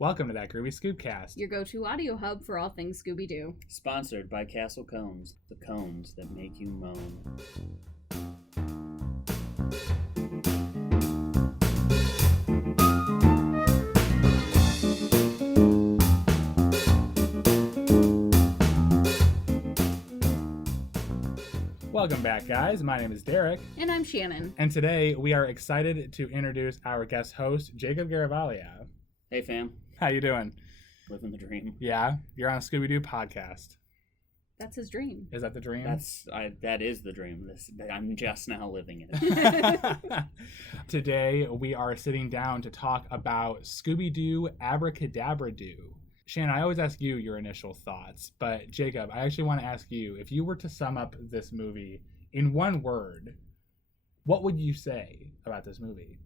Welcome to that Groovy Scoobcast. Your go-to audio hub for all things Scooby-Doo. Sponsored by Castle Cones, the cones that make you moan. Welcome back, guys. My name is Derek. And I'm Shannon. And today we are excited to introduce our guest host, Jacob Garavaglia. Hey, fam. How you doing? Living the dream. Yeah? You're on a Scooby-Doo podcast. That's his dream. Is that the dream? That is the dream. I'm just now living it. Today we are sitting down to talk about Scooby-Doo Abracadabra Doo. Shannon, I always ask you your initial thoughts, but Jacob, I actually want to ask you, if you were to sum up this movie in one word, what would you say about this movie?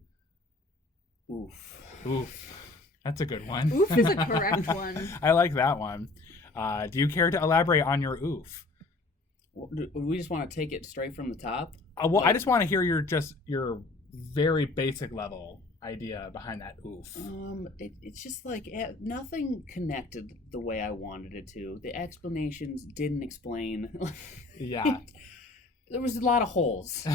Oof. Oof. That's a good one. Oof is a correct one. I like that one. Do you care to elaborate on your oof? We just want to take it straight from the top? I just want to hear your very basic level idea behind that oof. It's just like nothing connected the way I wanted it to. The explanations didn't explain. Yeah. There was a lot of holes.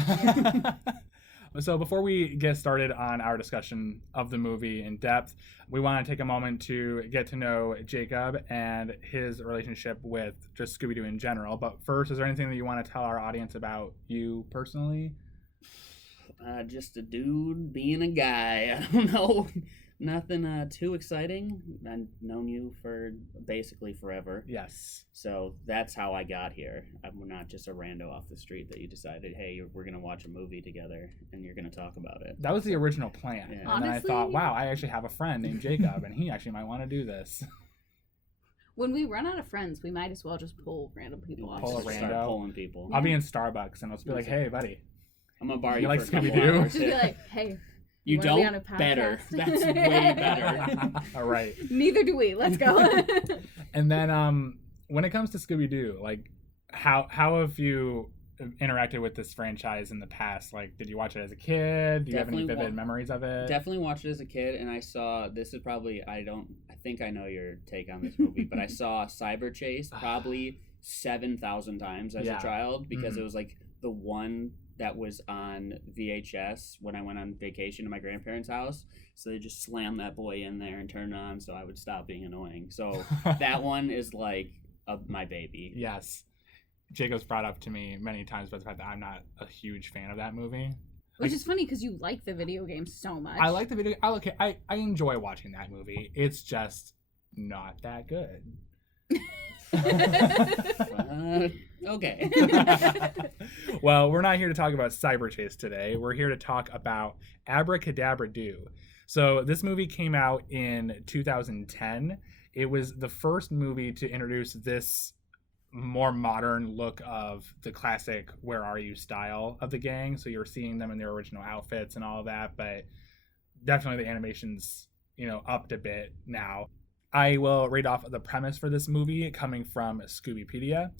So before we get started on our discussion of the movie in depth, we want to take a moment to get to know Jacob and his relationship with just Scooby-Doo in general. But first, is there anything that you want to tell our audience about you personally? Just a dude being a guy. I don't know. Nothing too exciting. I've known you for basically forever. Yes. So that's how I got here. I'm not just a rando off the street that you decided, hey, we're going to watch a movie together and you're going to talk about it. That was the original plan. Yeah. And Honestly, then I thought, wow, I actually have a friend named Jacob and he actually might want to do this. When we run out of friends, we might as well just pull random people off. Pull a the street. rando. Start pulling people. I'll be in Starbucks and I'll just be like, hey, buddy. I'm going to borrow You you like for a couple Scooby-Doo? hours. Just be like, hey. You wanna be on a don't? Better. podcast? That's way better. All right. Neither do we. Let's go. And then when it comes to Scooby-Doo, like how have you interacted with this franchise in the past? Like, did you watch it as a kid? Do you have any vivid memories of it? Definitely watched it as a kid, and I saw, this is probably, I think I know your take on this movie, but I saw Cyber Chase probably 7,000 times as a child because it was like the one that was on VHS when I went on vacation to my grandparents' house. So they just slammed that boy in there and turned it on so I would stop being annoying. So that one is like my baby. Yes. Jacob's brought up to me many times about the fact that I'm not a huge fan of that movie. Which is funny because you like the video game so much. I like the video. I enjoy watching that movie. It's just not that good. Okay. Well, we're not here to talk about Cyber Chase today. We're here to talk about Abracadabra Doo. So this movie came out in 2010. It was the first movie to introduce this more modern look of the classic Where Are You style of the gang. So you're seeing them in their original outfits and all of that, but definitely the animation's, upped a bit now. I will read off the premise for this movie coming from Scoobypedia.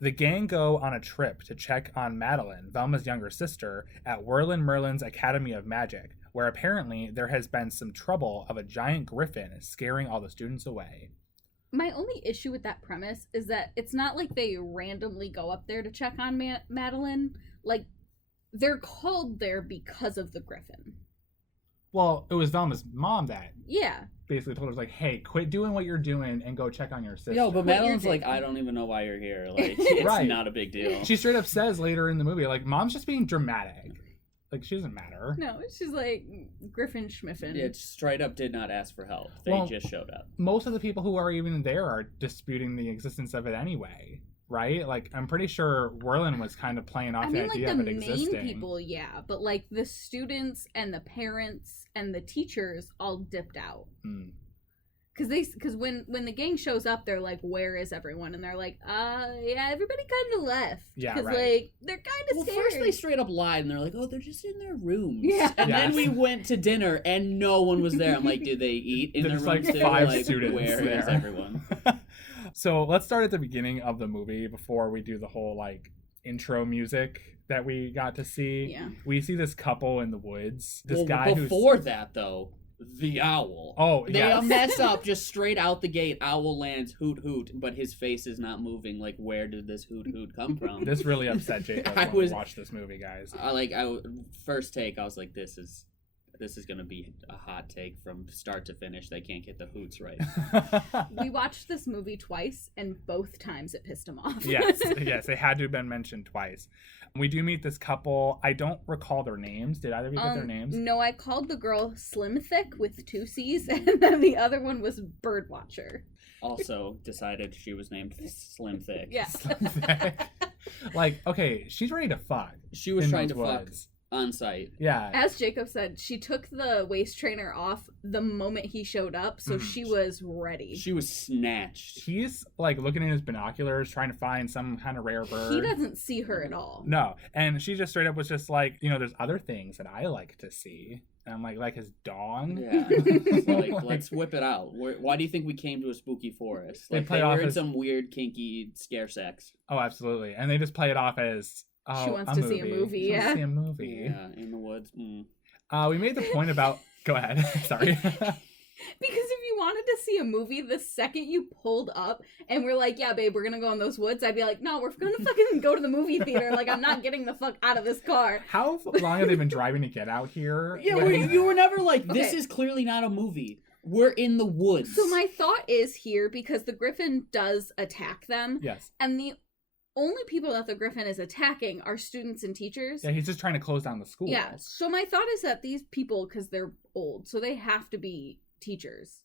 The gang go on a trip to check on Madelyn, Velma's younger sister, at Whirlin Merlin's Academy of Magic, where apparently there has been some trouble of a giant griffin scaring all the students away. My only issue with that premise is that it's not like they randomly go up there to check on Madelyn. Like, they're called there because of the griffin. Well, it was Velma's mom that basically told her, like, hey, quit doing what you're doing and go check on your sister. Yo, but Madelyn's like, I don't even know why you're here. Like, it's not a big deal. She straight up says later in the movie, like, mom's just being dramatic. Like, she doesn't matter. No, she's like, Griffin Schmiffin. It straight up did not ask for help. They just showed up. Most of the people who are even there are disputing the existence of it anyway, right? Like, I'm pretty sure Whirlin was kind of playing off the idea of it existing. The main people, yeah, but like the students and the parents and the teachers all dipped out. Because when the gang shows up, they're like, where is everyone? And they're like, yeah, everybody kind of left. Yeah, Because, like, they're kind of scared. First they straight up lied, and they're like, oh, they're just in their rooms. Yeah. And then we went to dinner, and no one was there. I'm like, did they eat in their rooms like too? 5 like, students where there. is everyone? So let's start at the beginning of the movie before we do the whole, like, intro music that we got to see. Yeah. We see this couple in the woods. This Well, guy before that, though, the owl. Oh, They yes. mess up just straight out the gate. Owl lands, hoot hoot, but his face is not moving. Like, where did this hoot hoot come from? This really upset Jacob when we watched this movie, guys. First take, I was like, this is gonna be a hot take from start to finish. They can't get the hoots right. We watched this movie twice, and both times it pissed him off. Yes, they had to have been mentioned twice. We do meet this couple. I don't recall their names. Did either of you get their names? No, I called the girl Slim Thick with 2 C's, and then the other one was Birdwatcher. Also decided she was named Slim Thick. Yeah. Slim Thick. Like, okay, she's ready to fuck. She was trying to fuck on site. Yeah. As Jacob said, she took the waist trainer off the moment he showed up, so she was ready. She was snatched. He's like looking in his binoculars, trying to find some kind of rare bird. He doesn't see her at all. No. And she just straight up was just like, there's other things that I like to see. And I'm like his dong? Yeah. Like, let's whip it out. Why do you think we came to a spooky forest? Like, they were in some weird, kinky scare sex. Oh, absolutely. And they just play it off as... Oh, she wants to see a movie, She wants to see a movie. Yeah, in the woods. We made the point about... Go ahead. Sorry. Because if you wanted to see a movie, the second you pulled up and we're like, yeah, babe, we're going to go in those woods, I'd be like, no, we're going to fucking go to the movie theater. Like, I'm not getting the fuck out of this car. How long have they been driving to get out here? Yeah, you were never like, this is clearly not a movie. We're in the woods. So my thought is here, because the griffin does attack them. Yes. And the only people that the griffin is attacking are students and teachers. Yeah, he's just trying to close down the school. Yeah. So my thought is that these people, because they're old, so they have to be teachers.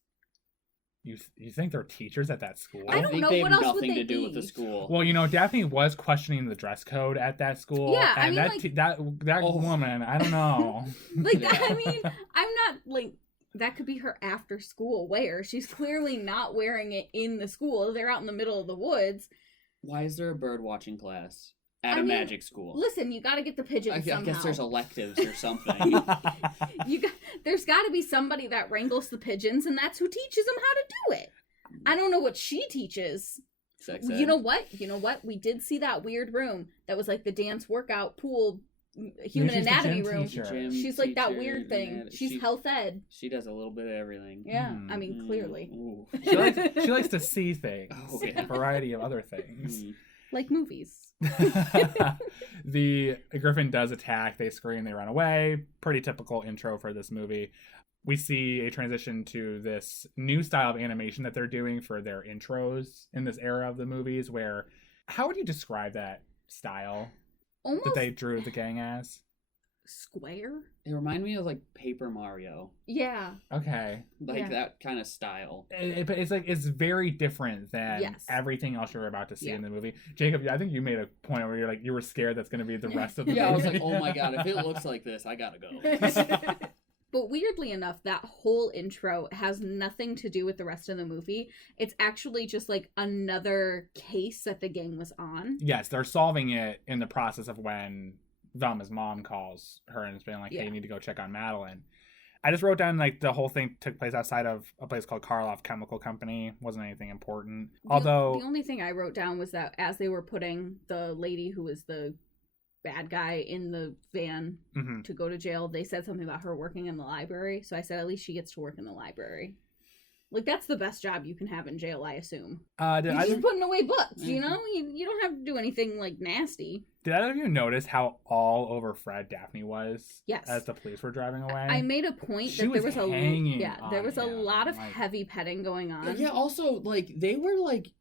You think they're teachers at that school? I don't think know, they what have else would nothing they to do be? with the school. Well, Daphne was questioning the dress code at that school. Yeah, and I mean, that woman, I don't know. Like, I mean, I'm not, like, that could be her after school wear. She's clearly not wearing it in the school. They're out in the middle of the woods. Why is there a bird watching class at a magic school? Listen, you got to get the pigeons somehow. I guess there's electives or something. There's got to be somebody that wrangles the pigeons, and that's who teaches them how to do it. I don't know what she teaches. Sex ed. You know what? We did see that weird room that was like the dance workout pool human anatomy room. She's like that weird thing. She's health ed. She does a little bit of everything. Yeah, I mean, clearly. She likes to see things. A variety of other things. Like movies. The griffin does attack. They scream. They run away. Pretty typical intro for this movie. We see a transition to this new style of animation that they're doing for their intros in this era of the movies where... How would you describe that style? Almost that they drew the gang as? Square? It reminded me of like Paper Mario. Yeah. Okay. Like that kind of style. But it's very different than everything else you're about to see in the movie. Jacob, I think you made a point where you were scared that's going to be the rest of the movie. I was like, oh my god, if it looks like this, I gotta go. But weirdly enough, that whole intro has nothing to do with the rest of the movie. It's actually just like another case that the gang was on. Yes, they're solving it in the process of when Velma's mom calls her and is being like, hey, you need to go check on Madelyn. I just wrote down like the whole thing took place outside of a place called Karloff Chemical Company. Wasn't anything important. Although the only thing I wrote down was that as they were putting the lady who was the bad guy in the van to go to jail, they said something about her working in the library. So I said, at least she gets to work in the library. Like, that's the best job you can have in jail, I assume. You're just putting away books, you know? You don't have to do anything, like, nasty. Did either of you notice how all over Fred Daphne was? Yes. As the police were driving away? I made a point that there was a lot of heavy petting going on. Yeah, also, like, they were, like,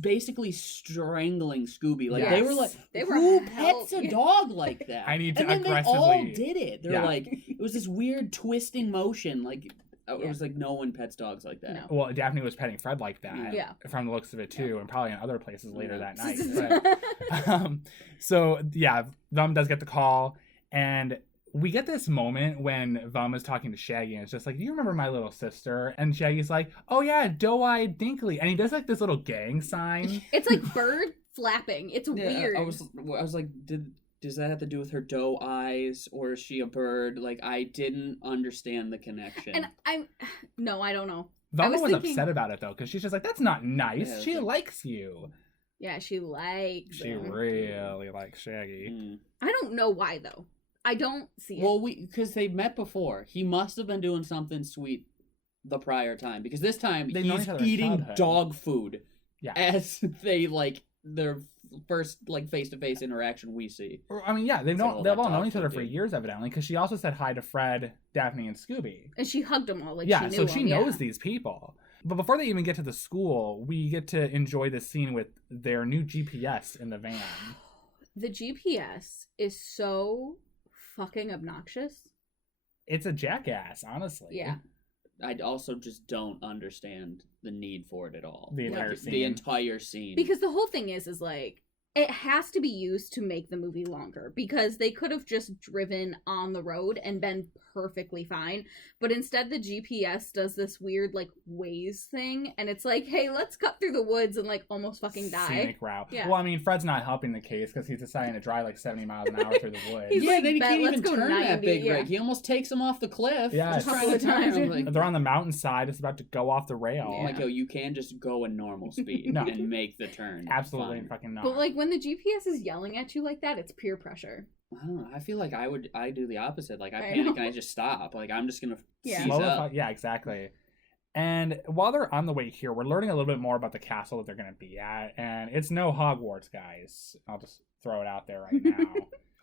basically strangling Scooby. Like, they were like, who pets a dog like that? I need to and then aggressively... they all did it. They're like, it was this weird twisting motion. Like, it was like no one pets dogs like that. No. Well, Daphne was petting Fred like that. Yeah. From the looks of it, too. And probably in other places later that night. But, so, yeah, Velma does get the call. And we get this moment when Velma's talking to Shaggy. And it's just like, do you remember my little sister? And Shaggy's like, oh, yeah, doe-eyed Dinkley. And he does like this little gang sign. It's like bird flapping. It's weird. I was like, does that have to do with her doe eyes, or is she a bird? Like, I didn't understand the connection. And I don't know. Velma was upset about it, though, because she's just like, that's not nice. Yeah, she likes you. Yeah, she likes She really likes Shaggy. I don't know why, though. I don't see it. Well, because they met before. He must have been doing something sweet the prior time, because this time he's eating dog food. Yeah. As they their first face-to-face interaction we see. I mean, yeah, they've all known each other for years, evidently, because she also said hi to Fred, Daphne, and Scooby. And she hugged them all. She knows these people. But before they even get to the school, we get to enjoy the scene with their new GPS in the van. The GPS is so fucking obnoxious. It's a jackass, honestly. Yeah. I also just don't understand the need for it at all. The entire scene. Because the whole thing is it has to be used to make the movie longer, because they could have just driven on the road and been perfectly fine, but instead the GPS does this weird Waze thing, and it's like, hey, let's cut through the woods and almost fucking die. Scenic route. Yeah. Well, I mean, Fred's not helping the case because he's deciding to drive 70 miles an hour through the woods. He's then he can't even turn 90, that big rig. He almost takes him off the cliff. Yeah, a couple of times. They're on the mountainside. It's about to go off the rail. Yeah. Yo, you can just go a normal speed and make the turn. Absolutely fucking not. But when the GPS is yelling at you like that, it's peer pressure. I don't know. I feel like I do the opposite. I panic and I just stop. I'm just gonna seize up. Yeah, exactly. And while they're on the way here, we're learning a little bit more about the castle that they're gonna be at, and it's no Hogwarts, guys. I'll just throw it out there right now.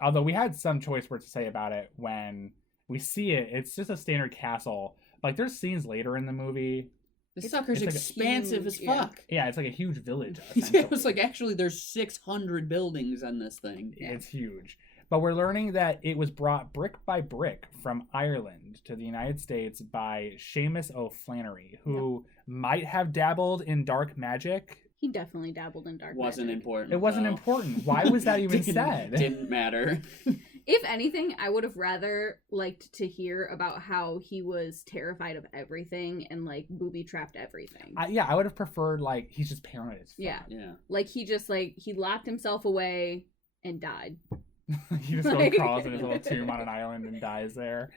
Although we had some choice words to say about it when we see it. It's just a standard castle. There's scenes later in the movie. This sucker's expansive as fuck. Yeah, it's like a huge village. Yeah, it's actually there's 600 buildings on this thing. Yeah. It's huge. But we're learning that it was brought brick by brick from Ireland to the United States by Seamus O'Flannery, who might have dabbled in dark magic. He definitely dabbled in dark Wasn't magic. important. It wasn't important. Why was that even said? Didn't matter. If anything, I would have rather liked to hear about how he was terrified of everything and booby-trapped everything. I would have preferred he's just paranoid as fuck. Yeah. He just he locked himself away and died. He just crawls in his little tomb on an island and dies there.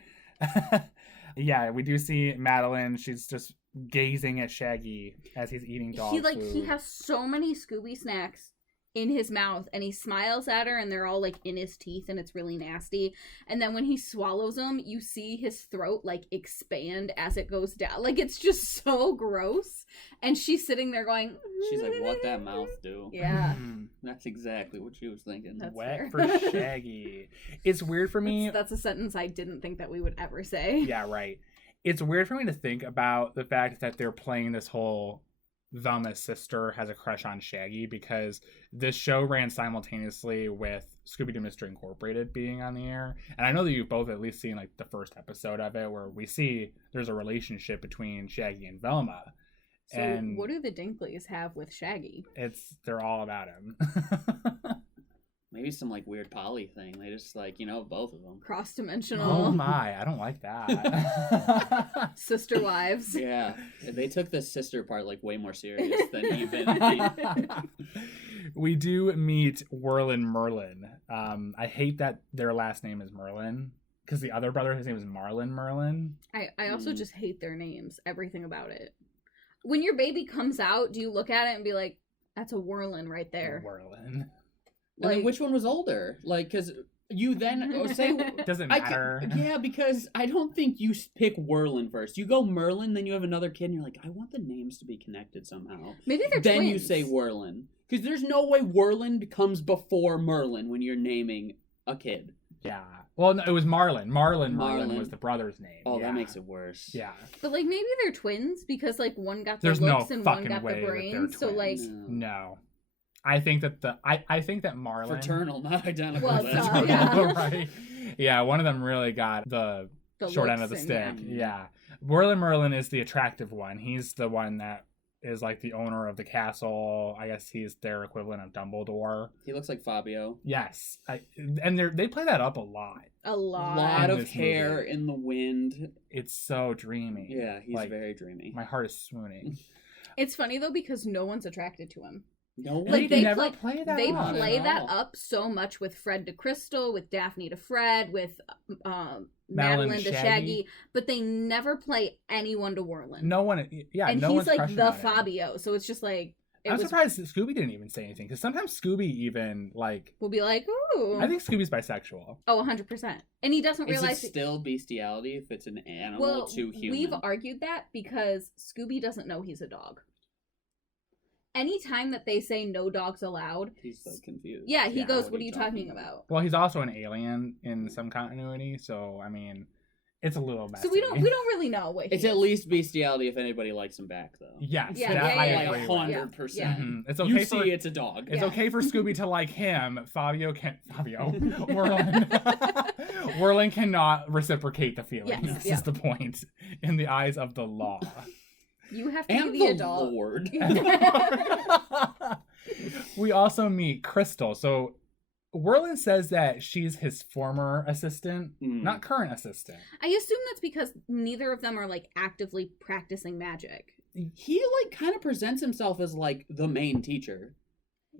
Yeah, we do see Madelyn. She's just gazing at Shaggy as he's eating dog food. He has so many Scooby snacks in his mouth, and he smiles at her, and they're all in his teeth, and it's really nasty. And then when he swallows them, you see his throat expand as it goes down. It's just so gross. And she's sitting there going, she's like, what that mouth do? Yeah. That's exactly what she was thinking. That's wet fair. for Shaggy. It's weird for me. That's a sentence I didn't think that we would ever say. Yeah, right. It's weird for me to think about the fact that they're playing this whole Velma's sister has a crush on Shaggy, because this show ran simultaneously with Scooby-Doo Mystery Incorporated being on the air. And I know that you've both at least seen the first episode of it, where we see there's a relationship between Shaggy and Velma. So and what do the Dinkleys have with Shaggy? They're all about him. Maybe some weird poly thing. They just both of them. Cross-dimensional. Oh my, I don't like that. Sister wives. Yeah. They took the sister part way more serious than even. We do meet Whirl and Merlin. I hate that their last name is Merlin, because the other brother, his name is Marlin Merlin. I also just hate their names. Everything about it. When your baby comes out, do you look at it and be like, that's a Whirlin right there? Whirlin. And then which one was older? Because you then say... Doesn't matter. Yeah, because I don't think you pick Whirlin first. You go Merlin, then you have another kid, and you're like, I want the names to be connected somehow. Maybe they're then twins. You say Whirlin. Because there's no way Whirlin comes before Merlin when you're naming a kid. Yeah. Well, no, it was Marlin. Marlin was the brother's name. Oh, that makes it worse. Yeah. But maybe they're twins, because one got the looks and one got the brains. So No. I think that I think that Marlin, fraternal, not identical. Well, yeah. Right. Yeah, one of them really got the short end of the stick. Yeah. Whirlin Merlin is the attractive one. He's the one that is the owner of the castle. I guess he's their equivalent of Dumbledore. He looks like Fabio. Yes. And they play that up a lot. A lot. A lot of hair in the wind. It's so dreamy. Yeah, he's very dreamy. My heart is swooning. It's funny though, because no one's attracted to him. No, they never play that. They up. play that up so much with Fred to Crystal, with Daphne to Fred, with Madelyn to Shaggy, but they never play anyone to Whirlin. No one. Yeah, and no he's one's the on Fabio, him. so it's just I'm surprised that Scooby didn't even say anything, because sometimes Scooby even, like... will be like, ooh. I think Scooby's bisexual. Oh, 100%. And he doesn't realize... Is it still bestiality if it's an animal to human? We've argued that because Scooby doesn't know he's a dog. Anytime that they say no dogs allowed... He's like confused. Yeah, he goes, what are you talking about? Well, he's also an alien in some continuity, so, I mean... It's a little messy. So we don't really know what it's at least bestiality if anybody likes him back, though. Yes. I agree. 100%. Mm-hmm. It's okay you see it's a dog. It's okay for Scooby to like him. Whirling cannot reciprocate the feeling. Yes. This is the point. In the eyes of the law. You have to be the adult. Lord. We also meet Crystal. So Whirling says that she's his former assistant, not current assistant. I assume that's because neither of them are like actively practicing magic. He like kind of presents himself as like the main teacher.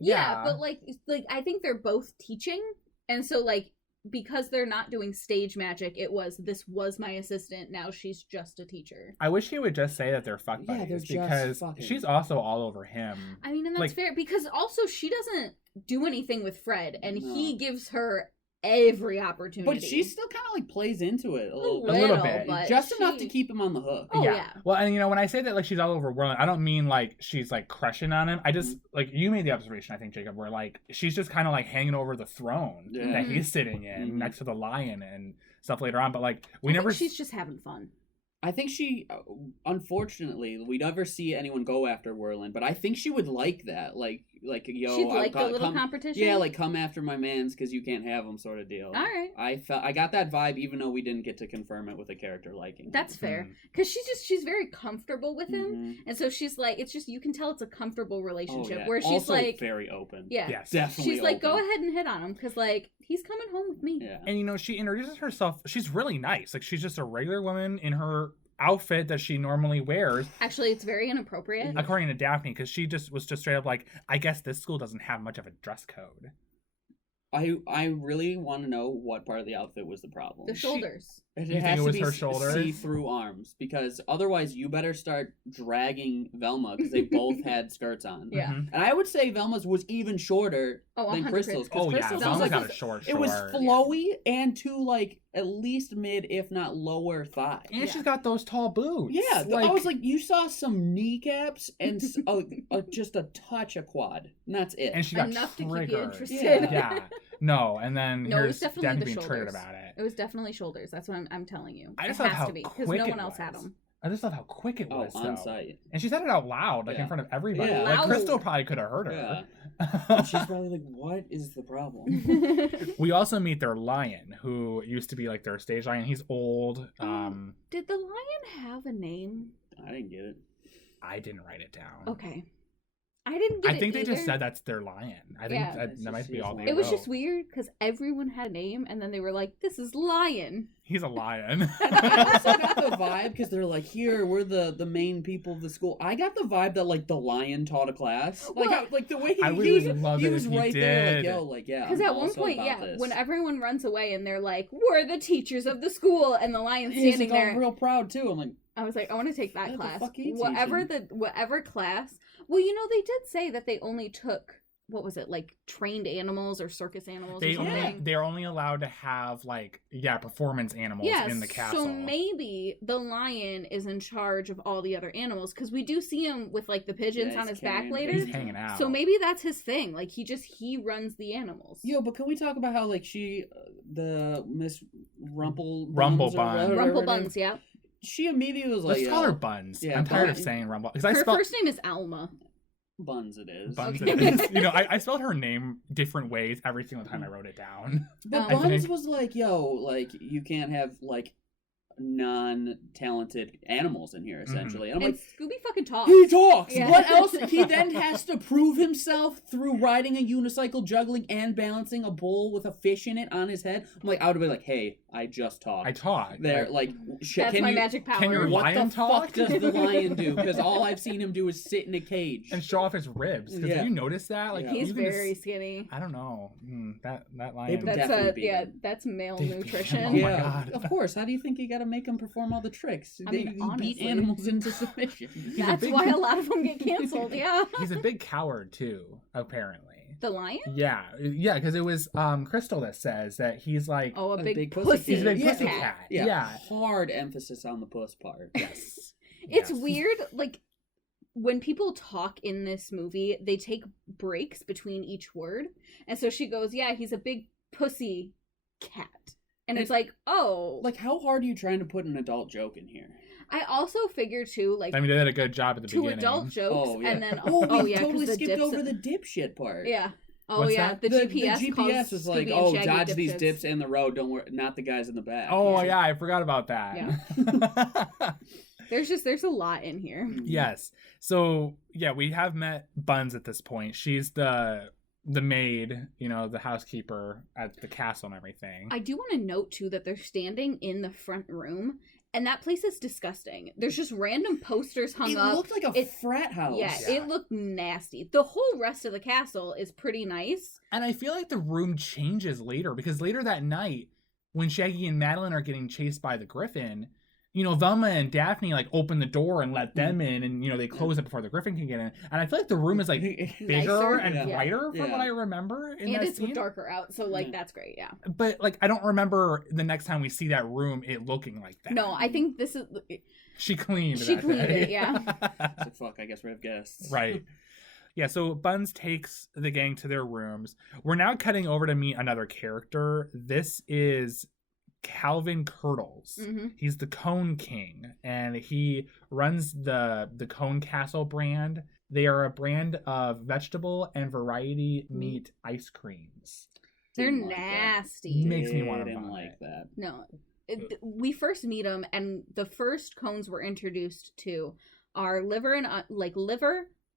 Yeah, but like I think they're both teaching, and so like because they're not doing stage magic, this was my assistant, now she's just a teacher. I wish he would just say that they're fuck buddies, because she's also all over him. I mean, and that's fair, because also she doesn't do anything with Fred, and he gives her every opportunity. But she still kind of like plays into it a little bit. Just enough to keep him on the hook. Oh, yeah. Well, and when I say that like she's all over Whirling, I don't mean like she's like crushing on him. I just like, you made the observation, I think, Jacob, where like she's just kind of like hanging over the throne that he's sitting in next to the lion and stuff later on. But like she's just having fun. I think she, unfortunately, we never see anyone go after Whirling, but I think she would like that. Like yo, she'd like the little competition. Yeah, like come after my mans because you can't have them, sort of deal. All right. I got that vibe, even though we didn't get to confirm it with a character liking. That's fair, because she's very comfortable with him, and so she's like, it's just, you can tell it's a comfortable relationship where she's also like very open. Yeah, yes, definitely. She's like, go ahead and hit on him because like he's coming home with me. Yeah, and she introduces herself. She's really nice. Like she's just a regular woman in her outfit that she normally wears. Actually, it's very inappropriate, according to Daphne, because she was just straight up like, I guess this school doesn't have much of a dress code. I really want to know what part of the outfit was the problem. The shoulders. It has to be her shoulders? See-through arms, because otherwise you better start dragging Velma, because they both had skirts on. Yeah. And I would say Velma's was even shorter than Crystal's. Oh, Crystal's Velma's like got a short. It was flowy and to like at least mid, if not lower thigh. And she's got those tall boots. Yeah. I was like, you saw some kneecaps and just a touch of quad. And that's it. And she got enough triggered. To keep you interested. Yeah. No, and then it was definitely being shoulders. triggered about it. It was definitely shoulders. That's what I'm telling you. I just it love has how to be, quick because no one else had them. I just love how quick it was. On site. And she said it out loud, like in front of everybody. Yeah. Like Crystal probably could have heard her. Yeah. She's probably like, what is the problem? We also meet their lion, who used to be like their stage lion. He's old. Did the lion have a name? I didn't get it. I didn't write it down. Okay. I didn't get it. I think they either. just said that's their lion. I think that might be all they wrote. It was just weird because everyone had a name, and then they were like, "This is Lion." He's a lion. I also got the vibe because they're like, "Here, we're the main people of the school." I got the vibe that like the lion taught a class, like the way he was right there, like yo, like yeah. Because at one point, when everyone runs away and they're like, "We're the teachers of the school," and the lion's standing there, I'm real proud too. I'm like, I was like, I want to take that class. Whatever whatever class. Well, they did say that they only took, what was it, like trained animals or circus animals or something? They're only allowed to have performance animals in the castle. So maybe the lion is in charge of all the other animals, because we do see him with like the pigeons on his back later. He's hanging out. So maybe that's his thing. Like he runs the animals. Yo, but can we talk about how like the Miss Rumple Buns, yeah. She immediately was like, let's call her Buns. Yeah, I'm tired of saying Rumble. Her first name is Alma. Buns it is. Buns it is. I spelled her name different ways every single time I wrote it down. But Buns was like, yo, like, you can't have, like, non-talented animals in here, essentially. And I'm like, Scooby fucking talks. He talks! Yeah. What else? He then has to prove himself through riding a unicycle, juggling, and balancing a bowl with a fish in it on his head. I'm like, I would have been like, hey, I just talked. I talk. There, that's my magic power. Can your lion talk? What the fuck does the lion do? Because all I've seen him do is sit in a cage. And show off his ribs. Because have you noticed that? Like, he's very skinny. I don't know. That lion. That's male nutrition. Oh my God. Of course. How do you think he got a make them perform all the tricks. I They mean, beat honestly. animals into submission. That's big- why a lot of them get canceled. Yeah. He's a big coward too, apparently. The lion? Yeah, because it was Crystal that says that he's like, Oh, a big pussy. pussy. he's a big Yeah. pussy cat. Yeah. Yeah. Hard emphasis on the puss part. Yes. It's Yes. weird, like, when people talk in this movie, they take breaks between each word. And so she goes, yeah, he's a big pussy cat. And it's like, oh. Like, how hard are you trying to put an adult joke in here? I also figure, too, like, I mean, they did a good job at the two beginning. adult jokes, Oh, yeah. and then, we yeah, totally 'cause the skipped dips- over the dipshit part. Yeah. Oh, What's yeah, that? the GPS The GPS calls was like, Scooby and oh, Shaggy dodge these dipshits. dips in the road. Don't worry, not the guys in the back. Oh yeah, I forgot about that. Yeah. There's a lot in here. Yes. So yeah, we have met Buns at this point. She's the maid, the housekeeper at the castle and everything. I do want to note, too, that they're standing in the front room, and that place is disgusting. There's just random posters hung up. It looked like a frat house. Yeah, it looked nasty. The whole rest of the castle is pretty nice. And I feel like the room changes later, because later that night, when Shaggy and Madelyn are getting chased by the griffin, Velma and Daphne like open the door and let them in, and they close it before the griffin can get in. And I feel like the room is like bigger Nicer. and brighter from Yeah. what I remember in And that it's scene. darker out, so that's great, yeah. But like I don't remember the next time we see that room it looking like that. No, I think this is... She cleaned She that cleaned day. it, yeah. It's like, fuck, I guess we have guests. Right. Yeah, so Buns takes the gang to their rooms. We're now cutting over to meet another character. This is Calvin Curdles. Mm-hmm. He's the Cone King, and he runs the Cone Castle brand. They are a brand of vegetable and variety meat ice creams. They're Didn't like that. nasty. Makes me want to Didn't vomit. like that. No. We first meet them, and the first cones we're introduced to are liver,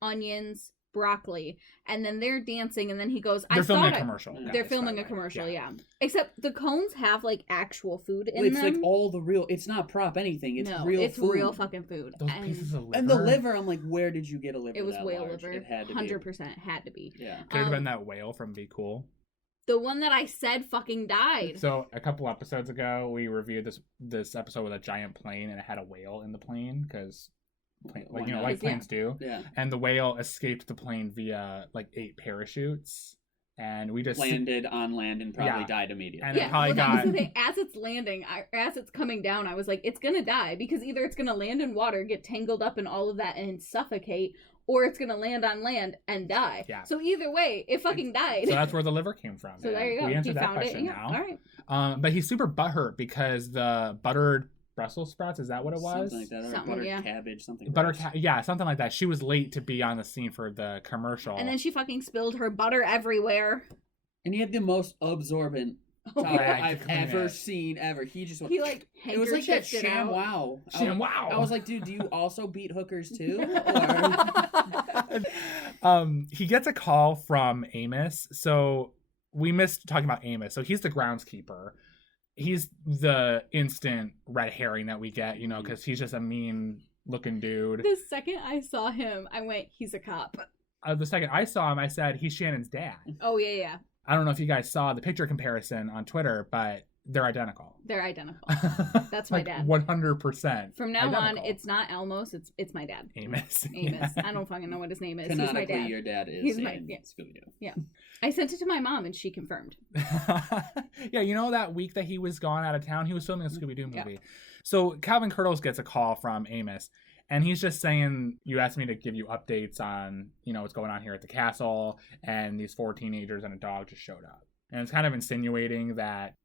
onions, broccoli, and then they're dancing, and then he goes, They're filming a commercial. They're filming a commercial, yeah. Except the cones have like actual food in It's them. like all the real. It's not prop anything. It's real. It's food. real fucking food. Those pieces of liver. And the liver, I'm like, where did you get a liver? It was that whale large? liver. It had to 100% had to be. Yeah. Could have been that whale from Be Cool. The one that I said fucking died. So a couple episodes ago, we reviewed this episode with a giant plane, and it had a whale in the plane because, like planes do. Yeah. And the whale escaped the plane via like 8 parachutes, and we just Landed on land and probably died immediately. And it probably that was got the thing. As it's landing, as it's coming down, I was like, it's gonna die because either it's gonna land in water, get tangled up in all of that, and suffocate, or it's gonna land on land and die. Yeah. So either way, it fucking died. So that's where the liver came from. So there you go. We answered He that found question it. Yeah. now. All right. But he's super butthurt because the buttered Brussels sprouts, is that what it was? Something like that. Or Something, buttered yeah. cabbage, something. Yeah, something like that. She was late to be on the scene for the commercial. And then she fucking spilled her butter everywhere. And he had the most absorbent Oh, towel yeah. I've ever seen ever. He just went. He like It was like that handkerchiefed it sham out. wow. ShamWow. I was like, dude, do you also beat hookers too? He gets a call from Amos. So we missed talking about Amos. So he's the groundskeeper. He's the instant red herring that we get, because he's just a mean looking dude. The second I saw him, I went, he's a cop. The second I saw him, I said, he's Shannon's dad. Oh, yeah. I don't know if you guys saw the picture comparison on Twitter, but they're identical. They're identical. That's my dad. 100%. From now identical. on, it's not Elmos, it's my dad. Amos. Amos. I don't fucking know what his name is. Canonically, He's my dad. your dad is He's in my Scooby-Doo. Yeah. I sent it to my mom and she confirmed. Yeah, that week that he was gone out of town, he was filming a Scooby-Doo movie. Yeah. So Calvin Curdles gets a call from Amos, and he's just saying, you asked me to give you updates on, what's going on here at the castle, and these 4 teenagers and a dog just showed up. And it's kind of insinuating that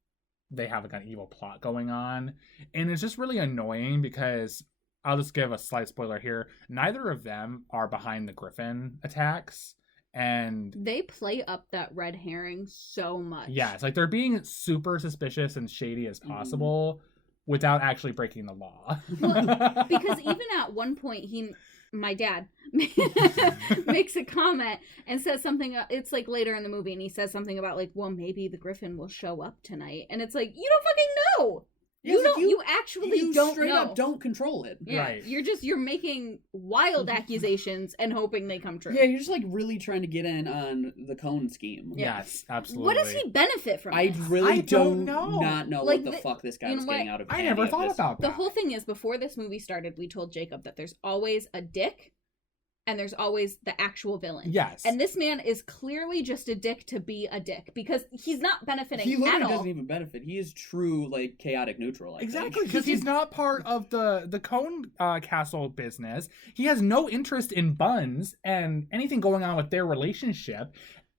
they have like an evil plot going on. And it's just really annoying because, I'll just give a slight spoiler here, neither of them are behind the Griffin attacks. And they play up that red herring so much. yeah, it's like they're being super suspicious and shady as possible without actually breaking the law. Well, because even at one point, my dad makes a comment and says something, it's like later in the movie, and he says something about like, well, maybe the Griffin will show up tonight. And it's like, you don't fucking know. You actually don't straight know. up don't control it. Yeah, Right. You're making wild accusations and hoping they come true. Yeah, you're just like really trying to get in on the cone scheme. Yeah. Yes, absolutely. What does he benefit from I this? really I don't know. not know Like, what the fuck this guy you was know getting what? out of I any never of thought this. about that. The whole thing is, before this movie started, we told Jacob that there's always a dick and there's always the actual villain. Yes. And this man is clearly just a dick to be a dick because he's not benefiting He literally at all. doesn't even benefit. He is true, like, chaotic neutral. I think. Exactly, because he's not part of the Cone Castle business. He has no interest in Buns and anything going on with their relationship.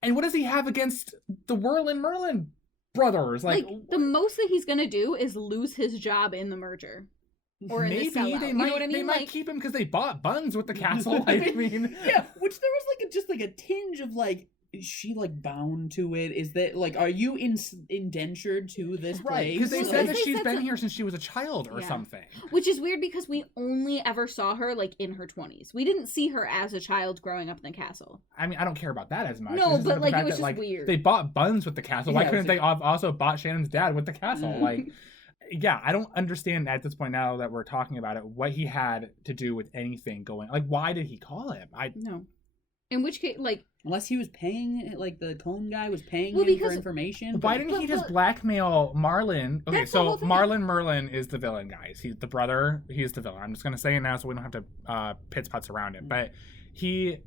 And what does he have against the Whirlin Merlin brothers? Like, the most that he's gonna do is lose his job in the merger. Or in maybe the sellout. they You might know what I mean? they might Like- keep him because they bought Buns with the castle. I mean, Yeah, which there was like a tinge of like, is she like bound to it? Is that like, are you indentured to this right? place? Because they Well, said they that she's said been some- here since she was a child or Yeah. something. Which is weird because we only ever saw her like in her 20s. We didn't see her as a child growing up in the castle. I mean, I don't care about that as much. No, It's just but, the like, it fact was that, just like, weird. They bought Buns with the castle. Why Yeah, couldn't it's they have also bought Shannon's dad with the castle? Mhm. Like, yeah, I don't understand at this point now that we're talking about it what he had to do with anything going. Like, why did he call him? No. In which case, like, Unless he was paying, like the cone guy was paying Well, him for because- information. Why but- didn't he But- just but- blackmail Marlin? Okay, That's the whole so thing. Marlin Merlin is the villain, guys. He's the brother. He's the villain. I'm just gonna say it now so we don't have to pits putts around it. But he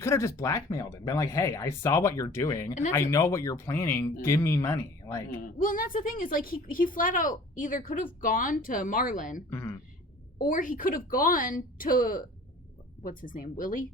could have just blackmailed him, been like, "Hey, I saw what you're doing. And that's I know what you're planning. Yeah. Give me money." Like, well, and that's the thing is, like, he flat out either could have gone to Marlin mhm. or he could have gone to, what's his name, Willie?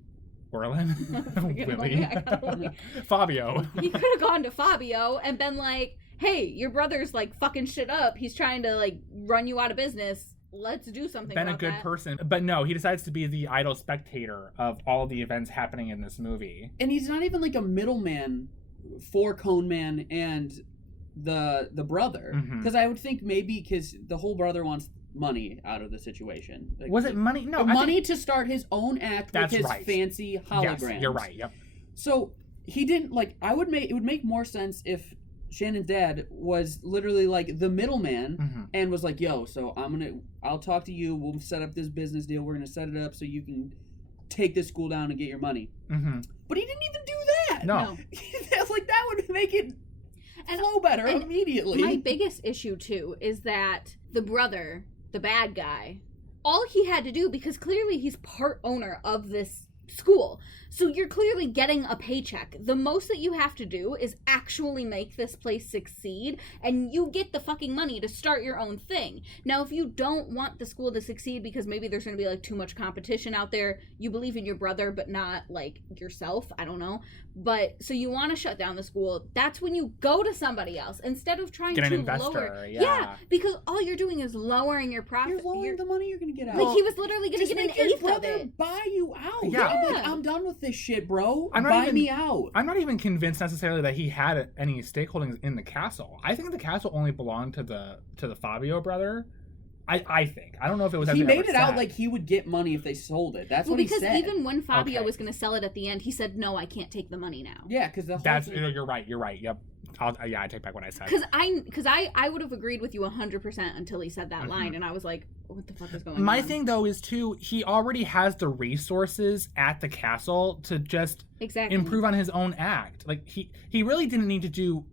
Merlin, forget Willie, my- Fabio. He could have gone to Fabio and been like, hey, your brother's like fucking shit up. He's trying to like run you out of business. Let's do something Been a about good that. person, but no, he decides to be the idle spectator of all the events happening in this movie. And he's not even like a middleman for Cone Man and the brother. Mhm. Because I would think maybe because the whole brother wants money out of the situation. Like, Was it money? No, I money think- to start his own act That's with his right. fancy holograms. Yes, you're right. Yep. So he didn't like. It would make more sense if Shannon's dad was literally like the middleman hmm and was like, "Yo, so I'll talk to you. We'll set up this business deal. We're gonna set it up so you can take this school down and get your money." hmm But he didn't even do that. No. That's like that would make it flow better and immediately. My biggest issue too is that the brother, the bad guy, all he had to do, because clearly he's part owner of this school, so you're clearly getting a paycheck. The most that you have to do is actually make this place succeed, and you get the fucking money to start your own thing. Now, if you don't want the school to succeed because maybe there's going to be like too much competition out there, you believe in your brother but not like yourself, I don't know, but so you want to shut down the school, that's when you go to somebody else instead of trying Get an to investor, lower. yeah. Because all you're doing is lowering your profit. You're lowering the money you're gonna get out. like, he was literally going to Just get an make your eighth of brother it. buy you out. Yeah. Be like, I'm done with this shit, bro. I'm not Buy even- me out. I'm not even convinced necessarily that he had any stakeholdings in the castle. I think the castle only belonged to the Fabio brother. I think. I don't know if it was. He ever made it out said. like he would get money if they sold it. That's Well, what he because said. even when Fabio Okay. was going to sell it at the end, he said, no, I can't take the money now. Yeah, because the whole That's. thing- You're right. You're right. Yep. I take back what I said. Because I would have agreed with you 100% until he said that Mhm. line, and I was like, what the fuck is going on? My thing though is too, he already has the resources at the castle to just Exactly. improve on his own act. Like he really didn't need to do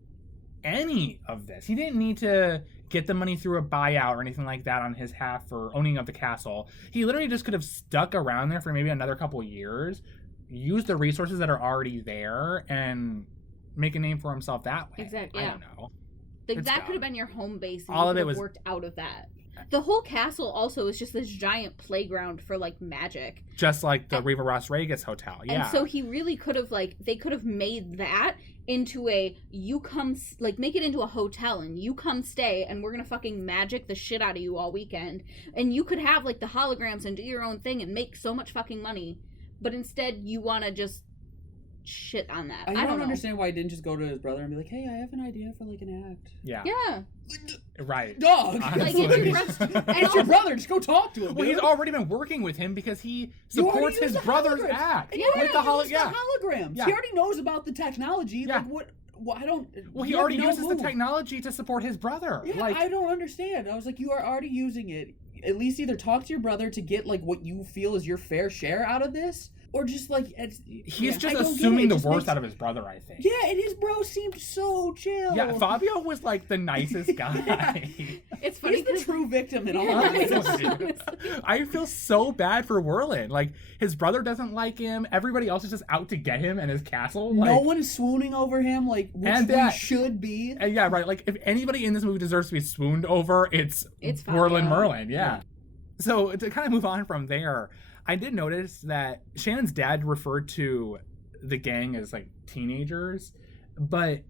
any of this. He didn't need to get the money through a buyout or anything like that on his half for owning of the castle. He literally just could have stuck around there for maybe another couple years, used the resources that are already there, and make a name for himself that way. Exactly, I yeah. don't know. Like, It's that dumb. could have been your home base, and All you of could it have was- worked out of that. The whole castle also is just this giant playground for, like, magic. Just like the And- Riva Las Vegas hotel. Yeah. And so he really could have, like, they could have made that into a, make it into a hotel, and you come stay, and we're gonna fucking magic the shit out of you all weekend. And you could have, like, the holograms and do your own thing and make so much fucking money. But instead, you want to just shit on that. I don't don't know. understand why he didn't just go to his brother and be like, "Hey, I have an idea for like an act." yeah. Yeah. Right. Dog, Like, it's your brother- and it's your brother. Just go talk to him. Well, he's dude. already been working with him because he You already supports used his the brother's holograms. act And you with the already used yeah. the holograms. Yeah. He already knows about the technology. Yeah. Like, Well, I don't. Well, he already uses the technology to support his brother. Yeah, like, I don't understand. I was like, you are already using it. At least either talk to your brother to get like what you feel is your fair share out of this, or just like he's just assuming the worst out of his brother, I think. Yeah, and his bro seemed so chill. Yeah, Fabio was like the nicest guy. Yeah. It's funny. He's the true victim in all of this. I feel so bad for Whirlin. Like, his brother doesn't like him. Everybody else is just out to get him and his castle. Like, no one is swooning over him, like, which we should be. And yeah, right. Like, if anybody in this movie deserves to be swooned over, it's Fabio. Whirlin Merlin. Yeah. So to kind of move on from there, I did notice that Shannon's dad referred to the gang as like teenagers, but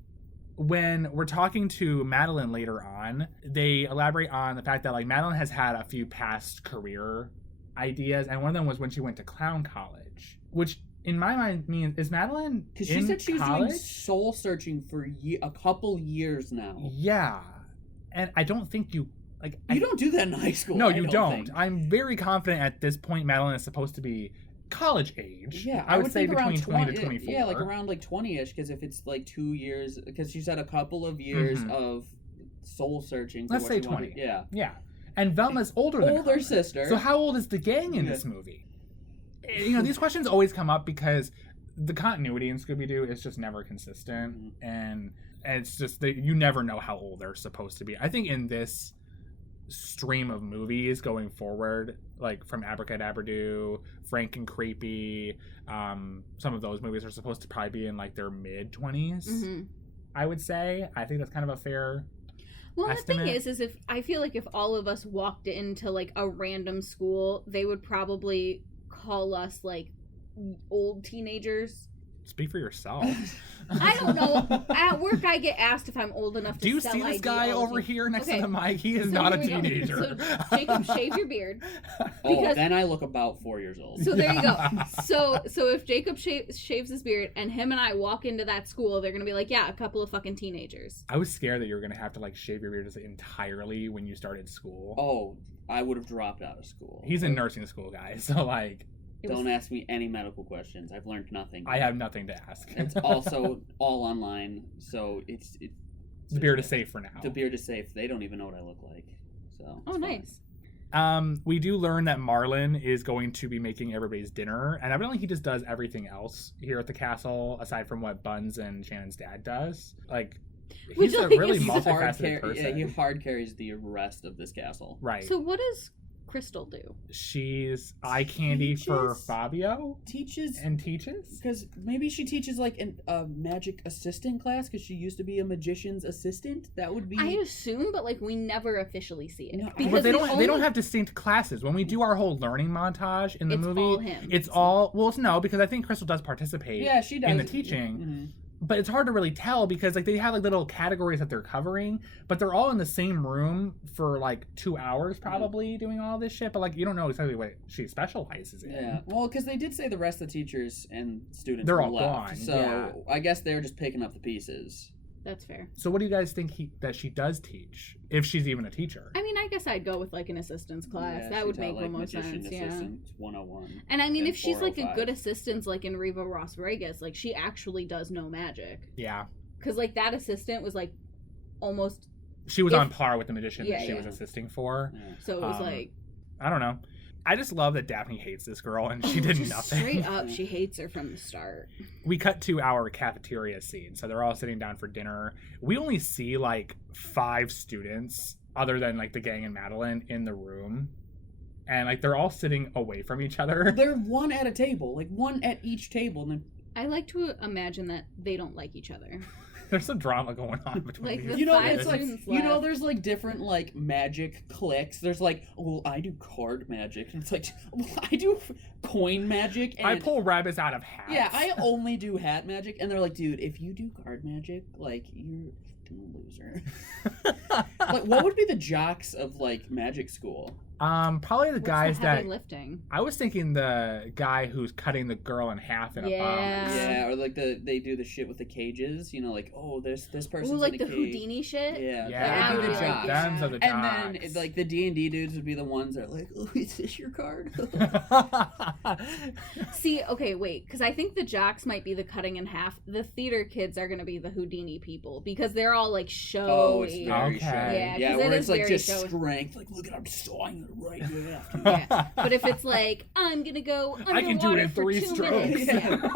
when we're talking to Madelyn later on, they elaborate on the fact that like Madelyn has had a few past career ideas, and one of them was when she went to clown college, which in my mind means, is Madelyn because she said she was doing soul searching for a couple years now. Yeah, and I don't think you. Like, you don't do that in high school. No, you don't. I'm very confident at this point Madelyn is supposed to be college age. Yeah, I would say between 20 to 24. Yeah, like around like 20-ish, because if it's like 2 years, because she's had a couple of years of soul searching. Let's say 20. Yeah. And Velma's older than her sister. So how old is the gang in this movie? You know, these questions always come up because the continuity in Scooby-Doo is just never consistent, and it's just you never know how old they're supposed to be. I think in this stream of movies going forward, like from Abracadabra Doo, Frank and Creepy, some of those movies are supposed to probably be in like their mid-20s. I would say. I think that's kind of a fair estimate. The thing is if I feel like if all of us walked into like a random school, they would probably call us like old teenagers. Speak for yourself. I don't know. At work, I get asked if I'm old enough to sell Do you see this guy over here next to the mic? He is not a teenager. So, Jacob, shave your beard. Then I look about 4 years old. So there you go. So if Jacob shaves his beard and him and I walk into that school, they're going to be like, yeah, a couple of fucking teenagers. I was scared that you were going to have to like shave your beard entirely when you started school. Oh, I would have dropped out of school. He's in nursing school, guys. So like... Don't ask me any medical questions. I've learned nothing. I have nothing to ask. It's also all online, so it's the beard is safe for now. The beard is safe. They don't even know what I look like. So nice. We do learn that Marlin is going to be making everybody's dinner, and evidently he just does everything else here at the castle aside from what Buns and Shannon's dad does. Like, he's a really multifaceted person. Yeah, he hard carries the rest of this castle. Right. So what does Crystal do? She's eye candy for Fabio. Teaches. Because maybe she teaches like a magic assistant class because she used to be a magician's assistant. That would be. I assume, but like we never officially see it. No, but they don't have distinct classes. When we do our whole learning montage in the movie, all him. It's all no, because I think Crystal does participate. Yeah, she does in the teaching. But it's hard to really tell because like they have like little categories that they're covering, but they're all in the same room for like 2 hours probably doing all this shit. But like you don't know exactly what she specializes in. Yeah, well, because they did say the rest of the teachers and students they're were all left, gone. So I guess they're just picking up the pieces. That's fair. So what do you guys think that she does teach, if she's even a teacher? I mean, I guess I'd go with like an assistance class. Yeah, that would make like more sense. Yeah. 101. And I mean, if she's like a good assistant, like in Reva Ross Vegas, like she actually does know magic. Yeah. Because like that assistant was like almost. She was on par with the magician that she was assisting for. Yeah. So it was like. I don't know. I just love that Daphne hates this girl and she did nothing. Straight up, she hates her from the start. We cut to our cafeteria scene. So they're all sitting down for dinner. We only see like 5 students other than like the gang and Madelyn in the room. And like they're all sitting away from each other. They're one at a table, like one at each table. And then I like to imagine that they don't like each other. There's some drama going on between like these. You know, it's like there's like different like magic cliques. There's like, well, I do card magic, and it's like, well, I do coin magic. And I pull rabbits out of hats. Yeah, I only do hat magic, and they're like, dude, if you do card magic, like you're a loser. Like, what would be the jocks of like magic school? Probably the guys the heavy that lifting. I was thinking the guy who's cutting the girl in half in a box. Yeah, or like they do the shit with the cages, you know, like, oh, this person's Ooh, like in a the cage. Houdini shit. Yeah, Yeah, that would be the like jocks. Them's are the jocks. And then like the D&D dudes would be the ones that are like, oh, is this your card? See, okay, wait, because I think the jocks might be the cutting in half. The theater kids are gonna be the Houdini people because they're all like showy. Oh, it's very Okay. showy. Yeah, 'cause where it it's is like very just showy. strength. Like, look at I'm sawing it right after. Yeah, but if it's like I'm gonna go underwater I can do it in for 3 2 strokes. minutes.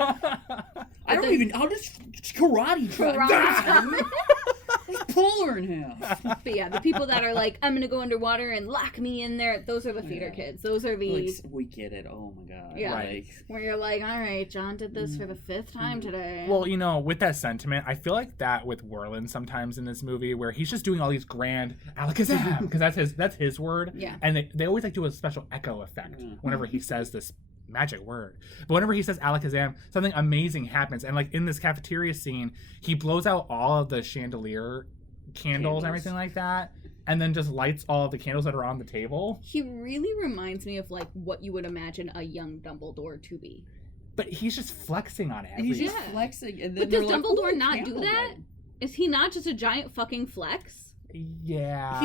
I'll just karate chop. Karate Pull her in half. But yeah, the people that are like, I'm gonna go underwater and lock me in there, those are the theater kids. Those are the Like, we get it. Oh my god. Yeah. Like, where you're like, all right, John did this for the 5th time today. Well, you know, with that sentiment, I feel like that with Werlin sometimes in this movie, where he's just doing all these grand alakazam, because that's his word. Yeah. And they always like do a special echo effect whenever he says this magic word. But whenever he says alakazam, something amazing happens. And like in this cafeteria scene, he blows out all of the chandelier candles and everything like that, and then just lights all of the candles that are on the table. He really reminds me of like what you would imagine a young Dumbledore to be. But he's just flexing on everything. he's just flexing, and then But does they're like, Dumbledore "Ooh, not do candle that? light." Is he not just a giant fucking flex? Yeah.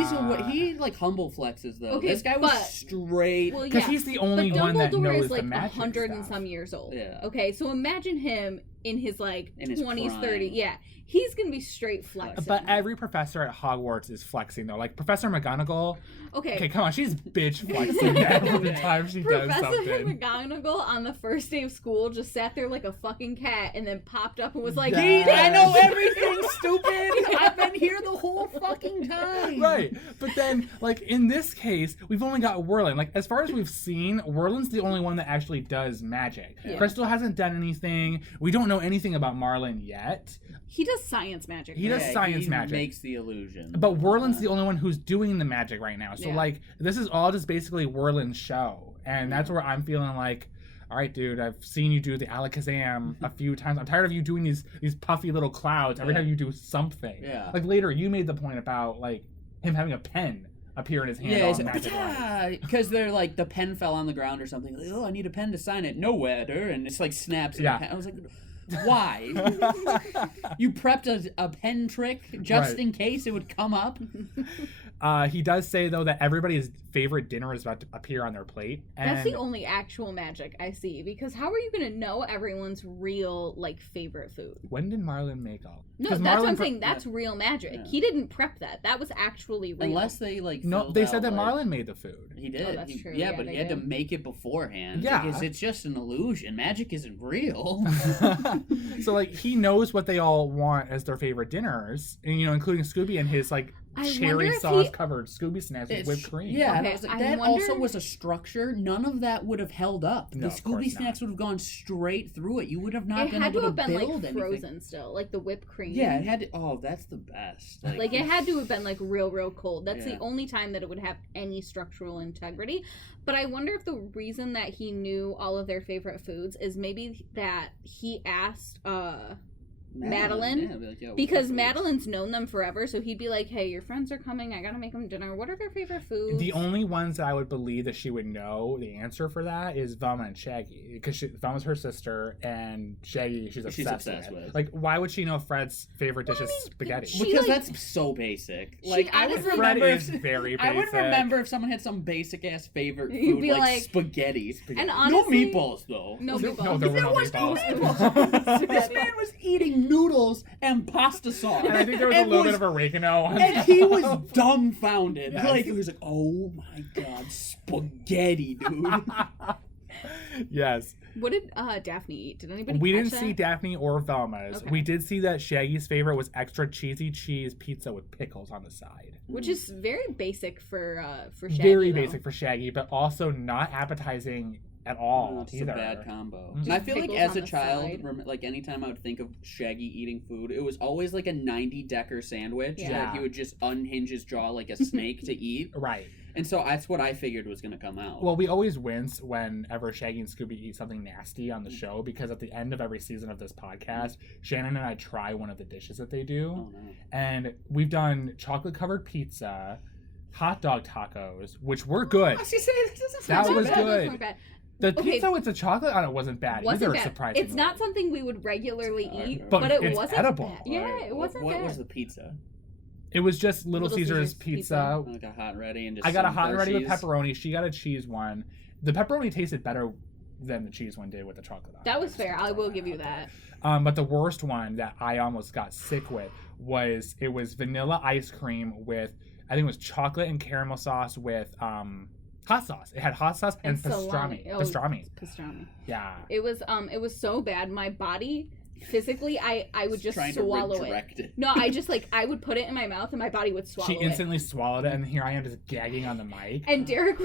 He like humble flexes though. Okay, This guy was but- straight. Well, Because yeah. he's the But only one that Dumbledore knows is like the magic 100 and stuff. some years old. Yeah. Okay, so imagine him in his like In his 20s, prime. 30s. Yeah, he's gonna be straight flexing. But every professor at Hogwarts is flexing though. Like Professor McGonagall. Okay, come on, she's bitch flexing every time she does Professor something. McGonagall on the first day of school just sat there like a fucking cat and then popped up and was like, Yes. I know everything, stupid. I've been here the whole fucking time. Right, but then, like, in this case, we've only got Werlin. Like, as far as we've seen, Werlin's the only one that actually does magic. Yeah. Crystal hasn't done anything. We don't know anything about Marlin yet. He does science magic. He does right? science he magic. makes the illusion. But Werlin's the only one who's doing the magic right now. So, Yeah. like, this is all just basically Werlin's show. And that's where I'm feeling like, all right, dude, I've seen you do the Alakazam a few times. I'm tired of you doing these puffy little clouds every time you do something. Yeah. Like, later, you made the point about, like, him having a pen appear in his hand Yeah, all he's magic light. because they're like the pen fell on the ground or something. Like, oh, I need a pen to sign it. No weather, and it's like snaps. In Yeah. the pen. I was like, why? You prepped a pen trick just Right. in case it would come up. He does say, though, that everybody's favorite dinner is about to appear on their plate. And That's the only actual magic I see, because how are you going to know everyone's real, like, favorite food? when did Marlin make all? No, 'Cause that's what Marlin I'm pre- saying. That's real magic. Yeah. He didn't prep that. That was actually real. Unless they like. No, filled they out, said that like- Marlin made the food. He did. Oh, that's true. Yeah, Yeah, but they he had to did. make it beforehand. Yeah. Because it's just an illusion. Magic isn't real. So, like, he knows what they all want as their favorite dinners, and, you know, including Scooby and his, like, I wonder cherry if sauce he- covered Scooby snacks with whipped cream. Yeah, and Okay, I was like, I that wonder- also was a structure. None of that would have held up. No, The of course Scooby not. snacks would have gone straight through it. You would have not It been had to able have been, build like, anything. frozen still. Like, the whipped cream. Yeah, it had to. Oh, that's the best. Like, it had to have been, like, real, real cold. That's Yeah. the only time that it would have any structural integrity. But I wonder if the reason that he knew all of their favorite foods is maybe that he asked, Madelyn, yeah, be like, yo, because what foods? Madelyn's known them forever, so he'd be like, hey, your friends are coming, I gotta make them dinner. What are their favorite foods? The only ones that I would believe that she would know the answer for that is Velma and Shaggy, because Velma's her sister, and Shaggy she's obsessed with. Like, why would she know Fred's favorite dish is spaghetti? she- Because like- that's so basic. She Like I would honestly- Fred remember. is very I would basic. remember if someone had some basic ass favorite You'd food be like, like- spaghetti. And No honestly, meatballs though. No No, meatballs. there were no There was no meatballs. This man was eating noodles and pasta sauce. And I think there was a And little bit of oregano on And top. he was dumbfounded. Yes. Like, he was like, oh my god, spaghetti, dude. Yes. What did Daphne eat? Did anybody We catch didn't that? see Daphne or Velma's. Okay. We did see that Shaggy's favorite was extra cheesy cheese pizza with pickles on the side. Which is very basic for Shaggy. Very though. basic for Shaggy, but also not appetizing at all It's either. a bad combo. Mhm. And I feel like Pickles as on a the child, side. like anytime I would think of Shaggy eating food, it was always like a 90-decker sandwich Yeah. that he would just unhinge his jaw like a snake to eat. Right. And so that's what I figured was going to come out. Well, we always wince whenever Shaggy and Scooby eat something nasty on the show, because at the end of every season of this podcast, Shannon and I try one of the dishes that they do. oh no. And we've done chocolate covered pizza, hot dog tacos, which were good. I was gonna say, That was Those good. weren't bad. The Okay. pizza with the chocolate on it wasn't bad Wasn't either, bad. surprisingly. It's not something we would regularly eat, But but it it's wasn't edible. bad. Yeah, it wasn't What bad. was the pizza? It was just Little Caesars Caesars pizza. Like a hot and ready and just I got a some hot and ready with Hershey's? pepperoni. She got a cheese one. The pepperoni tasted better than the cheese one did with the chocolate on it. That was fair. I will give you that. But the worst one that I almost got sick with was vanilla ice cream with, I think it was chocolate and caramel sauce with hot sauce. It had hot sauce and pastrami. salami. Oh, pastrami. Yeah. It was so bad. My body physically, I would just Trying swallow to redirect it. No, I would put it in my mouth and my body would swallow She it. instantly swallowed it, and here I am just gagging on the mic. And Derek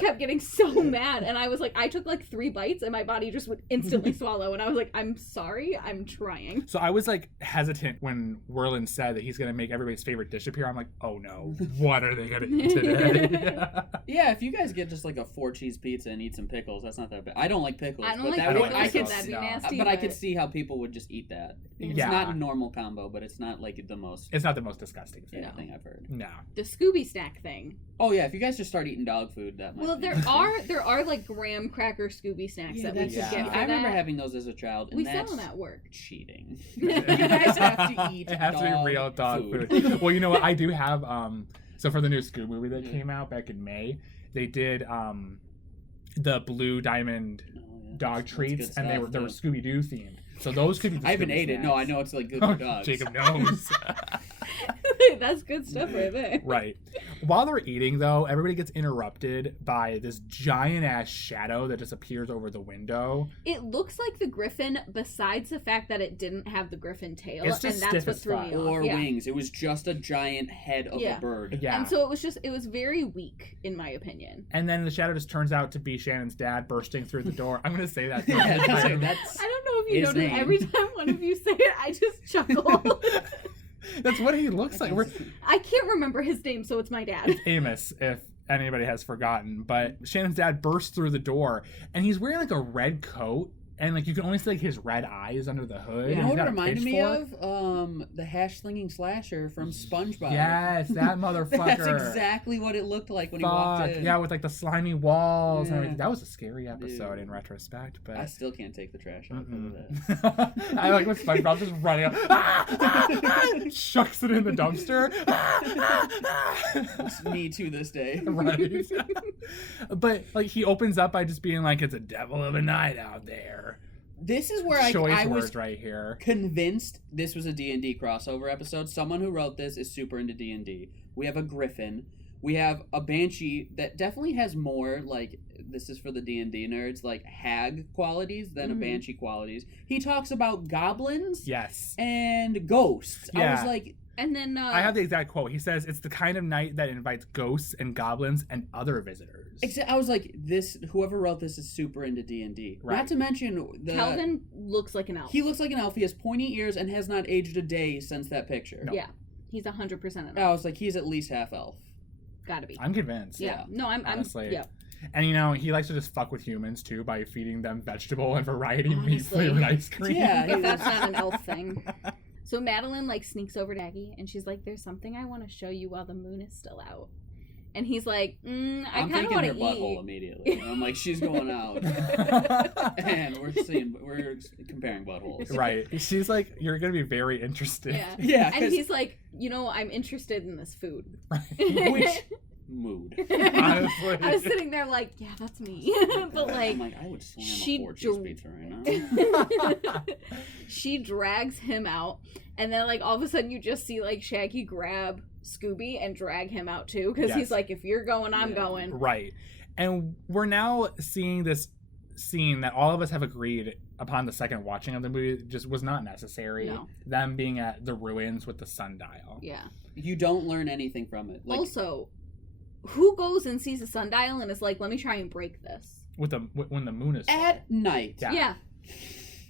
kept getting so mad, and I was like, I took like 3 bites, and my body just would instantly swallow, and I was like, I'm sorry, I'm trying. So I was like hesitant when Werlin said that he's gonna make everybody's favorite dish appear. I'm like, oh no, what are they gonna eat today? Yeah, if you guys get just like a 4-cheese pizza and eat some pickles, that's not that bad. I don't like pickles. I don't but like that pickles, would, I could, that'd be no. nasty. but I could see how people would just eat that. It's Yeah. not a normal combo, but it's not like the most It's not the most disgusting thing. thing I've heard. No. the Scooby snack thing. Oh yeah, if you guys just start eating dog food, that might. Well, be there are like graham cracker Scooby snacks that we could that's- get. yeah. For I remember that. having those as a child. And We sell that's them at work. cheating. You guys have to eat. It has to be real dog food. food. Well, you know what? I do have so for the new Scoob movie that came out back in May, they did the Blue Diamond Oh, yeah. dog That's treats, good and they stuff, were yeah. Scooby-Doo themed. So those could be the I haven't Scooby ate it. No, I snacks. know it's like good Oh, for dogs. Jacob knows. That's good stuff right there. Right. While they're eating, though, everybody gets interrupted by this giant-ass shadow that just appears over the window. It looks like the griffin, besides the fact that it didn't have the griffin tail, It's just and that's stiff what as threw fuck. me off. Or Yeah. wings. It was just a giant head of Yeah. a bird. Yeah. And so it was very weak, in my opinion. And then the shadow just turns out to be Shannon's dad bursting through the door. I'm going to say that. Yeah, that's, time. that's I don't know if you His notice, name. every time one of you say it, I just chuckle. That's what he looks like. I can't remember his name, so it's my dad. It's Amos, if anybody has forgotten. But Shannon's dad bursts through the door, and he's wearing like a red coat, and like you can only see like his red eyes under the hood. You and know he's what got it a reminded me pitchfork. of? The hash-slinging slasher from SpongeBob. Yes, that motherfucker. That's exactly what it looked like when he walked in. Yeah, with like the slimy walls and Yeah. everything. That was a scary episode Dude. in retrospect, but I still can't take the trash out Mm-mm. of that. I like when SpongeBob just running out, shucks it in the dumpster. It's me to this day. Right. But like he opens up by just being like, "It's a devil of a night out there." This is where Choice I words was right here. convinced this was a D&D crossover episode. Someone who wrote this is super into D&D. We have a griffin. We have a banshee that definitely has more, like, this is for the D&D nerds, like hag qualities than a banshee qualities. He talks about goblins Yes. and ghosts. I Yeah. was like, And then I have the exact quote. He says, "It's the kind of night that invites ghosts and goblins and other visitors." I was like, this, whoever wrote this is super into D&D. Right. Not to mention, Calvin looks like an elf. he looks like an elf. He has pointy ears and has not aged a day since that picture. No. Yeah, he's 100% an I elf. was like, he's at least half elf. Gotta be. I'm convinced. Yeah. No, I'm Honestly. yeah. And you know, he likes to just fuck with humans too by feeding them vegetable and variety meat Honestly. flavored ice cream. Yeah, If that's not an elf thing. So Madelyn like sneaks over to Shaggy and she's like, "There's something I want to show you while the moon is still out." And he's like, "I I'm kind of thinking want her to butthole eat." immediately. And I'm like, she's going out, and we're comparing buttholes. Right. She's like, "You're gonna be very interested." Yeah. Yeah, And 'cause- he's like, "I'm interested in this food." Which mood? Honestly. I was sitting there like, "Yeah, that's me." But like, I'm like, I would slam she a 4-cheese pizza right now. she drags him out, and then like all of a sudden you just see like Shaggy grab Scooby and drag him out too, because Yes. he's like, "If you're going, I'm Yeah. going." Right. And we're now seeing this scene that all of us have agreed upon the second watching of the movie just was not necessary. No. Them being at the ruins with the sundial. Yeah. You don't learn anything from it. Like, Also, who goes and sees a sundial and is like, "Let me try and break this"? With the when the moon is full. at night. Yeah. Yeah.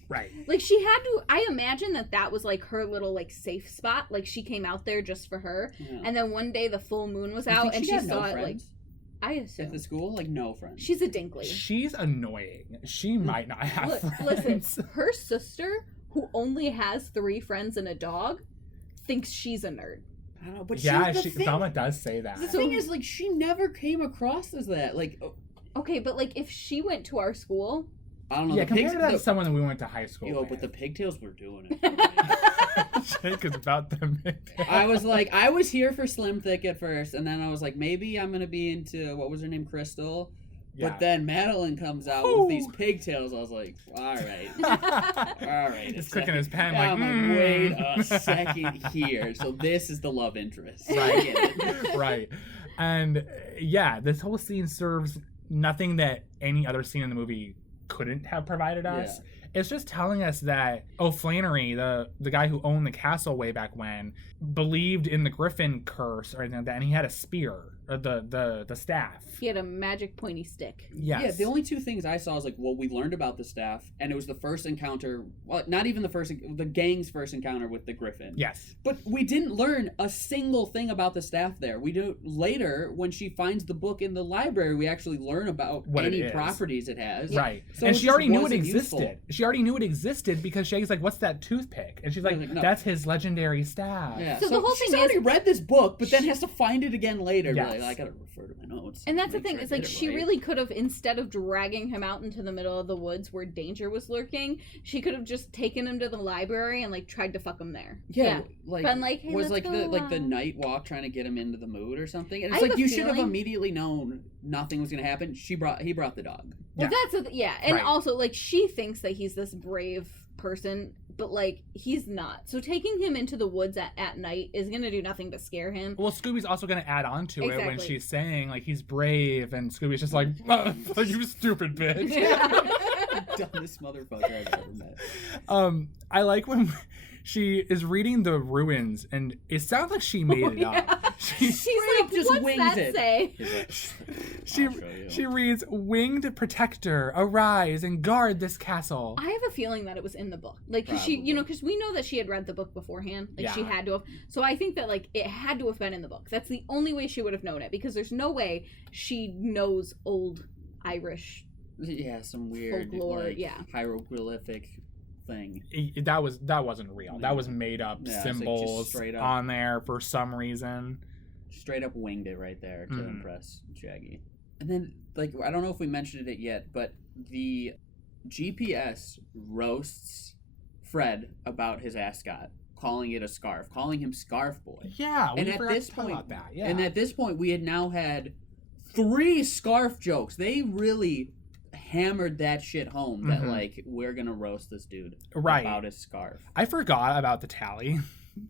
Right. Like she had to. I imagine that was like her little like safe spot. Like she came out there just for her, Yeah. and then one day the full moon was You out, think and she got saw no it. Like friends I at assume the school, like no friends. she's a Dinkley. She's annoying. She might not have Listen, friends. her sister, who only has 3 friends and a dog, thinks she's a nerd. I don't know, but Yeah, thing, Velma does say that. The thing is, like, she never came across as that. Like, okay, but like if she went to our school, I don't know. Yeah, compared to that to someone that we went to high school with. But the pigtails were doing it. Jake is about them. I was here for Slim Thick at first, and then I was like, maybe I'm gonna be into, what was her name, Crystal? Yeah. But then Madelyn comes out with these pigtails. I was like, all right. All right. He's clicking his pen I'm like, wait a second here. So this is the love interest. Right. Right. And yeah, this whole scene serves nothing that any other scene in the movie couldn't have provided us. Yeah. It's just telling us that Flannery, the guy who owned the castle way back when, believed in the Gryphon curse or anything like that, and he had a spear, or the staff. He had a magic pointy stick. Yes. Yeah, the only two things I saw was like, well, we learned about the staff, and it was the first encounter, well, not even the gang's first encounter with the Gryphon. Yes. But we didn't learn a single thing about the staff there. We do later, when she finds the book in the library, we actually learn about what any properties it has. Right. So and she already knew it existed. Useful. She already knew it existed because Shaggy's like, what's that toothpick? And she's like, no. That's his legendary staff. Yeah. So the whole thing is, she's already read this book, but then has to find it again later. Yes. Like, I gotta refer to my notes. And that's the thing. It's like she really could have, instead of dragging him out into the middle of the woods where danger was lurking, she could have just taken him to the library and like tried to fuck him there. Yeah. Like, been like, hey, was like the night walk trying to get him into the mood or something. And it's like you should have immediately known nothing was gonna happen. He brought the dog. Well, that's and also like she thinks that he's this brave person, but like he's not. So taking him into the woods at night is gonna do nothing but scare him. Well, Scooby's also gonna add on to it when she's saying like he's brave, and Scooby's just like, you stupid bitch. Dumbest motherfucker I've ever met. I like when she is reading the ruins, and it sounds like she made it up. She's like, just what's wings that say? She reads, "Winged protector, arise and guard this castle." I have a feeling that it was in the book, like because because we know that she had read the book beforehand, like she had to have. So I think that like it had to have been in the book. That's the only way she would have known it, because there's no way she knows old Irish. Yeah, some weird folklore, hieroglyphic thing. That wasn't real. That was made up symbols on there for some reason. Straight up winged it right there to impress Shaggy. And then, like, I don't know if we mentioned it yet, but the GPS roasts Fred about his ascot, calling it a scarf, calling him Scarf Boy. Yeah, we forgot to talk about that. Yeah. And at this point, we had now had 3 scarf jokes. They really hammered that shit home that like we're gonna roast this dude about his scarf. I forgot about the tally.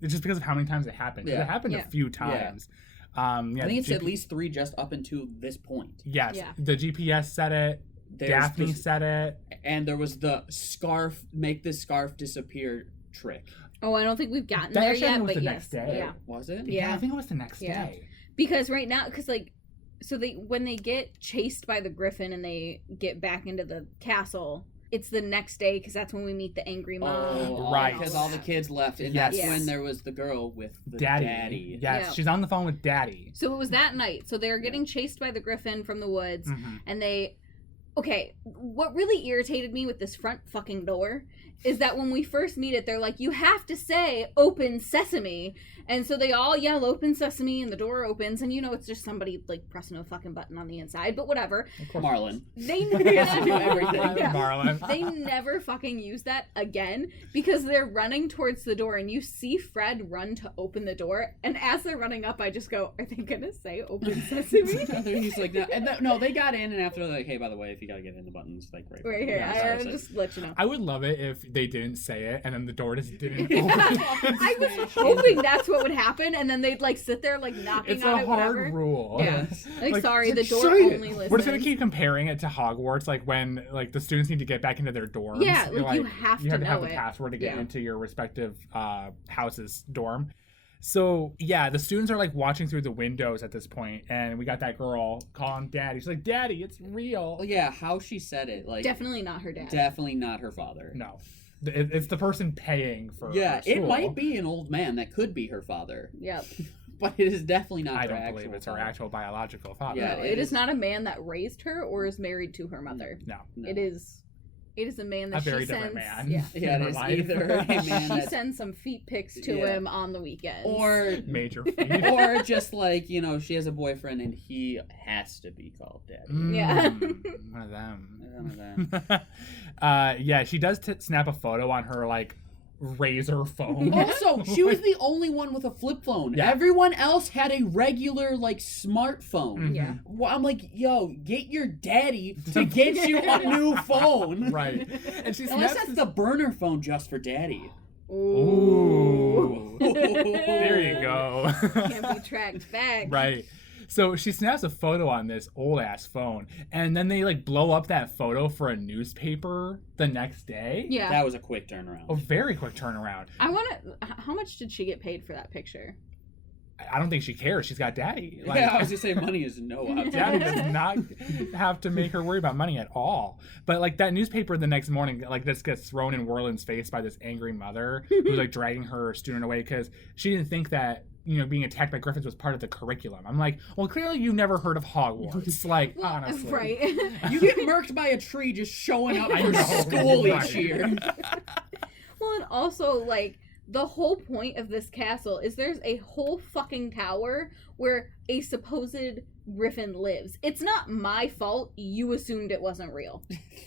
It's just because of how many times it happened. It happened a few times. I think it's at least 3 just up until this point. Yes. Yeah. The GPS said it. Daphne said it. And there was the scarf, make this scarf disappear trick. Oh, I don't think we've gotten there yet. Was the next day. Yeah. Was it? Yeah, I think it was the next day. Because right now, so when they get chased by the Gryphon and they get back into the castle, it's the next day because that's when we meet the angry mom. Oh, right. Because all the kids left, and that's when there was the girl with the daddy. Yes, she's on the phone with Daddy. So it was that night. So they're getting chased by the Gryphon from the woods, and they... Okay, what really irritated me with this front fucking door is that when we first meet it, they're like, you have to say, open sesame. And so they all yell, open sesame, and the door opens, and it's just somebody, like, pressing a fucking button on the inside, but whatever. Marlon. They Marlon. They never fucking use that again, because they're running towards the door, and you see Fred run to open the door, and as they're running up, I just go, are they gonna say open sesame? He's like, no, they got in, and after they're like, hey, by the way, if you gotta get in the buttons, like, right here. I'll just let you know. I would love it if they didn't say it, and then the door just didn't open. I was hoping that's what would happen, and then they'd like sit there like knocking on it. It's a hard rule. Yeah. Like sorry, the door only listens. We're just gonna keep comparing it to Hogwarts, like when like the students need to get back into their dorms. Yeah, like you have to have the password to get into your respective house's dorm. So yeah, the students are like watching through the windows at this point, and we got that girl calling Daddy. She's like, "Daddy, it's real." Well, yeah, how she said it, like definitely not her dad. Definitely not her father. No. It's the person paying for her school. It might be an old man that could be her father. Yep. But it is definitely not her actual believe it's father. Her actual biological father. Yeah, it is not a man that raised her or is married to her mother. No. It is It is a man that a very she different sends. man. Yeah, Yeah, it is either a man she that's sends some feet pics to Yeah. him on the weekends. or Major feat. or just like, you know, she has a boyfriend and he has to be called daddy. Yeah. One of them. One of them. Yeah, she does snap a photo on her like razor phone. Also, she was the only one with a flip phone. Yeah. Everyone else had a regular, like, smartphone. Yeah. Well, I'm like, yo, get your daddy to get you a new phone. Right. And she Unless snaps that's the burner phone just for daddy. Ooh. There you go. Can't be tracked back. Right. So she snaps a photo on this old ass phone, and then they like blow up that photo for a newspaper the next day. Yeah. That was a quick turnaround. A very quick turnaround. I want to. How much did she get paid for that picture? I don't think she cares. She's got daddy. Like, Yeah, I was just saying money is no object. Daddy does not have to make her worry about money at all. But like that newspaper the next morning, like this gets thrown in Werlin's face by this angry mother who's like dragging her student away because she didn't think that, you know, being attacked by griffins was part of the curriculum. I'm like, well, clearly you've never heard of Hogwarts. Like, Well, honestly. right. You get murked by a tree just showing up I for know, school right. each year. Well, and also, like, the whole point of this castle is there's a whole fucking tower where a supposed griffin lives. It's not my fault you assumed it wasn't real.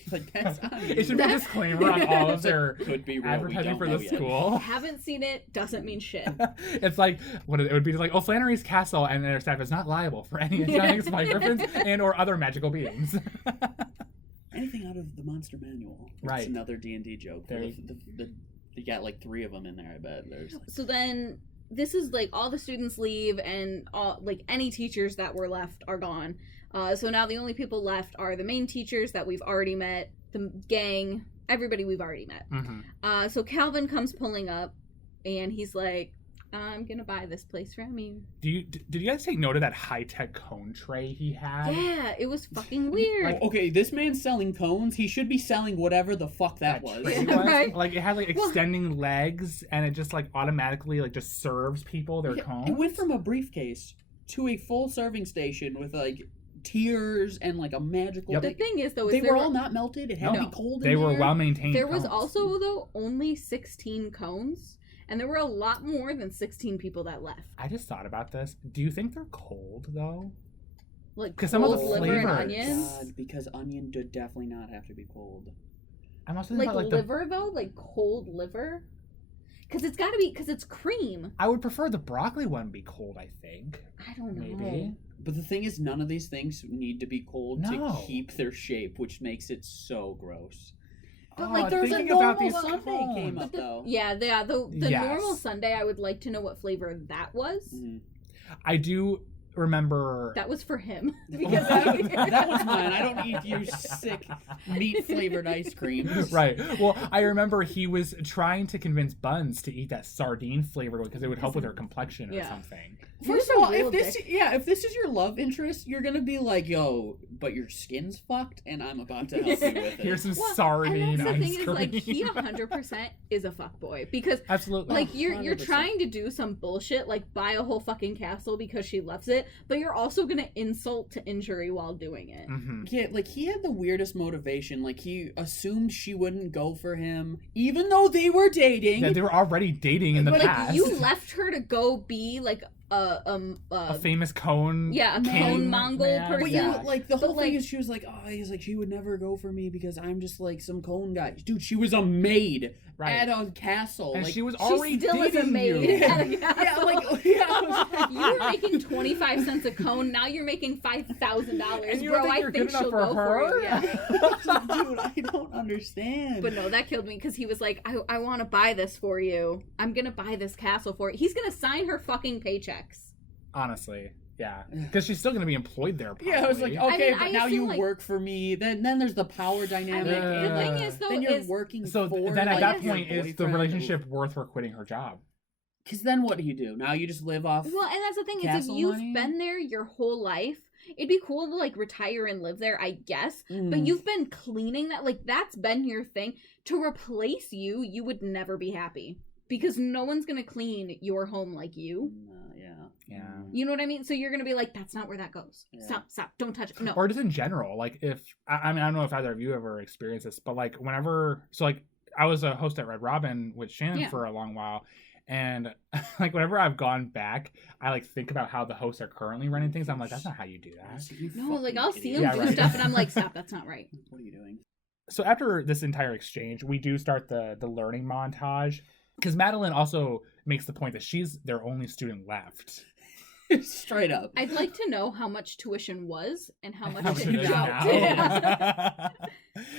Like, that's on It should be a disclaimer on all of their Could be real. advertising for the the school. Haven't seen it, doesn't mean shit. It's like what it would be like. Oh, Flannery's castle and their staff is not liable for any attacks by griffins and or other magical beings. Anything out of the Monster Manual. Right. It's another D&D joke. There You got like 3 of them in there, I bet. There's like... So then this is like all the students leave and all like any teachers that were left are gone. So now the only people left are the main teachers that we've already met, the gang, everybody we've already met. Mm-hmm. So Calvin comes pulling up and he's like, I'm gonna buy this place from you. Did you guys take note of that high-tech cone tray he had? Yeah, it was fucking weird. Oh, okay, this man's selling cones. He should be selling whatever the fuck that was. tray Yeah, was. right. Like it had like extending legs, and it just like automatically like just serves people their cones. It went from a briefcase to a full serving station with like tiers and like a magical. Yep. The thing is, though, is They there were all not melted. It had to No. be cold. They in were there. well maintained. There was cones. also, though, only 16 cones, and there were a lot more than 16 people that left. I just thought about this. Do you think they're cold though? Like 'Cause some of the cold liver and flavors- onions. God, because onion did definitely not have to be cold. I'm also thinking Like about like liver, though? Like cold liver? Because it's got to be, because it's cream. I would prefer the broccoli one be cold. I think I don't know. maybe. But the thing is, none of these things need to be cold No. to keep their shape, which makes it so gross. But, Oh, like, There's a thinking about normal these Sunday came cones. up though. Yeah, the Yes. normal sundae, I would like to know what flavor that was. Mhm. I do remember. That was for him. Because that was mine. I don't eat your sick meat flavored ice cream. Right. Well, I remember he was trying to convince Buns to eat that sardine flavored one because it would help with her complexion or Yeah. something. First He was of a all, real if this is your love interest, you're gonna be like, yo, but your skin's fucked, and I'm about to help you with it. Here's some Well, sardine and that's the ice thing cream. is, like, he 100% is a fuckboy because Absolutely. like you're 100%. trying to do some bullshit like buy a whole fucking castle because she loves it, but you're also gonna insult to injury while doing it. Mm-hmm. Yeah, like he had the weirdest motivation. Like he assumed she wouldn't go for him, even though they were dating. Yeah, they were already dating in the Like past. you left her to go be like a famous cone. yeah, a king cone Mongol man. person. But you Yeah. like the But, whole like- thing is she was like, oh, he's like she would never go for me because I'm just like some cone guy. Dude, she was a maid Right. at a castle. And like, she was She already still is a dating maid you. at a yeah, castle. like yeah. You were making 25 cents a cone. Now you're making $5,000. And you Bro, don't think I you're think good enough she'll for go her? for it. Yeah. Dude, I don't understand. But no, that killed me because he was like, I want to buy this for you. I'm going to buy this castle for you. He's going to sign her fucking paychecks. Honestly, yeah, because she's still going to be employed there. Probably. Yeah, I was like, okay, I mean, but I now assume, you like- work for me. Then there's the power I dynamic. mean, and, the like, thing is, though, then you're is... working So for. then at like, that your point, is the boyfriend. relationship worth her quitting her job? Because then what do? Now you just live off. Well, and that's the thing is, if Castle you've money? been there your whole life, it'd be cool to, like, retire and live there, I guess. Mm. But you've been cleaning that. Like, that's been your thing. To replace you, you would never be happy. Because no one's going to clean your home like you. Yeah. Yeah. You know what I mean? So you're gonna be like, that's not where that goes. Yeah. Stop, don't touch it. No. Or just in general, like if I mean I don't know if either of you ever experienced this, but like whenever I was a host at Red Robin with Shannon for a long while, and like whenever I've gone back, I like think about how the hosts are currently running things. I'm like, that's not how you do that. No, like I'll see them Yeah, do right. stuff, and I'm like, stop, that's not right. What are you doing? So after this entire exchange, we do start the learning montage, because Madelyn also makes the point that she's their only student left. Straight up. I'd like to know how much tuition was and how much How it much it is is out. now.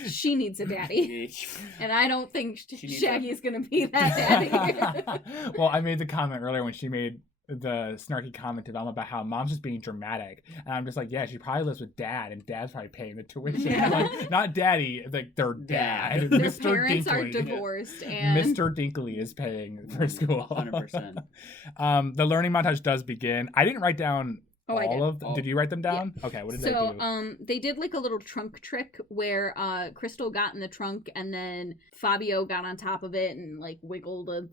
She needs a daddy, and I don't think needs Shaggy's gonna be that daddy. Well, I made the comment earlier when she made the snarky comment to Velma about how mom's just being dramatic, and I'm just like, yeah, she probably lives with dad, and dad's probably paying the tuition. Yeah. Like, not daddy, like their dad. Their Mr. parents are Dinkley. divorced, and Mr. Dinkley is paying for school. 100%. The learning montage does begin. I didn't write down I did. all of them. Did you write them down? Yeah. Okay, what did they do? They did like a little trunk trick where Crystal got in the trunk, and then Fabio got on top of it and like wiggled a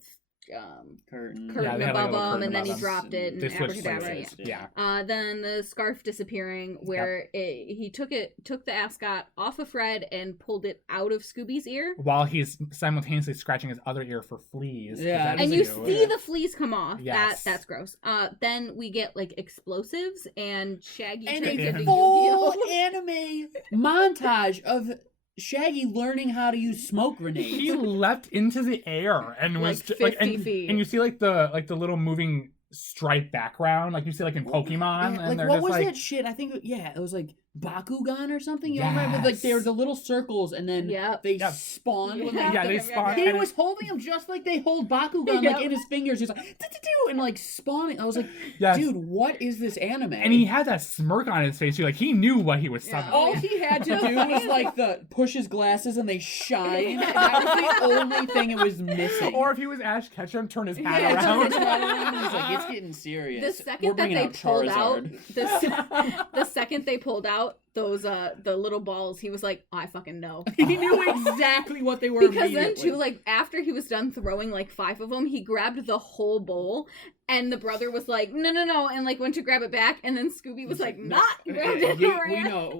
curtain above curtain him, and then he above dropped it, and They switched Abracadabra. places. Yeah. Yeah. Then the scarf disappearing, where he took the ascot off of Fred and pulled it out of Scooby's ear, While he's simultaneously scratching his other ear for fleas. Yeah. That and is you new. see the fleas come off. Yes. That's gross. Then we get like explosives, and Shaggy and turns a into full Yu-Gi-Oh. anime montage of Shaggy learning how to use smoke grenades. He leapt into the air and was Like 50 feet. and you see like the little moving stripe background, like you see like in Pokemon. Yeah, and like they're what just was like, that shit? I think it was like Bakugan or something. You Yes. remember like they were the little circles, and then Yep. they Yep. spawned. When Yeah. they spawn. He and was holding him just like they hold Bakugan, Yep. like in his fingers. He's like "Do-do-do," and like spawning. I was like, Yes. dude, what is this anime? And he had that smirk on his face too, like he knew what he was Yeah. summoning. all he had to do was like push his glasses and they shine. And that was the only thing it was missing. Or if he was Ash Ketchum, turn his hat Yeah, around. it's like it's getting serious. The We're second that bringing they out pulled out, Charizard. the second they pulled out those the little balls, he was like, I fucking know. He knew exactly what they were. Because then immediately. too, like after he was done throwing like 5 of them, he grabbed the whole bowl, and the brother was like, no, and like went to grab it back, and then Scooby was like, No, not grabbed it. we and ran. know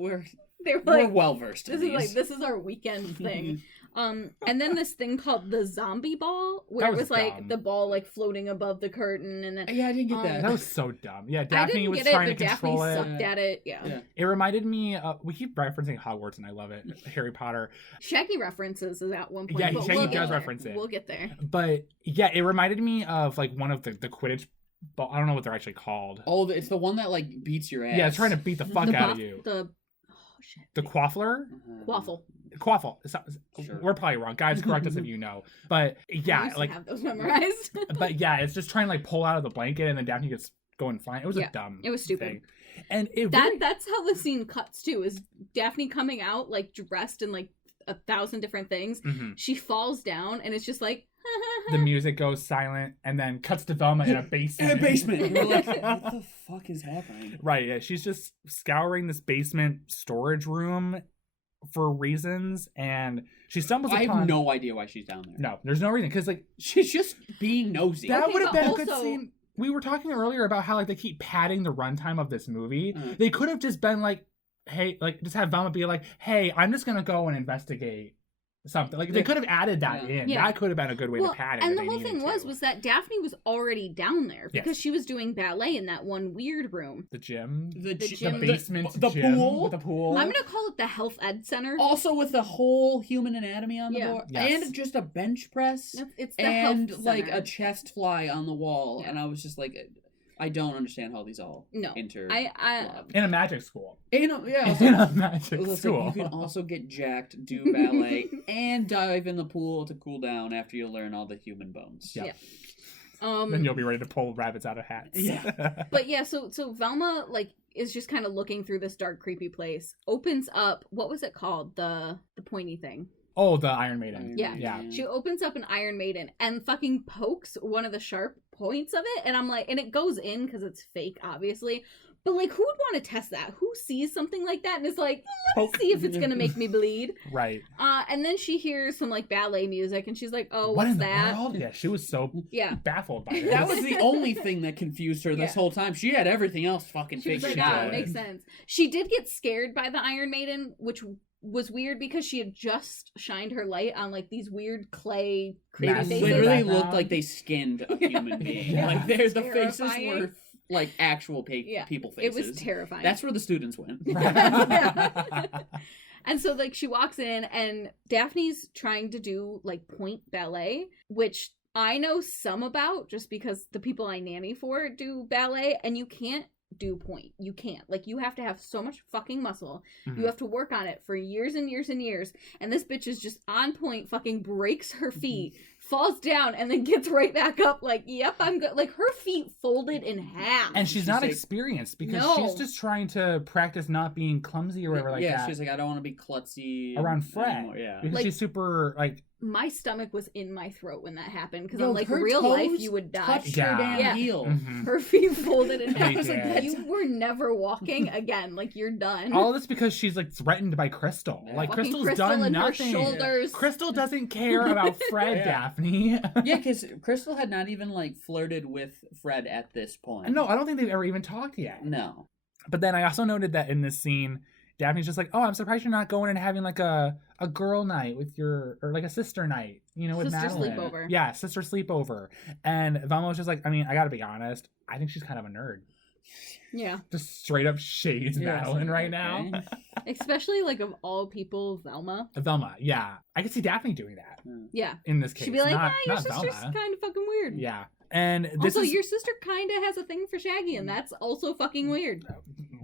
They were we're like, well versed in this is our weekend thing. And then this thing called the zombie ball, where That it was was like dumb. the ball like floating above the curtain, and then Yeah, I didn't get that. That was so dumb. Yeah, I Daphne didn't was get it, trying but to Daphne control it. sucked at it. Yeah. It reminded me. We keep referencing Hogwarts, and I love it. Harry Potter. Shaggy references is at one point. Yeah, but Shaggy we'll get does there. reference it. We'll get there. But yeah, it reminded me of like one of the Quidditch ball. I don't know what they're actually called. Oh, it's the one that like beats your ass. Yeah, it's trying to beat the fuck The out of buff- you. Shit. The Quaffler? Waffle. Quaffle. Sure. We're probably wrong. Guys, correct us if you know. But I yeah, used to like, have those memorized. but yeah, it's just trying to like pull out of the blanket, and then Daphne gets going flying. It was Yeah, a dumb. it was stupid. thing. And it That really, that's how the scene cuts too. Is Daphne coming out like dressed in like 1,000 different things. Mhm. She falls down, and it's just like the music goes silent, and then cuts to Velma in a basement. In a basement. And we're like, what the fuck is happening? Right, yeah, she's just scouring this basement storage room for reasons, and she stumbles I upon. have no idea why she's down there. No, there's no reason, because like She's just being nosy. that Okay, would have but been a good also- scene. We were talking earlier about how like they keep padding the runtime of this movie. Mhm. They could have just been like, hey, like just have Velma be like, hey, I'm just gonna go and investigate something. Like they could have added that Yeah. in. Yeah. That could have been a good way to pad it. and if the they whole needed thing to. was that Daphne was already down there because Yes. she was doing ballet in that one weird room. the gym, The gym- the basement, the gym pool? with the pool. I'm gonna call it the health ed center. Also with the whole human anatomy on the Yeah. board. Yes. And just a bench press. It's the And health like center. a chest fly on the wall. Yeah. And I was just like, I don't understand how these all No, enter. I in a magic school. You know, yeah, I was In like, a magic it was school. like, you can also get jacked, do ballet, and dive in the pool to cool down after you learn all the human bones. Yeah. Yeah. Then you'll be ready to pull rabbits out of hats. Yeah. But yeah, so Velma like is just kind of looking through this dark, creepy place. Opens up, what was it called? The pointy thing. Oh, the Iron Maiden. Yeah. Yeah. She opens up an Iron Maiden and fucking pokes one of the sharp points of it, and I'm like, and it goes in because it's fake, obviously. But, like, who would want to test that? Who sees something like that and is like, let me see if it's going to make me bleed? Right. And then she hears some, like, ballet music, and she's like, oh, what's what in that? the world? Yeah, she was so baffled by it. That was the only thing that confused her this whole time. She had everything else fucking She was figured like, out. it makes sense. She did get scared by the Iron Maiden, which was weird because she had just shined her light on, like, these weird clay crazy Masks. faces. Literally looked like they skinned a human being. Yeah. Like, there's the faces Terrifying. were like actual people faces. It was terrifying. That's where the students went. And so, like, she walks in, and Daphne's trying to do, like, point ballet, which I know some about just because the people I nanny for do ballet, and you can't do point. You can't. Like, you have to have so much fucking muscle. Mm-hmm. You have to work on it for years and years and years. And this bitch is just on point, fucking breaks her feet, falls down, and then gets right back up like, yep, I'm good. Like, her feet folded in half. And she's not experienced because she's just trying to practice not being clumsy or whatever like that. Yeah, she's like, I don't want to be klutzy around Fred. anymore. Yeah. Because like, she's super, like... My stomach was in my throat when that happened because I'm like, her real toes life, you would die. touched her damn heel. Mm-hmm. Her feet folded in half. They I was like, did. you were never walking again. Like, you're done. All this because she's, like, threatened by Crystal. Like, Fucking Crystal's Crystal done and nothing. her shoulders. Crystal doesn't care about Fred, Daphne. Yeah, because Crystal had not even, like, flirted with Fred at this point. No, I don't think they've ever even talked yet. No. But then I also noted that in this scene, Daphne's just like, oh, I'm surprised you're not going and having, like, a girl night with or like a sister night, you know, with Sister Madelyn. sleepover. Yeah, sister sleepover. And Velma was just like, I mean, I gotta be honest, I think she's kind of a nerd. Yeah. Just straight up shades Madelyn right now. Especially, like, of all people, Velma. Velma, yeah. I could see Daphne doing that. Yeah. In this case. She'd be like, not, your not sister's Velma. kind of fucking weird. Yeah. And this also, is... your sister kind of has a thing for Shaggy, and that's also fucking weird.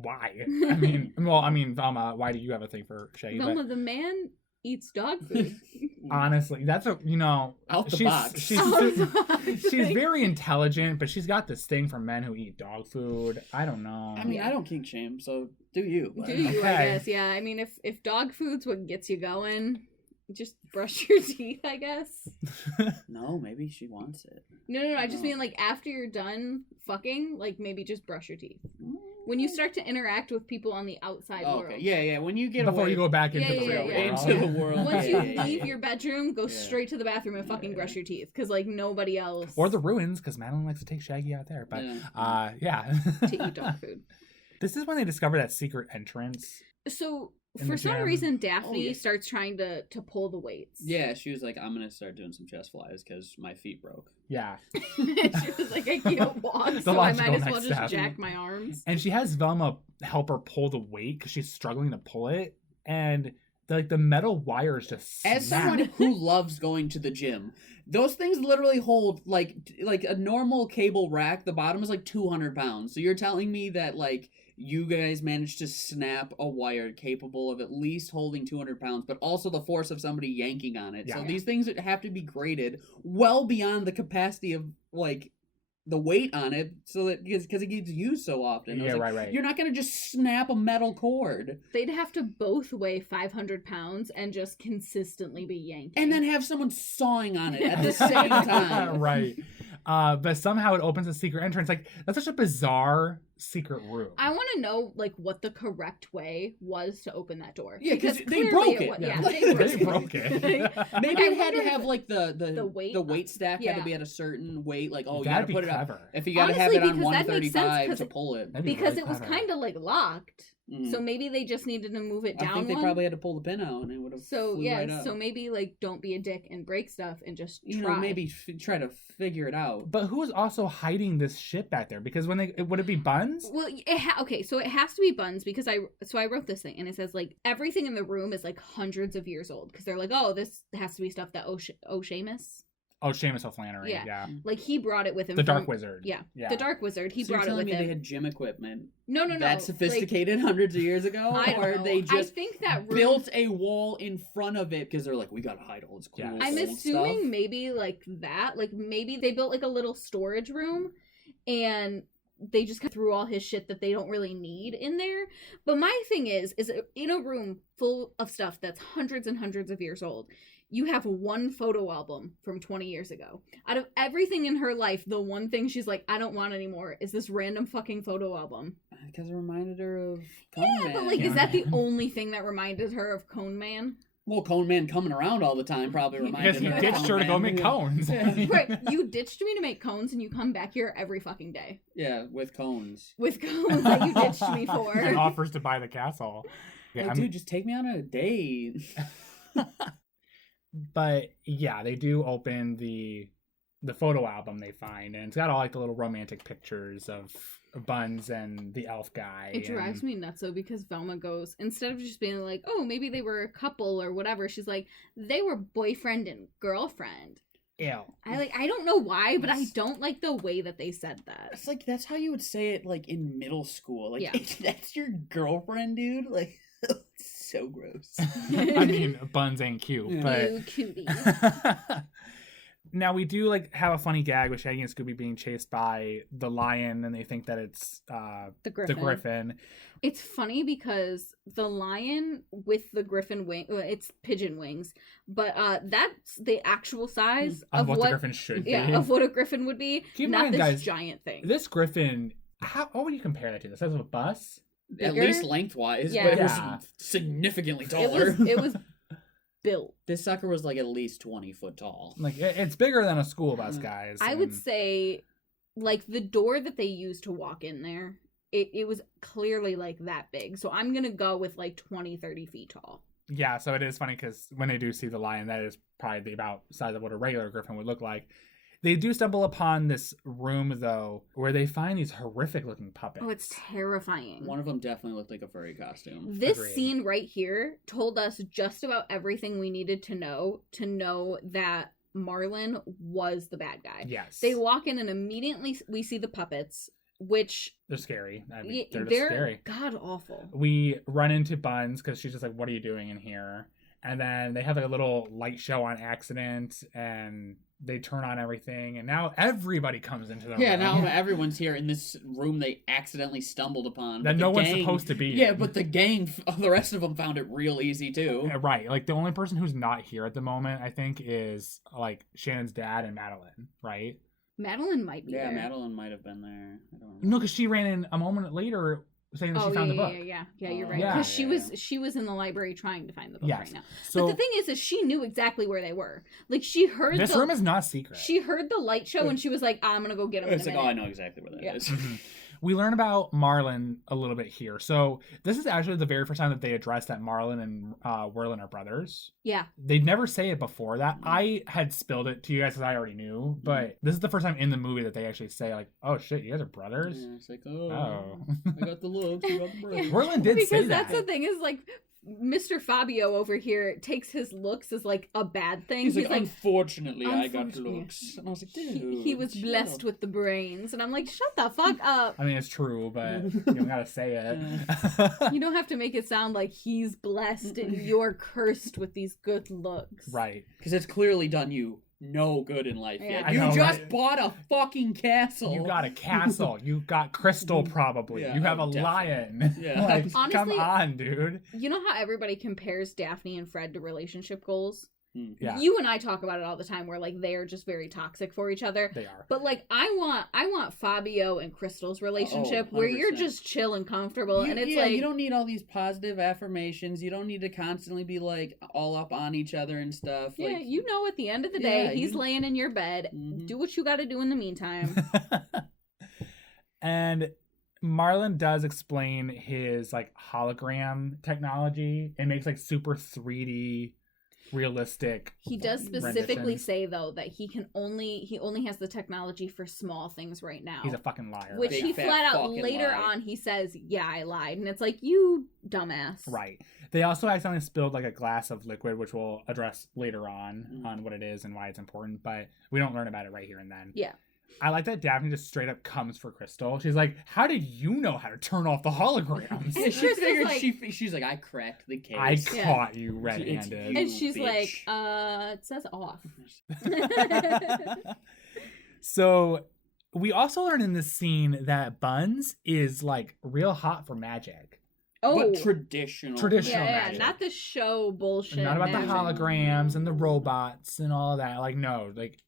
Why? I mean, Velma, why do you have a thing for Shaggy? Velma, the man eats dog food. Honestly, that's a, you know... Out the box. She's very intelligent, but she's got this thing for men who eat dog food. I don't know. I mean, I don't kink shame, so do you. But. Do you, I guess. Yeah, I mean, if dog food's what gets you going, just brush your teeth, I guess. No, maybe she wants it. No, I just mean, like, after you're done fucking, like, maybe just brush your teeth. When you start to interact with people on the outside world. Okay, yeah. When you get Before away, you go back into the real world. Into the world. Once you leave your bedroom, go straight to the bathroom and fucking brush your teeth. Because, like, nobody else... Or the ruins, because Madelyn likes to take Shaggy out there. But, to eat dog food. This is when they discover that secret entrance. So... For some reason, Daphne starts trying to pull the weights. Yeah, she was like, I'm going to start doing some chest flies because my feet broke. Yeah. She was like, I can't walk, so I might as well just jack my arms. And she has Velma help her pull the weight because she's struggling to pull it. And the metal wires just snap. As someone who loves going to the gym, those things literally hold like a normal cable rack. The bottom is like 200 pounds. So you're telling me that like you guys managed to snap a wire capable of at least holding 200 pounds, but also the force of somebody yanking on it. So these things have to be graded well beyond the capacity of like the weight on it, so that because it gets used so often. Yeah, right. You're not gonna just snap a metal cord. They'd have to both weigh 500 pounds and just consistently be yanking, and then have someone sawing on it at the same time. Right. But somehow it opens a secret entrance. Like, that's such a bizarre secret room. I want to know, like, what the correct way was to open that door. Yeah, because they broke it. They broke it. Maybe it had to have, like, the weight stack had to be Yeah. at a certain weight. Like, oh, you That'd gotta put be it up. clever. If you gotta Honestly, have it on because that makes sense, 135 to pull it. Because really it was clever. kind of, like, locked. Mhm. So maybe they just needed to move it down. I think they probably had to pull the pin out and it would have right up. So maybe, like, don't be a dick and break stuff and just try. You know, maybe try to figure it out. But who is also hiding this shit back there? Because when would it be Buns? Well, okay, so it has to be Buns because I wrote this thing and it says, like, everything in the room is, like, hundreds of years old because they're like, oh, this has to be stuff that Seamus. Oh, Seamus O'Flannery. Yeah. Like, he brought it with him. The Dark Wizard. Yeah. The Dark Wizard. He brought it with him. They had gym equipment. No. That sophisticated hundreds of years ago? I don't or know. they just I think that room... built a wall in front of it because they're like, we gotta hide all this cool old I'm assuming stuff. maybe like that. Like, maybe they built, like, a little storage room and they just threw all his shit that they don't really need in there. But my thing is in a room full of stuff that's hundreds and hundreds of years old, you have one photo album from 20 years ago. Out of everything in her life, the one thing she's like, I don't want anymore is this random fucking photo album. Because it reminded her of Cone Man. But like, is that the only thing that reminded her of Cone Man? Well, Cone Man coming around all the time probably reminded Because her. you ditched her to go make cones. Right, you ditched me to make cones and you come back here every fucking day. Yeah, with cones. With cones that you ditched me for. And offers to buy the castle. Yeah, dude, just take me on a date. But yeah, they do open the photo album they find, and it's got all like the little romantic pictures of Buns and the elf guy. It drives me nuts though, because Velma goes, instead of just being like, oh, maybe they were a couple or whatever, she's like, they were boyfriend and girlfriend. Ew. I don't know why, but I don't like the way that they said that. It's like, that's how you would say it, like, in middle school. Like, Yeah. that's your girlfriend, dude? Like, it's so gross. I mean, Buns ain't cute, Yeah. but You cutie. now we do like have a funny gag with Shaggy and Scooby being chased by the lion, and they think that it's The Griffin. the Griffin. It's funny because the lion with the griffin wing, it's pigeon wings, but that's the actual size Of of what what the Griffin should be. yeah, of what a griffin would be, Keep in not mind, this guys, giant thing. This Griffin, what would you compare that to? The size of a bus? At Bigger? least lengthwise, Yeah. but it Yeah. was significantly It taller. was built. This sucker was like at least 20 foot tall. Like it's bigger than a school bus, guys. I would and- say, like, the door that they used to walk in there, it was clearly like that big. So I'm gonna go with like 20, 30 feet tall. Yeah, so it is funny because when they do see the lion, that is probably the about size of what a regular griffin would look like. They do stumble upon this room, though, where they find these horrific-looking puppets. Oh, it's terrifying. One of them definitely looked like a furry costume. This Agreed. scene right here told us just about everything we needed to know that Marlin was the bad guy. Yes. They walk in and immediately we see the puppets, which They're scary. I mean, they're they're just scary. god awful. We run into Buns because she's just like, what are you doing in here? And then they have like a little light show on accident, and they turn on everything, and now everybody comes into the Yeah, room. now everyone's here in this room they accidentally stumbled upon. That but no the one's gang- supposed to be Yeah, in. but the gang, the rest of them found it real easy too. Right. Like the only person who's not here at the moment, I think, is like Shannon's dad and Madelyn, right? Madelyn might be Yeah, there. Madelyn might have been there. I don't No, because she ran in a moment later saying that Oh, she found yeah, the book. yeah, you're right. Yeah. Because she was in the library trying to find the book Yes. right now. So But the thing is she knew exactly where they were. Like she heard this room is not secret. she heard the light show and she was like, I'm gonna go get him. It's in like, a oh, I minute. know exactly where that Yeah. is. Mhm. We learn about Marlin a little bit here. So this is actually the very first time that they address that Marlin and Werlin are brothers. Yeah. They'd never say it before that. I had spilled it to you guys because I already knew, but this is the first time in the movie that they actually say like, "Oh shit, you guys are brothers." Yeah, it's like, oh, Oh. I got the looks, you got the brains. Werlin did Because say that's that. the thing is like Mr. Fabio over here takes his looks as like a bad thing. He's like, unfortunately, I got "Unfortunately." looks. And I was like, dude. he was chill. blessed with the brains. And I'm like, shut the fuck up. I mean, it's true, but you don't gotta say it. You don't have to make it sound like he's blessed and you're cursed with these good looks. Right. Because it's clearly done you no good in life Yeah. yet. I You know, just right? bought a fucking castle. You got a castle. You got crystal, probably. Yeah, you have a definitely. lion. Yeah. Like, come Honestly- on, dude. You know how everybody compares Daphne and Fred to relationship goals? Yeah, You and I talk about it all the time where like they are just very toxic for each other. they are. But like I want Fabio and Crystal's relationship where you're 100%. just chill and comfortable and it's yeah, like you don't need all these positive affirmations. You don't need to constantly be like all up on each other and stuff. yeah, Like, you know at the end of the day Yeah, he's you- laying in your bed. Mhm. Do what you got to do in the meantime. And Marlin does explain his like hologram technology. It makes like super 3D realistic. He does specifically renditions. say though that he only has the technology for small things right now. He's a fucking liar. Which Big he fat flat out fucking later lie. on he says, "Yeah, I lied." And it's like, "You dumbass." Right. They also accidentally spilled like a glass of liquid, which we'll address later on what it is and why it's important, but we don't learn about it right here and then. Yeah. I like that Daphne just straight up comes for Crystal. She's like, "How did you know how to turn off the holograms?" Yeah, And she Crystal's figured like- she's like, I cracked the case. I Yeah. caught you red-handed. You And she's bitch. like, it says off. So we also learn in this scene that Buns is like real hot for magic. But traditional magic. Not the show bullshit. Not about magic. the holograms and the robots and all of that. Like, no, like,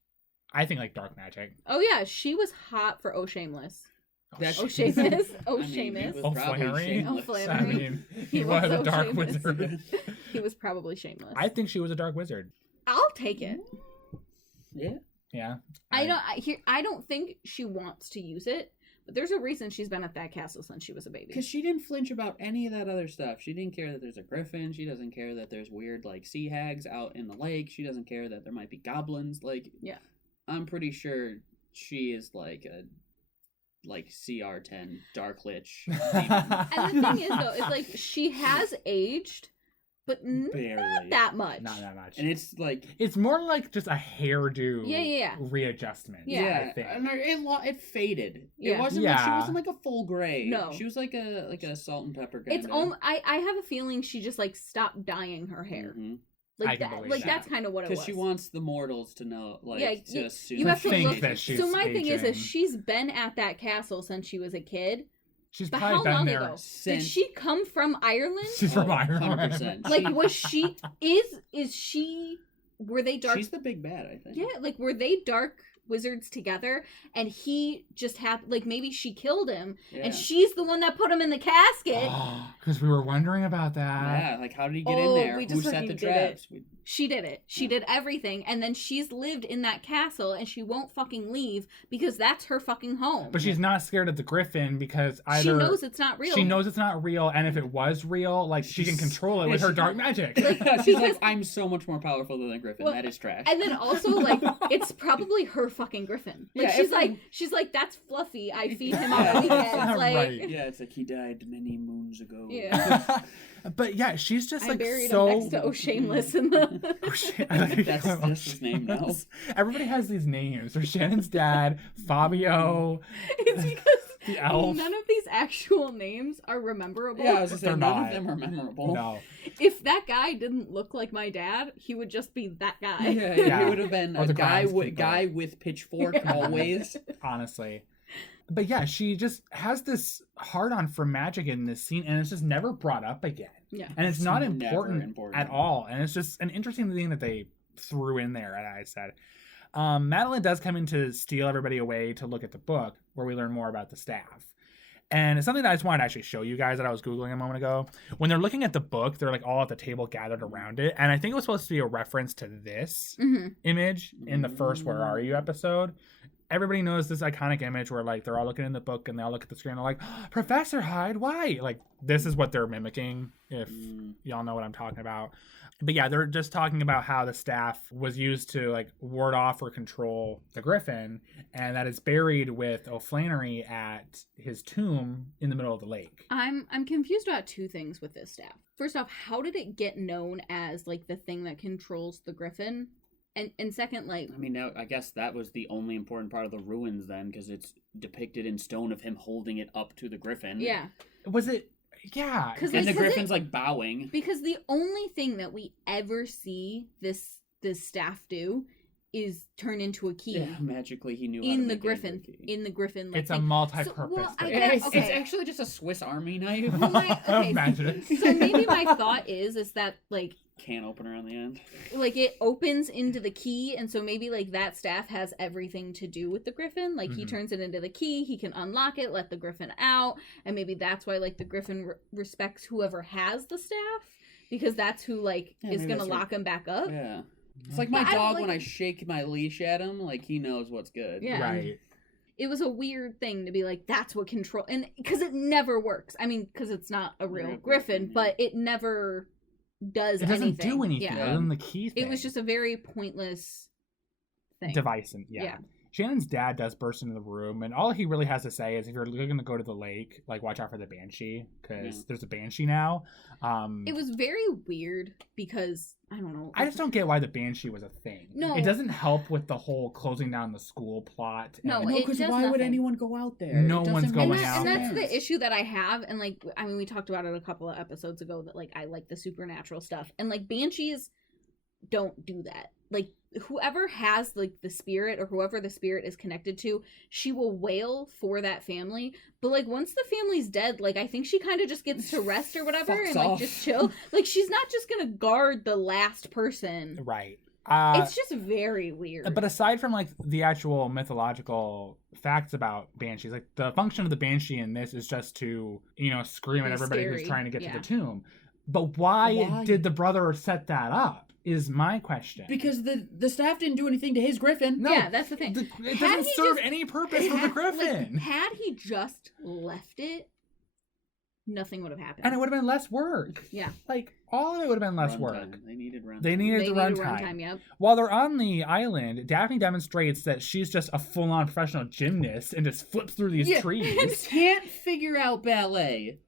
I think like dark magic. Oh yeah, she was hot for Shameless. That's Shameless. Shameless. Flannery. Flannery. I mean, he was was a dark shameless. wizard. He was probably shameless. I think she was a dark wizard. I'll take it. Yeah. Yeah. I don't think she wants to use it, but there's a reason she's been at that castle since she was a baby. Because she didn't flinch about any of that other stuff. She didn't care that there's a griffin. She doesn't care that there's weird, like, sea hags out in the lake. She doesn't care that there might be goblins. Like, yeah. I'm pretty sure she is, like, a, like, CR10 Dark Lich. And the thing is, though, is, like, she has aged, but Barely. not that much. Not that much. And it's, like... It's more like just a hairdo readjustment. Yeah, I think. and it faded. Yeah. It wasn't like she wasn't like a full gray. No. She was like a salt and pepper kind It's I have a feeling she just like stopped dyeing her hair. Mm-hmm. Like that's kind of what it was. Because she wants the mortals to know, like, to assume. You have to think look. that she's so my thing is aging. she's been at that castle since she was a kid. She's But probably how been long there. ago? Did she come from Ireland? She's from Ireland. 100%. Like, was she? Is she? Were they dark? She's the big bad, I think. Yeah, like were they dark wizards together? And he just happened. Like maybe she killed him, and she's the one that put him in the casket. Because we were wondering about that. Yeah, like how did he get in there? We Who just set fucking the did traps? She did it. She did everything, and then she's lived in that castle, and she won't fucking leave because that's her fucking home. But she's not scared of the griffin because either she knows it's not real. She knows it's not real, and if it was real, like she can control it with her dark magic. She's like, I'm so much more powerful than a griffin. Well, that is trash. And then also, like, it's probably her fucking griffin. Like, she's like, that's Fluffy. I feed him on the weekends. Like, right. Yeah, it's like he died many moons ago. Yeah. But yeah, she's just like buried so. him next to Shameless in the. That's his name now. Everybody has these names. There's Shannon's dad, Fabio. It's because the elf. none of these actual names are memorable. Yeah, I was just saying, none not. of them are memorable. No. If that guy didn't look like my dad, he would just be that guy. Yeah. He would have been Or a the guy with pitchfork always. Honestly. But yeah, she just has this hard-on for magic in this scene, and it's just never brought up again. Yeah. And it's not never important at all. And it's just an interesting thing that they threw in there, as I said. Madelyn does come in to steal everybody away to look at the book, where we learn more about the staff. And it's something that I just wanted to actually show you guys that I was Googling a moment ago. When they're looking at the book, they're like all at the table gathered around it. And I think it was supposed to be a reference to this image in the first Where Are You episode. Everybody knows this iconic image where like they're all looking in the book and they all look at the screen and they're like, oh, Professor Hyde, why? Like this is what they're mimicking, if y'all know what I'm talking about. But yeah, they're just talking about how the staff was used to like ward off or control the griffin, and that it's buried with O'Flannery at his tomb in the middle of the lake. I'm confused about two things with this staff. First off, how did it get known as like the thing that controls the griffin? And second, like... I mean, now, I guess that was the only important part of the ruins then, because it's depicted in stone of him holding it up to the griffin. Yeah. Was it... Yeah. And the griffin's like bowing. Because the only thing that we ever see this staff do is turn into a key. Yeah, magically he knew how in to the make griffin. it In the griffin. Like, it's a multi-purpose thing. It's actually just a Swiss Army knife. Magic. So maybe my thought is that like can opener on the end. Like it opens into the key, and so maybe like that staff has everything to do with the griffin. Like he turns it into the key, he can unlock it, let the griffin out, and maybe that's why like the griffin respects whoever has the staff, because that's who like is gonna lock him back up. Yeah, it's like my dog when I shake my leash at him, like he knows what's good. Yeah. Right. It was a weird thing to be like, that's what control, and because it never works. I mean, because it's not a real griffin, but it never does anything. It doesn't do anything other than the key thing. It was just a very pointless thing. Device. Yeah. Shannon's dad does burst into the room, and all he really has to say is if you're looking to go to the lake, like watch out for the banshee, because there's a banshee now. It was very weird because, I don't know. I just don't get why the banshee was a thing. No. It doesn't help with the whole closing down the school plot. No, because why would anyone go out there? No one's going out. And that's the issue that I have, and like, I mean, we talked about it a couple of episodes ago that like I like the supernatural stuff, and like banshees don't do that. Like, whoever has, like, the spirit or whoever the spirit is connected to, she will wail for that family. But, like, once the family's dead, like, I think she kind of just gets to rest or whatever and, like, just chill. Like, she's not just gonna guard the last person. Right. It's just very weird. But aside from, like, the actual mythological facts about banshees, like, the function of the banshee in this is just to, you know, scream at everybody scary. who's trying to get to the tomb. But why did the brother set that up? Is my question. Because the staff didn't do anything to his griffin. No, yeah, that's the thing. It doesn't serve any purpose for the griffin. Like, had he just left it, nothing would have happened. And it would have been less work. Yeah. Like, all of it would have been less work. Time. They needed runtime. They needed the runtime. Yep. While they're on the island, Daphne demonstrates that she's just a full-on professional gymnast and just flips through these trees. And can't figure out ballet,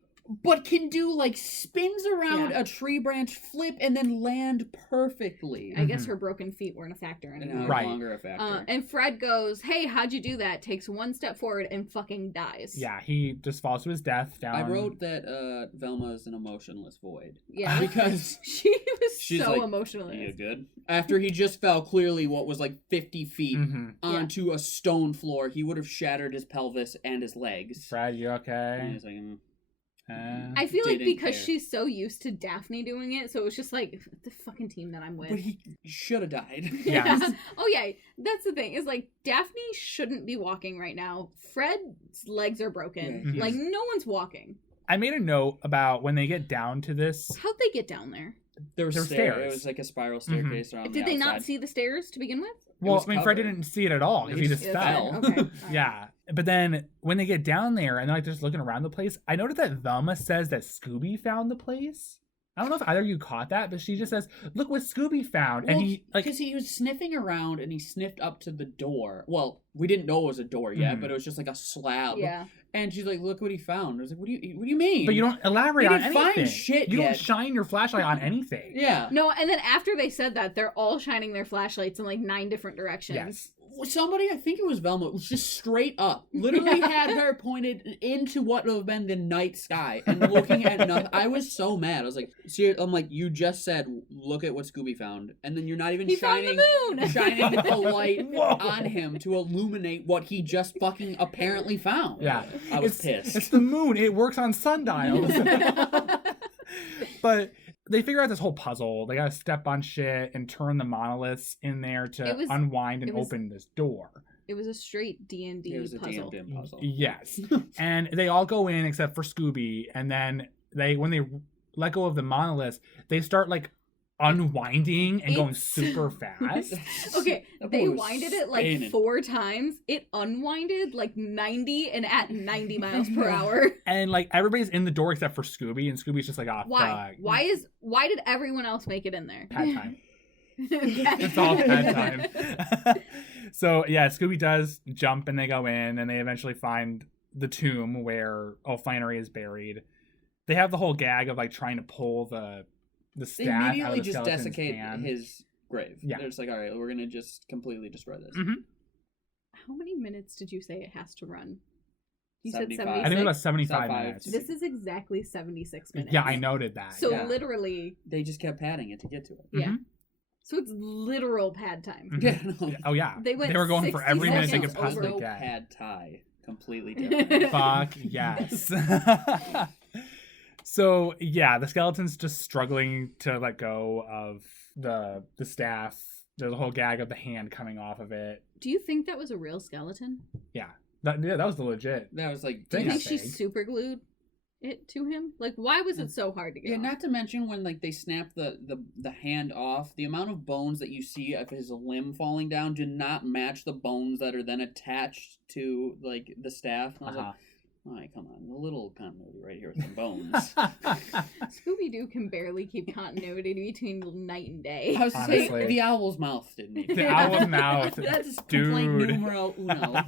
but can do, like, spins around a tree branch, flip, and then land perfectly. I guess her broken feet weren't a factor anymore. No longer a factor. And Fred goes, hey, how'd you do that? Takes one step forward and fucking dies. Yeah, he just falls to his death down. I wrote that Velma is an emotionless void. Yeah. Because she's so like, emotionless. Are you good? After he just fell clearly what was like 50 feet onto a stone floor, he would have shattered his pelvis and his legs. Fred, you okay? And he's like, I feel like because she's so used to Daphne doing it, so it was just like the fucking team that I'm with. But he should have died. Yeah. Oh yeah, that's the thing. Is like Daphne shouldn't be walking right now. Fred's legs are broken. Yeah, like no one's walking. I made a note about when they get down to this. How'd they get down there? There were stairs. It was like a spiral staircase around Did they not see the stairs to begin with? Well, I mean, Fred didn't see it at all because he just fell. Okay. Yeah. But then when they get down there and they're like just looking around the place, I noted that Velma says that Scooby found the place. I don't know if either of you caught that, but she just says, look what Scooby found. Well, and he, like, because he was sniffing around and he sniffed up to the door. Well, we didn't know it was a door yet, but it was just like a slab. Yeah. And she's like, look what he found. I was like, what do you mean? But you don't elaborate on anything. Find shit you yet. don't shine your flashlight on anything. Yeah. No, and then after they said that, they're all shining their flashlights in like 9 different directions. Yes. Somebody, I think it was Velma, was just straight up. Literally had her pointed into what would have been the night sky and looking at nothing. I was so mad. I was like, I'm like, you just said, look at what Scooby found. And then you're not even shining the light on him to illuminate what he just fucking apparently found. Yeah. I was pissed. It's the moon. It works on sundials. But they figure out this whole puzzle. They gotta step on shit and turn the monoliths in there to unwind and open this door. It was a straight D&D puzzle. It was a D&D puzzle. Yes. And they all go in except for Scooby. And then when they let go of the monoliths, they start like unwinding and going super fast. Okay, they winded it like 4 times. It unwinded like 90 and at 90 miles per hour. And like everybody's in the door except for Scooby, and Scooby's just like, why? Fuck. Why did everyone else make it in there? Pad time. It's all pad time. So yeah, Scooby does jump and they go in and they eventually find the tomb where Flannery is buried. They have the whole gag of like trying to pull the staff they immediately out of the just skeleton's desiccate hand. his grave. Yeah. They're just like, all right, we're going to just completely destroy this. Mm-hmm. How many minutes did you say it has to run? You 75. said 76? I think it was 75 75. minutes. This is exactly 76 minutes. Yeah, I noted that. So yeah. literally... They just kept padding it to get to it. Yeah. Mm-hmm. So it's literal pad time. Mm-hmm. Yeah, no. Oh yeah. They were going for every minute they could seconds possibly over. get. Pad thai. Completely different. Fuck yes. So yeah, the skeleton's just struggling to let go of the staff. There's a whole gag of the hand coming off of it. Do you think that was a real skeleton? Yeah. That was the legit. That was like... Do you think I she think. super glued it to him? Like, why was it so hard to get Yeah, off? not to mention when like they snap the hand off, the amount of bones that you see of his limb falling down do not match the bones that are then attached to like the staff. And I was like, all right, come on, a little continuity right here with some bones. Scooby-Doo can barely keep continuity between night and day. I was Honestly. saying the owl's mouth didn't need The owl's mouth. That's Dude. complaint numero uno.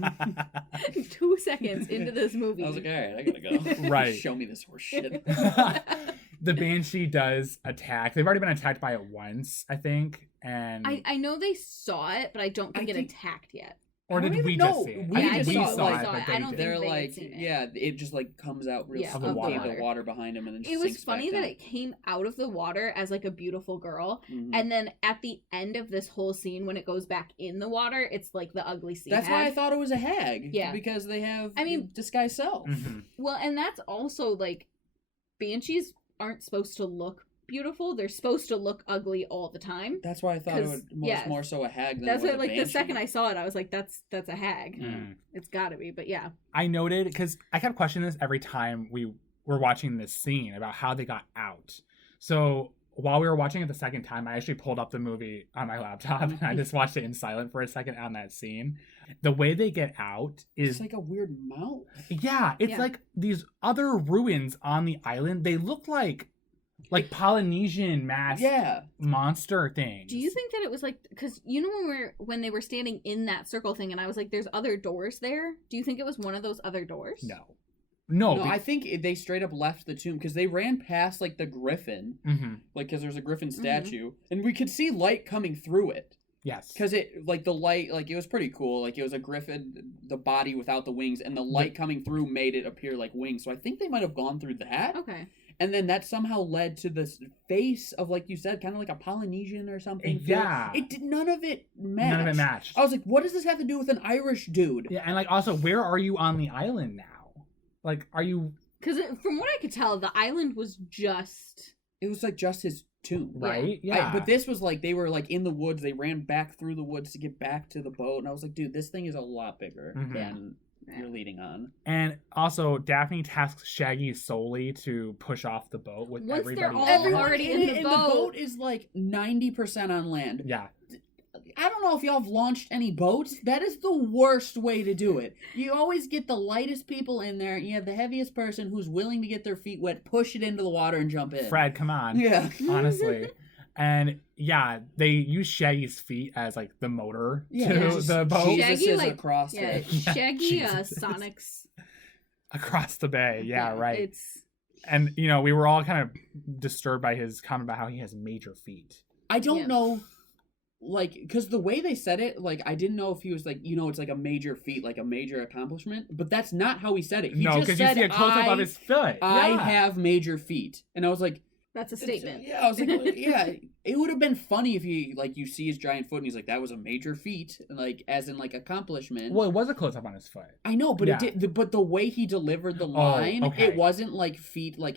2 seconds into this movie. I was like, all right, I gotta go. Right. Show me this horse shit. The Banshee does attack. They've already been attacked by it once, I think. And I know they saw it, but I don't think it attacked yet. Or did we just see it? We I think just we saw saw it, it, I but they don't think did. They're they had like, seen it. yeah, it just like comes out real Yeah, slow, of the water. the water behind him, and then just It was sinks funny back that down. it came out of the water as like a beautiful girl, Mhm. and then at the end of this whole scene, when it goes back in the water, it's like the ugly sea That's hag. why I thought it was a hag. Yeah. because they have I mean- disguised self. Mhm. Well, and that's also like, banshees aren't supposed to look beautiful; they're supposed to look ugly all the time. That's why I thought it 'Cause, was yeah, more so a hag than That's it was what, a like, the banshee. second I saw it, I was like, "That's a hag. Mm. It's got to be." But yeah, I noted, because I kept questioning this every time we were watching this scene about how they got out. So while we were watching it the second time, I actually pulled up the movie on my laptop and I just watched it in silent for a second on that scene. The way they get out is It's like a weird mouth. yeah, it's Yeah. like these other ruins on the island. They look like Polynesian masked Yeah. monster things. do you think that it was like, because you know when they were standing in that circle thing, and I was like, "There's other doors there." Do you think it was one of those other doors? No. No, I think they straight up left the tomb because they ran past like the griffin, Mm-hmm. like because there's a griffin statue, and we could see light coming through it. Yes. Because it, like, the light, like, it was pretty cool. Like, it was a griffin, the body without the wings, and the light coming through made it appear like wings. So I think they might have gone through that. Okay. And then that somehow led to this face of, like you said, kind of like a Polynesian or something. Yeah. It did, none of it matched. None of it matched. I was like, what does this have to do with an Irish dude? Yeah, and like also, where are you on the island now? Like, are you Because from what I could tell, the island was just It was, like, just his tomb. right? Yeah. But this was, like, they were, like, in the woods. They ran back through the woods to get back to the boat. And I was like, dude, this thing is a lot bigger Mhm. than you're leading on. And also, Daphne tasks Shaggy solely to push off the boat with Once they're everybody. all involved. already in the and boat. the boat is like 90% on land. Yeah. I don't know if y'all have launched any boats. That is the worst way to do it. You always get the lightest people in there. You have the heaviest person who's willing to get their feet wet, push it into the water, and jump in. Fred, come on. Yeah. Honestly. And yeah, they use Shaggy's feet as like the motor Yeah, to just the boat Shaggy, Jesus is like- across yeah, it. Shaggy Jesus. Sonic's. across the bay. Yeah, right. It's And you know, we were all kind of disturbed by his comment about how he has major feet. I don't Yeah. know, like, because the way they said it, like, I didn't know if he was like, it's like a major feat, like a major accomplishment. But that's not how he said it. He No, just because you said, see a close up of his foot. I Yeah. have major feet. And I was like, that's a statement. Yeah, I was like, well, yeah, it would have been funny if you see his giant foot and he's like, that was a major feat, like, as in, like, accomplishment. Well, it was a close up on his foot. I know, but Yeah. it did. But the way he delivered the line, okay. it wasn't like feet, like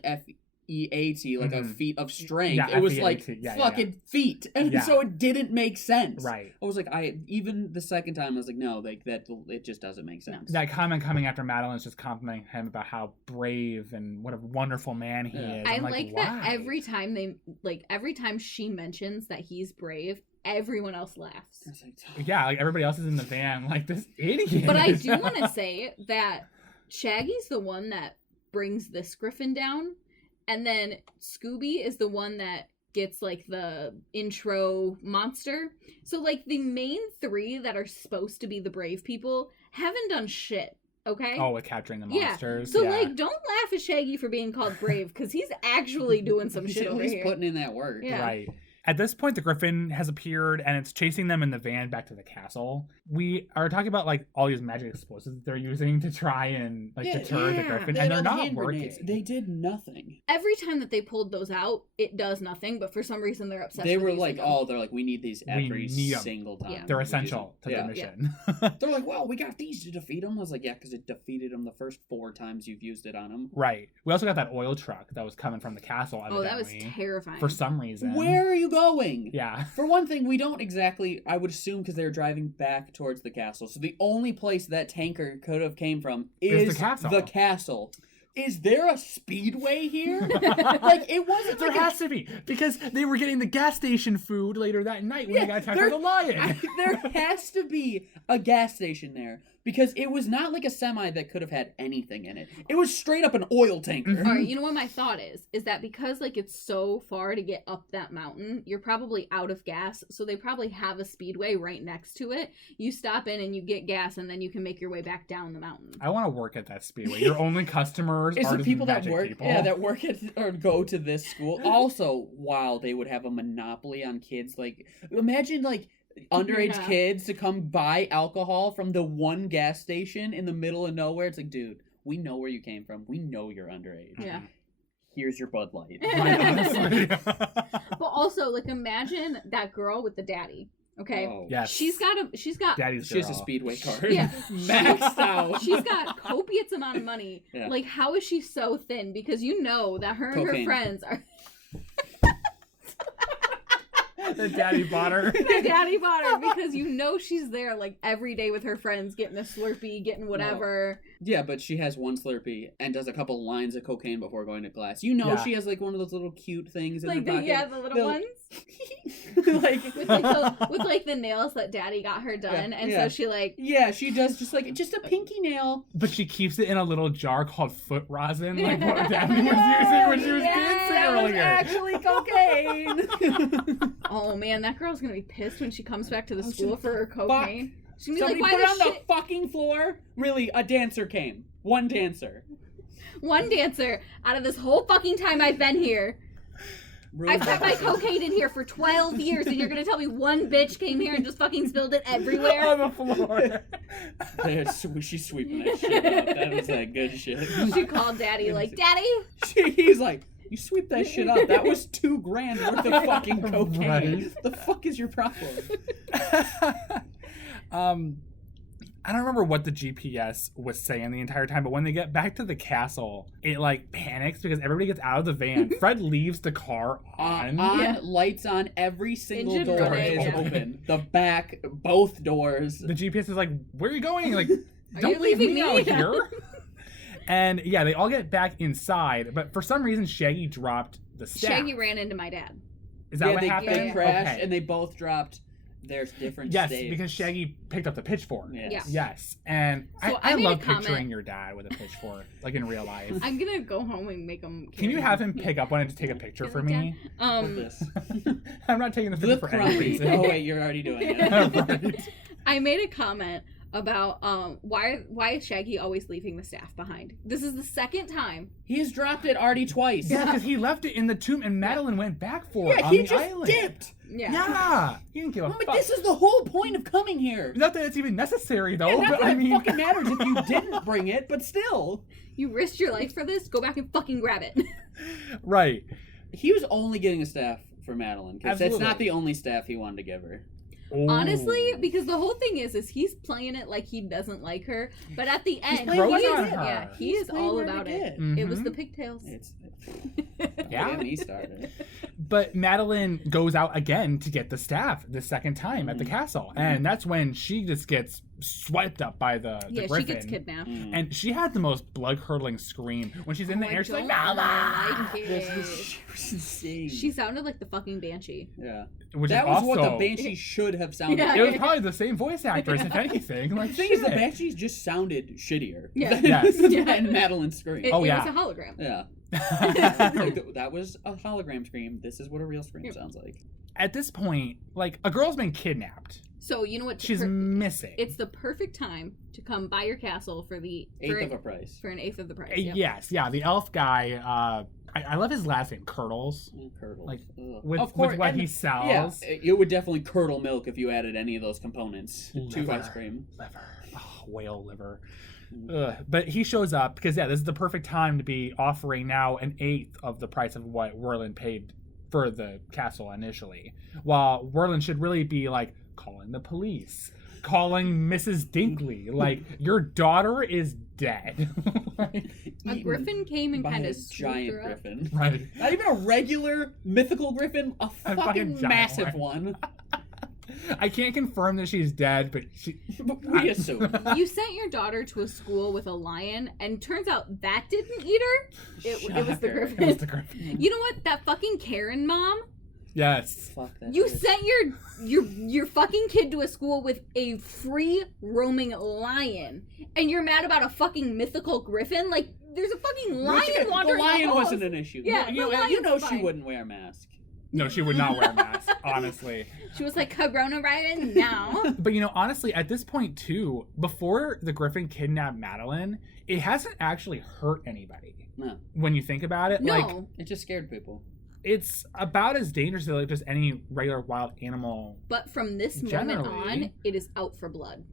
FEAT, like a Mhm. feat of strength. Yeah, it was FEAT, like yeah, fucking feet, and Yeah. so it didn't make sense. Right. I was like, even the second time, I was like, no, like that, it just doesn't make sense. That comment coming after Madeline just complimenting him about how brave and what a wonderful man he Yeah. is. I I'm like why? that every time she mentions that he's brave, everyone else laughs. I was like, Yeah, like everybody else is in the van, like this idiot. But I do want to say that Shaggy's the one that brings this griffin down, and then Scooby is the one that gets like the intro monster. So like the main three that are supposed to be the brave people haven't done shit. Okay. Oh, with capturing the Yeah. monsters. So yeah. like, don't laugh at Shaggy for being called brave, because he's actually doing some he's shit at over least here. putting in that work. Yeah. Right. At this point, the griffin has appeared and it's chasing them in the van back to the castle. We are talking about like all these magic explosives that they're using to try and like deter the yeah. griffin, They and had they're all the not hand working. grenades. They did nothing. Every time that they pulled those out, it does nothing. But for some reason, they're obsessed. They with were using like, them. they're like, we need these We every need 'em. single time. Yeah. They're we use essential to them. the Yeah. mission. They're like, well, we got these to defeat them. I was like, yeah, because it defeated them the first 4 times you've used it on them. Right. We also got that oil truck that was coming from the castle. Oh, that was evidently, terrifying. for some reason. Where are you going? Yeah. For one thing, we don't exactly, I would assume because they were driving back towards the castle. So the only place that tanker could have came from is the castle. the castle. Is there a speedway here? Like, it wasn't There like a- has to be, because they were getting the gas station food later that night when Yeah, they got attacked by there- the lion. there has to be a gas station there. Because it was not like a semi that could have had anything in it. It was straight up an oil tanker. Mhm. All right, you know what my thought is that because like it's so far to get up that mountain, you're probably out of gas, so they probably have a speedway right next to it. You stop in and you get gas, and then you can make your way back down the mountain. I want to work at that speedway. Your only customers It's are the people that magic work, people. yeah, that work at or go to this school. Also, wow, they would have a monopoly on kids. Like, imagine like underage Yeah. kids to come buy alcohol from the one gas station in the middle of nowhere. It's like, dude, we know where you came from. We know you're underage. Yeah. Here's your Bud Light. Right, honestly. But also, like, imagine that girl with the daddy. Okay. Oh. Yes. She's got Daddy's She has a girl. speedway card. Yeah. Maxed out. she's got copious amount of money. Yeah. Like, how is she so thin? Because you know that her and her Cocaine. friends are The daddy bought her. the daddy bought her, because you know she's there like every day with her friends, getting a Slurpee, getting whatever. Yeah, but she has one Slurpee and does a couple lines of cocaine before going to class. You know Yeah. she has like one of those little cute things in Like her the, pocket. yeah, the little ones like, with like the nails that daddy got her done, Yeah, and yeah. so she like yeah, she does just a pinky nail. But she keeps it in a little jar called foot rosin, like what Daphne was using when she was dancing That was earlier. actually cocaine. oh man, that girl's gonna be pissed when she comes back to the Oh, school for her cocaine. She's gonna be Somebody like, put why it on the the shit? fucking floor. Really, a dancer came. One dancer. One dancer out of this whole fucking time I've been here. I've kept my cocaine in here for 12 years, and you're gonna tell me one bitch came here and just fucking spilled it everywhere? On the floor. She's sweeping that shit up. That was that good shit. She called daddy like, Daddy? He's like, you sweep that shit up. That was $2,000 worth of fucking cocaine. Right. The fuck is your problem? I don't remember what the GPS was saying the entire time, but when they get back to the castle, it like panics because everybody gets out of the van. Fred leaves the car on. Yeah. Lights on, every single Engine door running, is yeah. open. The back, both doors. The GPS is like, "Where are you going? Like, Are don't you leave leaving me me?" out here." And yeah, they all get back inside, but for some reason, Shaggy dropped the staff. Shaggy ran into my dad. Is that what they, happened? They crashed Okay. and they both dropped their different Yes, staves. because Shaggy picked up the pitchfork. Yes. Yeah. Yes, and So I I made a love comment- picturing your dad with a pitchfork, like in real life. I'm gonna go home and make him. Can you have him pick up one and just take a picture for me? With this. I'm not taking the picture Flip for any crumpy. reason. Oh wait, you're already doing it. Right. I made a comment about why is Shaggy always leaving the staff behind? This is the second time. He's dropped it already twice. Yeah, because he left it in the tomb and Madelyn went back for it Yeah, on he the just island. dipped. Yeah. Yeah. He didn't give a I'm like, fuck. this is the whole point of coming here. Not that it's even necessary though, Yeah, not but that I it mean fucking matters if you didn't bring it, but still. You risked your life for this. Go back and fucking grab it. Right. He was only getting a staff for Madelyn, because that's Absolutely. not the only staff he wanted to give her. Honestly, Ooh. because the whole thing is he's playing it like he doesn't like her, but at the end, playing he what is, on her. yeah, he He's is playing all her to about it. get. It was Mhm. the pigtails. It's Yeah. Get me started. But Madelyn goes out again to get the staff the second time at the castle. And that's when she just gets swiped up by the Yeah, griffin. she gets kidnapped. And she had the most blood-curdling scream when she's in the Oh, air. I She's like, don't "Velma!" like This it. was insane. She sounded like the fucking banshee. Yeah. Which That is was also, what the Banshee should have sounded Yeah. like. It was probably the same voice actress, if anything. Like, The thing is, the shit. Banshees just sounded shittier. Yeah. Yes. And Madelyn's scream. It, Oh, it yeah. was a hologram. Yeah. Like, that was a hologram scream. This is what a real scream sounds like. At this point, like, a girl's been kidnapped. So you know what? She's missing. It's the perfect time to come buy your castle for the Eighth of a price. for an eighth of the price. Yep. Yes, yeah, the elf guy, I love his last name, Curdles. Curdle. Like, Ugh. With, Of course, with what and- he sells. Yeah, it would definitely curdle milk if you added any of those components to Liver. ice cream. Liver. Oh, whale liver. Ugh. But he shows up because, yeah, this is the perfect time to be offering now an eighth of the price of what Werlin paid for the castle initially. While Werlin should really be, like, calling the police, calling Mrs. Dinkley. Like, your daughter is dead. Like, A griffin came and by kind a of swooped giant her up. griffin. right. Not even a regular mythical griffin, a fucking fucking giant massive one. one. I can't confirm that she's dead, but she... But we assume. You sent your daughter to a school with a lion, and turns out that didn't eat her. It was the Shocker. griffin. It was the griffin. You know what? That fucking Karen mom. Yes. Fuck that. You shit. sent your fucking kid to a school with a free roaming lion, and you're mad about a fucking mythical griffin? Like, there's a fucking lion The wandering. lion the halls. wasn't an issue. Yeah, you the know, you know lion's she fine. wouldn't wear a mask. No, she would not wear a mask, honestly. She was like, coronavirus now. But, you know, honestly, at this point, too, before the griffin kidnapped Madelyn, it hasn't actually hurt anybody. No, When you think about it. No. Like, it just scared people. it's about as dangerous as like just any regular wild animal. But from this moment on, it is out for blood.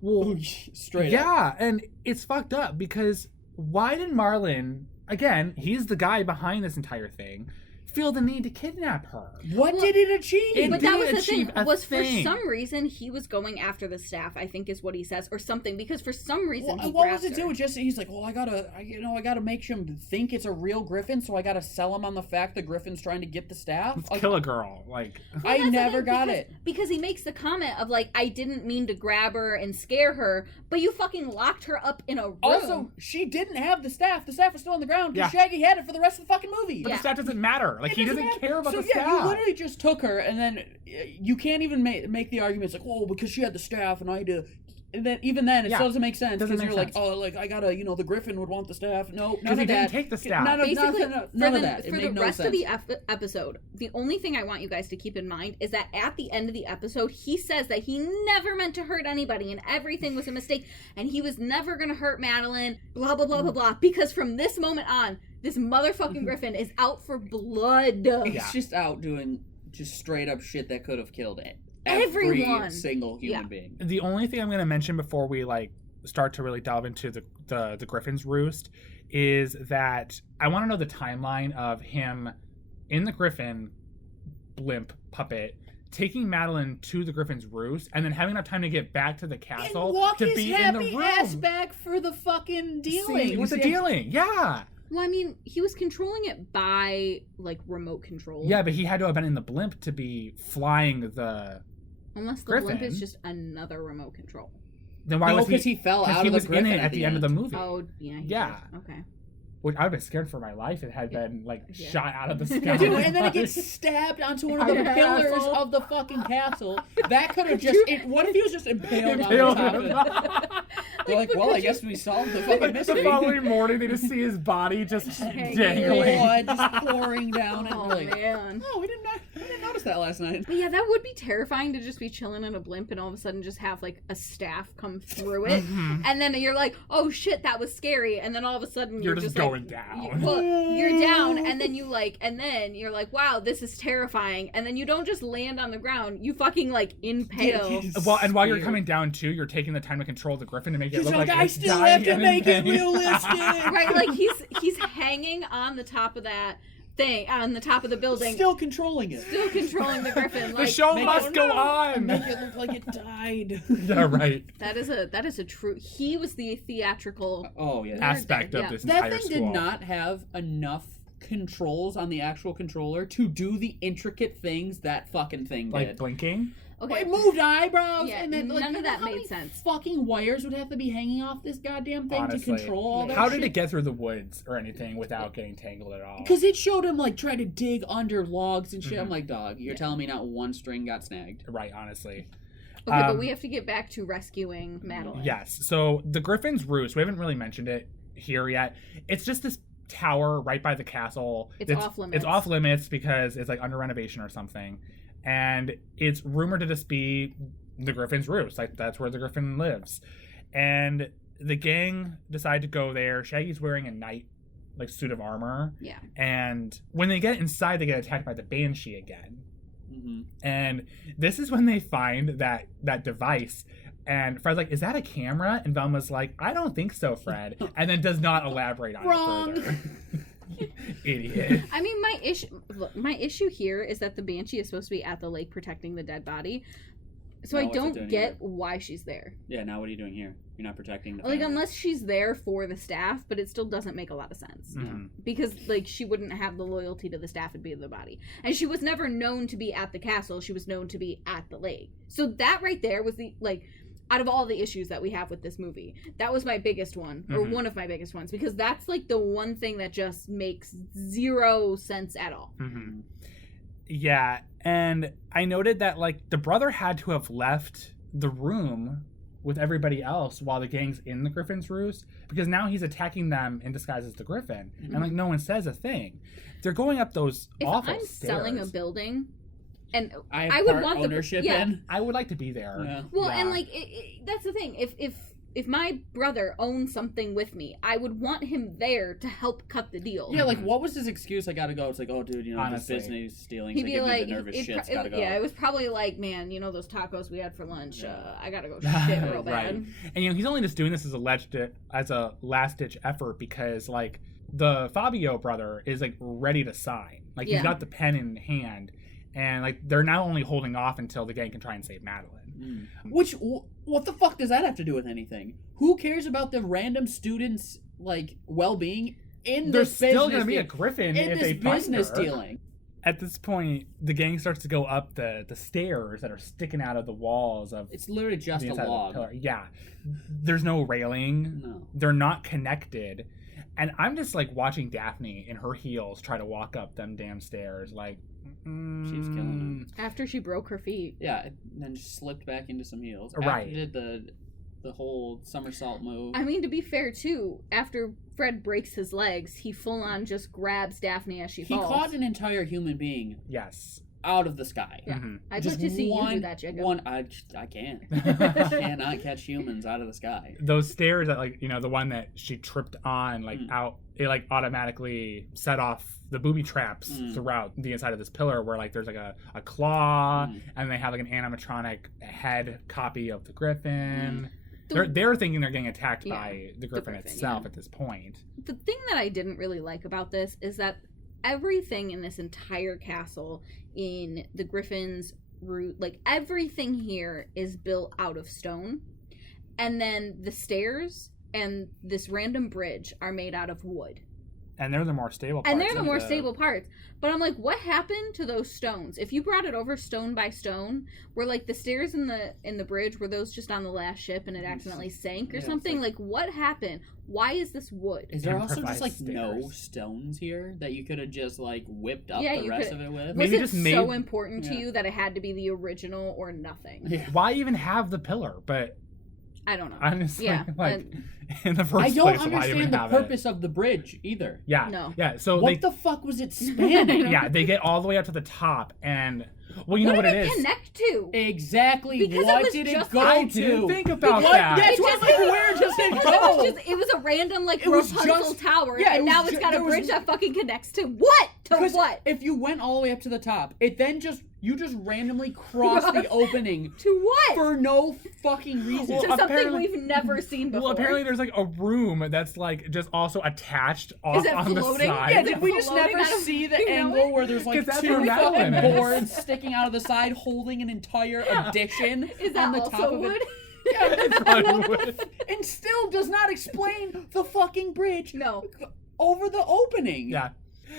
Well, straight up. Yeah, and it's fucked up because why did Marlon, again, he's the guy behind this entire thing, feel the need to kidnap her? What did it achieve? But that was the thing. Was for some reason he was going after the staff, I think is what he says, or something. Because for some reason he what was it do? Just he's like, well, I gotta make him think it's a real griffin, so I gotta sell him on the fact the griffin's trying to get the staff. Let's kill a girl. Like, well, I never got it because he makes the comment of like, I didn't mean to grab her and scare her, but you fucking locked her up in a room. Also, she didn't have the staff. The staff was still on the ground because Shaggy had it for the rest of the fucking movie. But the staff doesn't matter. Like, he doesn't care about the staff. You literally just took her, and then you can't even make the arguments like, oh, because she had the staff, and I had to. And then even then, it still doesn't make sense because you're like, oh, like I gotta, the Griffin would want the staff. No, none of that. Didn't take the staff. None of that. For the rest of the episode, the only thing I want you guys to keep in mind is that at the end of the episode, he says that he never meant to hurt anybody and everything was a mistake, and he was never gonna hurt Madelyn. Blah blah blah blah blah. Because from this moment on, this motherfucking Griffin is out for blood. He's just out doing just straight up shit that could have killed it. Everyone. Every single human being. The only thing I'm going to mention before we start to really delve into the Griffin's roost is that I want to know the timeline of him in the Griffin blimp puppet taking Madelyn to the Griffin's roost and then having enough time to get back to the castle and walk to his be happy in the room. Ass back for the fucking dealing. With the dealing, yeah. Well, I mean, he was controlling it by, like, remote control. Yeah, but he had to have been in the blimp to be flying the Unless the Griffin. blimp is just another remote control. Then why was because he fell out of the Griffin in it at the end of the movie. Oh, yeah. Yeah. Did. Okay. Which I would have been scared for my life if it had been, shot out of the sky. Dude, and then it gets stabbed onto one of the pillars of the fucking castle. That could have just... what if he was just impaled on top of it? They're like, well, I guess we solved the fucking mystery. The following morning, they just see his body just dangling. Blood just pouring down. Oh, man. Oh, we didn't notice that last night. But yeah, that would be terrifying to just be chilling in a blimp and all of a sudden just have, like, a staff come through it. Mm-hmm. And then you're like, oh, shit, that was scary. And then all of a sudden you're just going down. You're down, and then you're like, wow, this is terrifying. And then you don't just land on the ground, you fucking, like, impale. Well, and while you're coming down, too, you're taking the time to control the Griffin to make it look like I still have to make it realistic. Right, like, he's hanging on the top of that thing, on the top of the building. Still controlling it. Still controlling the Griffin. The show must go on. Make it look like it died. Yeah, right. That is a true... He was the theatrical aspect of this entire That thing school. did not have enough controls on the actual controller to do the intricate things that fucking thing did. Like blinking? Okay. It moved eyebrows, Yeah, and then none of that how made many sense. Fucking wires would have to be hanging off this goddamn thing to control all that How shit? did it get through the woods or anything without getting tangled at all? Because it showed him like try to dig under logs and shit. I'm like, dog, you're telling me not one string got snagged? Right, honestly. Okay, but we have to get back to rescuing Madelyn. Yes. So the Griffin's roost, we haven't really mentioned it here yet. It's just this tower right by the castle. It's off limits. It's off limits because it's like under renovation or something. And it's rumored to just be the Griffin's roost. Like, that's where the Griffin lives. And the gang decide to go there. Shaggy's wearing a knight, like, suit of armor. Yeah. And when they get inside, they get attacked by the Banshee again. Mm-hmm. And this is when they find that device. And Fred's like, is that a camera? And Velma's like, I don't think so, Fred. And then does not elaborate on it further. Idiot. I mean, my issue here is that the Banshee is supposed to be at the lake protecting the dead body. So I don't get why she's there. Yeah, now what are you doing here? You're not protecting the family. family. Unless she's there for the staff, but it still doesn't make a lot of sense. Mm-hmm. Because, like, she wouldn't have the loyalty to the staff and be in the body. And she was never known to be at the castle. She was known to be at the lake. So that right there was the, like... Out of all the issues that we have with this movie, that was my biggest one, or one of my biggest ones, because that's like the one thing that just makes zero sense at all. Mm-hmm. Yeah, and I noted that like the brother had to have left the room with everybody else while the gang's in the Griffin's roost, because now he's attacking them in disguise as the Griffin, and like no one says a thing. They're going up those awful stairs. If I'm selling a building. And I would want ownership in. I would like to be there. Yeah. Well, and like that's the thing. If if my brother owns something with me, I would want him there to help cut the deal. Yeah, like, what was his excuse? I gotta go. It's like, oh, dude, you know, Honestly. this business stealing. He'd be like, the nervous shits, gotta go. yeah, it was probably like, man, you know those tacos we had for lunch? I gotta go shit real bad. Right. And, you know, he's only just doing this as a last-ditch effort because, like, the Fabio brother is, like, ready to sign. Like, he's got the pen in hand, and, like, they're now only holding off until the gang can try and save Madelyn. Which, what the fuck does that have to do with anything? Who cares about the random students' like well-being in There's this still business gonna be a griffin in if this they find business her. dealing? At this point, the gang starts to go up the stairs that are sticking out of the walls of. It's literally just the a inside of the log. pillar. Yeah, there's no railing. No. They're not connected, and I'm just like watching Daphne in her heels try to walk up them damn stairs. Like, She's killing it. After she broke her feet. Yeah, and then just slipped back into some heels. Right. After did the whole somersault move. I mean, to be fair, too, after Fred breaks his legs, he full on just grabs Daphne as she He falls. caught an entire human being Yes. out of the sky. Yeah. Mhm. I'd Just like to see you one- do that, Jacob. I can't. I cannot catch humans out of the sky. Those stairs that, like, you know, the one that she tripped on, like, out, it, like, automatically set off the booby traps throughout the inside of this pillar where, like, there's, like, a claw, and they have, like, an animatronic head copy of the griffin. They're thinking they're getting attacked by the griffin itself at this point. The thing that I didn't really like about this is that everything in this entire castle, in the griffin's route, like, everything here is built out of stone. And then the stairs and this random bridge are made out of wood. And they're the more stable parts. And they're the more stable parts. But I'm like, what happened to those stones? If you brought it over stone by stone, were like the stairs in the bridge, were those just on the last ship and it accidentally sank or something? Like, what happened? Why is this wood? Is there also just like Improvised no stairs. stones here that you could have just like whipped up Yeah, the you rest could- of it with? Maybe Was it just so made- important to you that it had to be the original or nothing? Yeah. Why even have the pillar? But I don't know. honestly, Yeah, like, in the first I don't place, why even understand the have purpose of the bridge either. it? Yeah, No. yeah. So What they, the fuck was it spanning? yeah, they get all the way up to the top, and well, you know what did it it is. connect to? Exactly. Because it what was did it just go I like- to? didn't think about What? that. Yes, It what, just- like, where does it Because go? it was a random like It was Rapunzel just- tower, yeah, it and was now it's ju- got a there was- bridge that fucking connects to what? To Because what? if you went all the way up to the top, it then you just randomly crossed the opening To what? for no fucking reason. Well, to something apparently- we've never seen before. Well, apparently there's like a room that's like just also attached off Is it on the floating? side. Yeah, did we just Floating never out of- see the you know angle it? where there's like 'Cause that's two where Madelyn fucking is. boards sticking out of the side holding an entire addition Is that on the also top of wood? it? Yeah, It's probably wood. and still does not explain the fucking bridge No. over the opening. Yeah.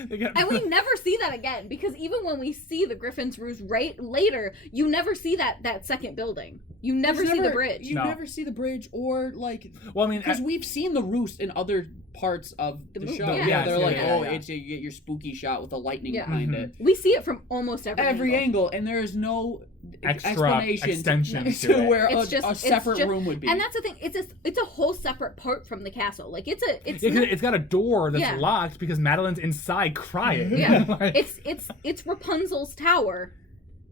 They get- And we never see that again, because even when we see the Griffin's Roost later, you never see that second building. You never see the bridge. You No. never see the bridge or like well, I mean, because we've seen the roost in other parts of the movie. show. Yeah. Yeah, they're Yeah, like, yeah, oh, yeah. it's you get your spooky shot with the lightning Yeah. behind Mhm. it. We see it from almost every Angle, and there is no Extra explanation extensions to to it. where It's just- a it's separate just- room would be. And that's the thing. It's a whole separate part from the castle. Like it's Yeah, 'cause it's got a door that's Yeah. locked because Madelin's inside crying. Yeah. Like- it's Rapunzel's tower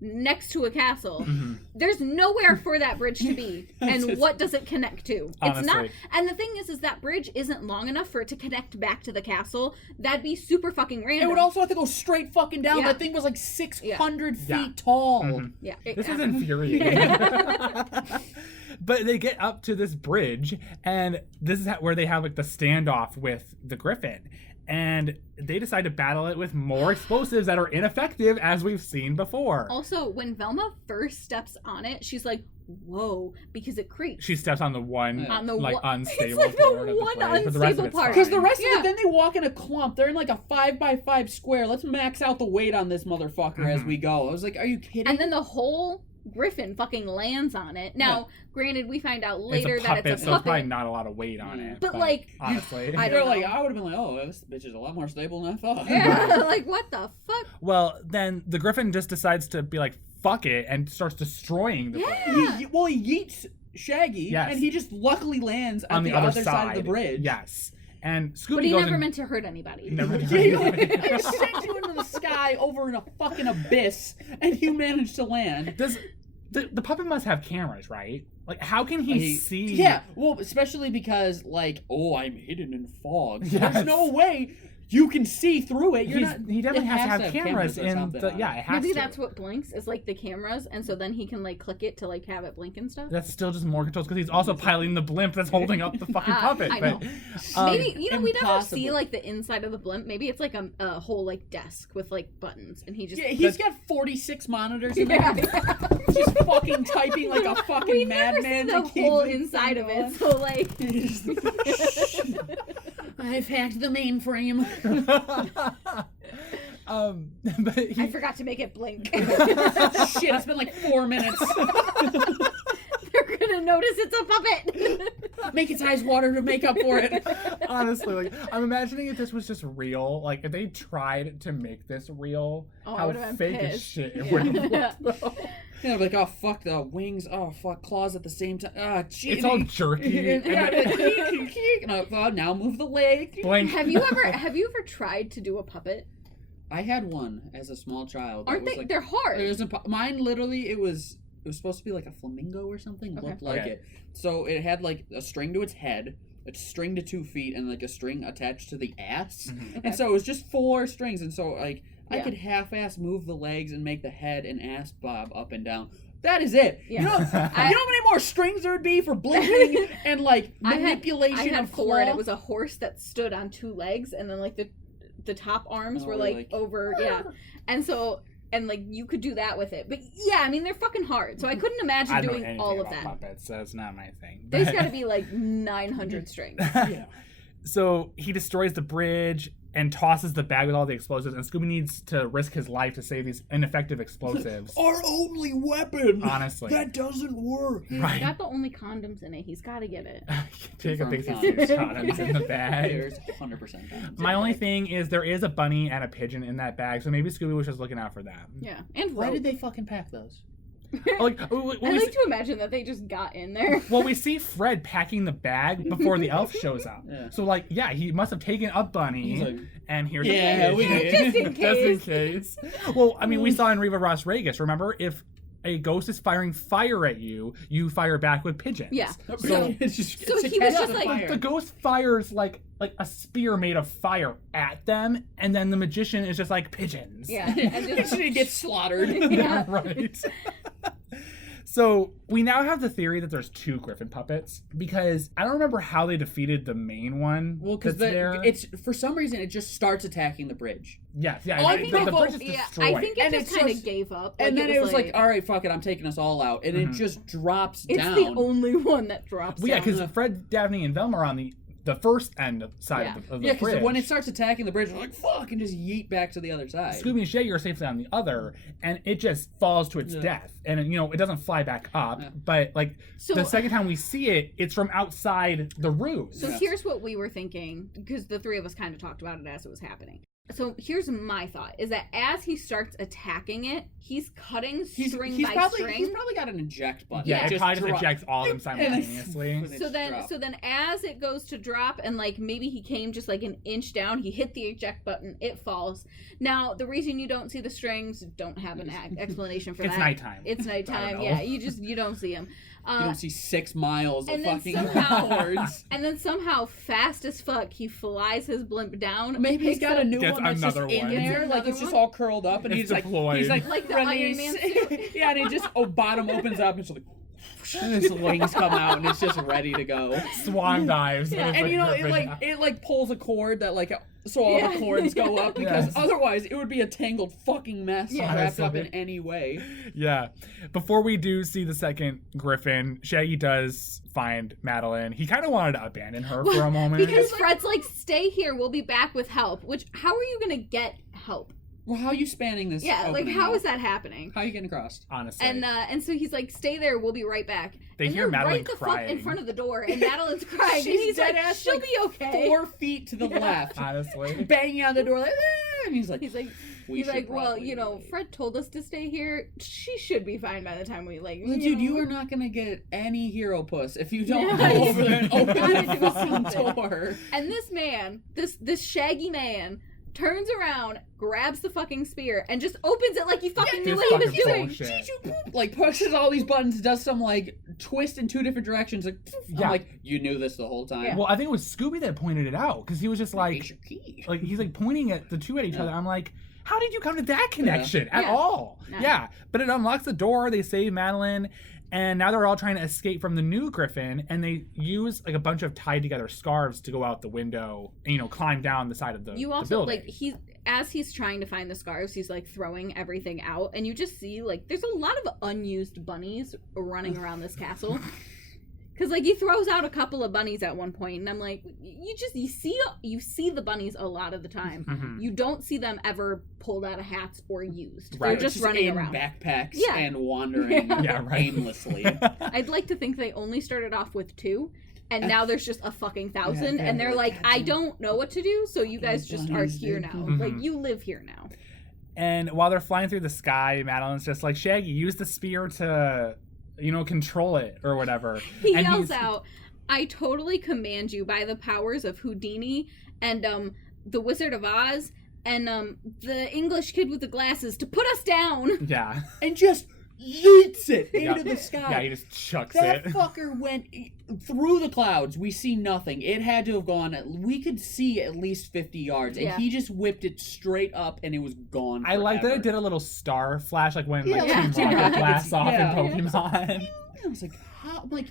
next to a castle. Mhm. There's nowhere for that bridge to be. And It's- what does it connect to? It's not. Honestly. And the thing is that bridge isn't long enough for it to connect back to the castle. That'd be super fucking random. it would also have to go straight fucking down. Yeah. That thing was like 600 Yeah. feet tall. Mhm. Yeah. This is infuriating. But they get up to this bridge, and this is where they have like the standoff with the griffin. And they decide to battle it with more explosives that are ineffective, as we've seen before. Also, when Velma first steps on it, she's like, "Whoa," because it creaks. She steps on the one On the like one- unstable it's like the part of one place, but the rest of unstable it's part. Because fine. the rest of Yeah. it, then they walk in a clump. They're in like a 5x5 square. Let's max out the weight on this motherfucker as Mhm. we go. I was like, are you kidding? And then the whole griffin fucking lands on it. Now, granted, we find out later it's a puppet, that it's a so it's puppet. probably not a lot of weight on it. But, like, honestly, I They're don't like, know. I would have been like, oh, this bitch is a lot more stable than I thought. Yeah, like what the fuck? well, then the griffin just decides to be like, fuck it, and starts destroying the bridge. Yeah. Well, he yeets Shaggy, Yes. and he just luckily lands On at the the other side of the bridge. Yes. And Scooby But he goes never in- meant to hurt anybody. Never did. I sent you into the sky over in a fucking abyss, and you managed to land. Does the puppet must have cameras, right? Like, how can he see? Yeah, well, especially because, like, I'm hidden in fog. So Yes. there's no way you can see through it. He definitely has to have cameras or in something the. on Yeah, it. it has Maybe to. that's what blinks is like the cameras, and so then he can like click it to like have it blink and stuff. That's still just more controls because he's also piloting the blimp that's holding up the fucking puppet. I know. But, Maybe we never impossible. see like the inside of the blimp. Maybe it's like a whole like desk with like buttons, and he just He's got 46 monitors in yeah, there. yeah. Just fucking typing like a fucking We never madman. see the to keep whole the inside of thing it, so like. I've hacked the mainframe. but I forgot to make it blink. Shit, it's been like 4 minutes. They're gonna notice it's a puppet. Make its eyes water to make up for it. honestly, like, I'm imagining if this was just real, like if they tried to make this real, Oh, I how would've been fake as pissed. shit it Yeah. would have looked. Yeah, like, oh fuck the wings, oh fuck claws at the same time. Ah, shit. It's all jerky. And now move the leg. Blank. Have you ever tried to do a puppet? I had one as a small child. Aren't It was they? like, They're hard. it was mine. Literally, it was supposed to be like a flamingo or something. Okay. Looked like Okay. it. So it had like a string to its head, a string to 2 feet, and like a string attached to the ass. Mhm. And so it was just 4 strings, and so like I Yeah. could half-ass move the legs and make the head and ass bob up and down. That is it. Yeah. You know how many more strings there would be for blinking and like manipulation I had of 4, claw? and it was a horse that stood on 2 legs, and then like the top arms were like over, yeah, and so. And, like, you could do that with it. But, yeah, I mean, they're fucking hard. So I couldn't imagine I don't know doing anything all of about that. puppets, so it's not my thing. There's But- got to be, like, 900 strings. Yeah. So he destroys the bridge and tosses the bag with all the explosives, and Scooby needs to risk his life to save these ineffective explosives. Our only weapon. Honestly. That doesn't work. He's Right. got the only condoms in it. He's got to get it. Jacob thinks he Confirmed sees condoms in the bag. There's 100%. My only thing is there is a bunny and a pigeon in that bag, so maybe Scooby was just looking out for that. Yeah. And Why rope. did they fucking pack those? Like, I like to imagine that they just got in there. well, we see Fred packing the bag before the elf shows up. Yeah. So, like, yeah, he must have taken a bunny, He's like, and here's yeah, a we pigeon. did. Just in Just in case. Well, I mean, we saw in Reva Ross Regas, remember? If a ghost is firing fire at you, you fire back with pigeons. Yeah. So it's just, So it's a he was catch just the like- fire. the ghost fires like a spear made of fire at them, and then the magician is just like pigeons. Yeah. And just, It gets slaughtered. Yeah. Right. So we now have the theory that there's 2 Griffin puppets because I don't remember how they defeated the main one. Well, because there. it's for some reason it just starts attacking the bridge, Yes, yeah. Oh, I the, think the, they the both- bridge is yeah, destroyed. I think it And just it's kind of just- gave up. and then it was like, all right, fuck it, I'm taking us all out, and Mhm. it just drops it's down. the only one that drops. Well, yeah, down. because Fred, Daphne, and Velma are on the first end side Yeah. of the Yeah, because bridge. when it starts attacking the bridge, I'm like, fuck, and just yeet back to the other side. Scooby and Shaggy are safely on the other, and it just falls to its Yeah. death. And, it doesn't fly back up. Yeah. But, like, So- the second time we see it, it's from outside the ruse. So Yeah. here's what we were thinking, because the 3 of us kind of talked about it as it was happening. So here's my thought, is that as he starts attacking it, he's cutting string he's by probably, string. He's probably got an eject button. yeah, that it probably just drop- ejects all of them And simultaneously. then- So then as it goes to drop, and like maybe he came just like an inch down, he hit the eject button, it falls. Now the reason you don't see the strings, don't have an explanation for It's that. nighttime. It's I nighttime. don't know. Yeah, you don't see him. You don't see 6 miles of and then fucking somehow- cords. And then somehow, fast as fuck, he flies his blimp down. Maybe he's picks got up- a new Gets one that's just another in one. there, Gets like it's another just one. all curled up, and It's he's deployed. Like the Iron release. Man suit. Yeah, and it just bottom opens up, and it's like, and his wings come out, and it's just ready to go. Swan dives. Yeah, it's And it Griffin. like pulls a cord that so all Yeah. the cords go up, because Yes. otherwise it would be a tangled fucking mess Yeah. wrapped up in Honestly. any way. Yeah. Before we do see the second Griffin, Shaggy does find Madelyn. He kind of wanted to abandon her for a moment. Because Fred's like, stay here, we'll be back with help. Which, how are you gonna get help? Well, how are you spanning this? Yeah, like opening how up? is that happening? How are you getting across? honestly. And so he's like, stay there, we'll be right back. They and hear they're Madelyn right the crying. fuck in front of the door, and Madelyn's crying, and She's he's like, dead ass, she'll like, be okay. 4 feet to the left, honestly. banging on the door like, "Ah," and he's like, He's like, "We should well, probably leave." Fred told us to stay here. She should be fine by the time we like. Well, dude, you are not gonna get any hero puss if you don't Yeah, go over there and open gotta that do fucking something. door. And this man, this Shaggy man, turns around, grabs the fucking spear, and just opens it like he fucking knew This what he was fucking doing. bullshit. Like pushes all these buttons, does some like twist in 2 different directions. Like, Yeah. I'm like, you knew this the whole time. Yeah. Well, I think it was Scooby that pointed it out because he was just like, Here's your key. he's like pointing at the two at each other. I'm like, how did you come to that connection at Yeah. all? No. Yeah, but it unlocks the door. They save Madelyn, and now they're all trying to escape from the new Griffin. And they use like a bunch of tied together scarves to go out the window and climb down the side of the You the also building. like as he's trying to find the scarves, he's like throwing everything out, and you just see like there's a lot of unused bunnies running around this castle. Because like he throws out a couple of bunnies at one point, and I'm like, you see the bunnies a lot of the time. Mhm. You don't see them ever pulled out of hats or used. Right. They're just running in around. backpacks Yeah. and wandering Yeah, right. aimlessly. I'd like to think they only started off with 2, and now there's just a fucking 1,000, Yeah, and they're like, God, I don't know what to do, so you guys just are bunnies, here dude. now. Mhm. Like, you live here now. And while they're flying through the sky, Madelyn's just like, Shaggy, use the spear to, control it or whatever. He And yells he's- out, I totally command you by the powers of Houdini and the Wizard of Oz and the English kid with the glasses to put us down. Yeah. And just yeets it Yeah. into the sky. Yeah, he just chucks That it. fucker went through the clouds. We see nothing. It had to have gone. We could see at least 50 yards, and Yeah. he just whipped it straight up, and it was gone. I like that forever. it did a little star flash, like when Yeah, Team yeah. Rocket blasts off Yeah. in Pokemon. I was like, how? I'm like,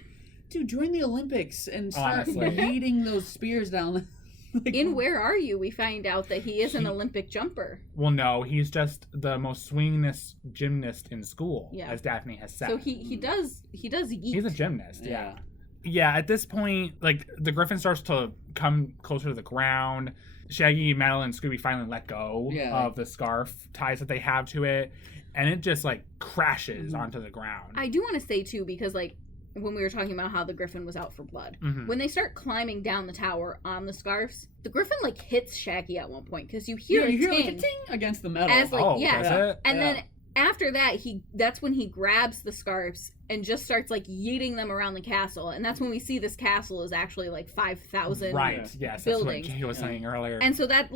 dude, join the Olympics and start Honestly. yeeting those spears down. Like, In Where Are You, we find out that he is an Olympic jumper. Well, no, he's just the most swingingest gymnast in school, Yeah. as Daphne has said. So he does yeet. He's a gymnast, Yeah. Yeah, at this point, like, the Griffin starts to come closer to the ground. Shaggy, Madelyn, and Scooby finally let go of the scarf ties that they have to it, and it just, like, crashes onto the ground. I do want to say, too, because, like, when we were talking about how the Griffin was out for blood, when they start climbing down the tower on the scarves, the Griffin, like, hits Shaggy at one point, because you hear a you hear ting. like a ting against the metal. As, like, Oh, yeah. does it? And then after that, that's when he grabs the scarves and just starts like yeeting them around the castle, and that's when we see this castle is actually like 5,000 Right, yes, that's what buildings. Jay was saying earlier. And so that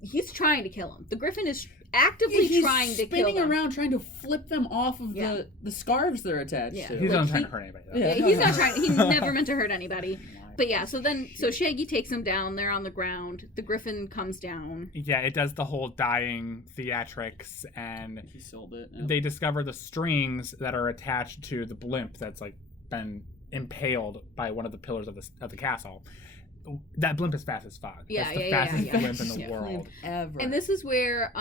he's trying to kill him. The Griffin is actively trying to kill spinning them. around trying to flip them off of Yeah. the scarves they're attached Yeah. to. He's like, not trying he- to hurt anybody, though. Yeah, he's not trying. He never meant to hurt anybody. But yeah, so Shaggy takes him down. They're on the ground. The Griffin comes down. Yeah, it does the whole dying theatrics, and He sold it. they discover the strings that are attached to the blimp that's like been impaled by one of the pillars of the castle. That blimp is fast as fuck. Yeah, That's the yeah, fastest yeah. blimp in the Yeah. world. Ever. And this is where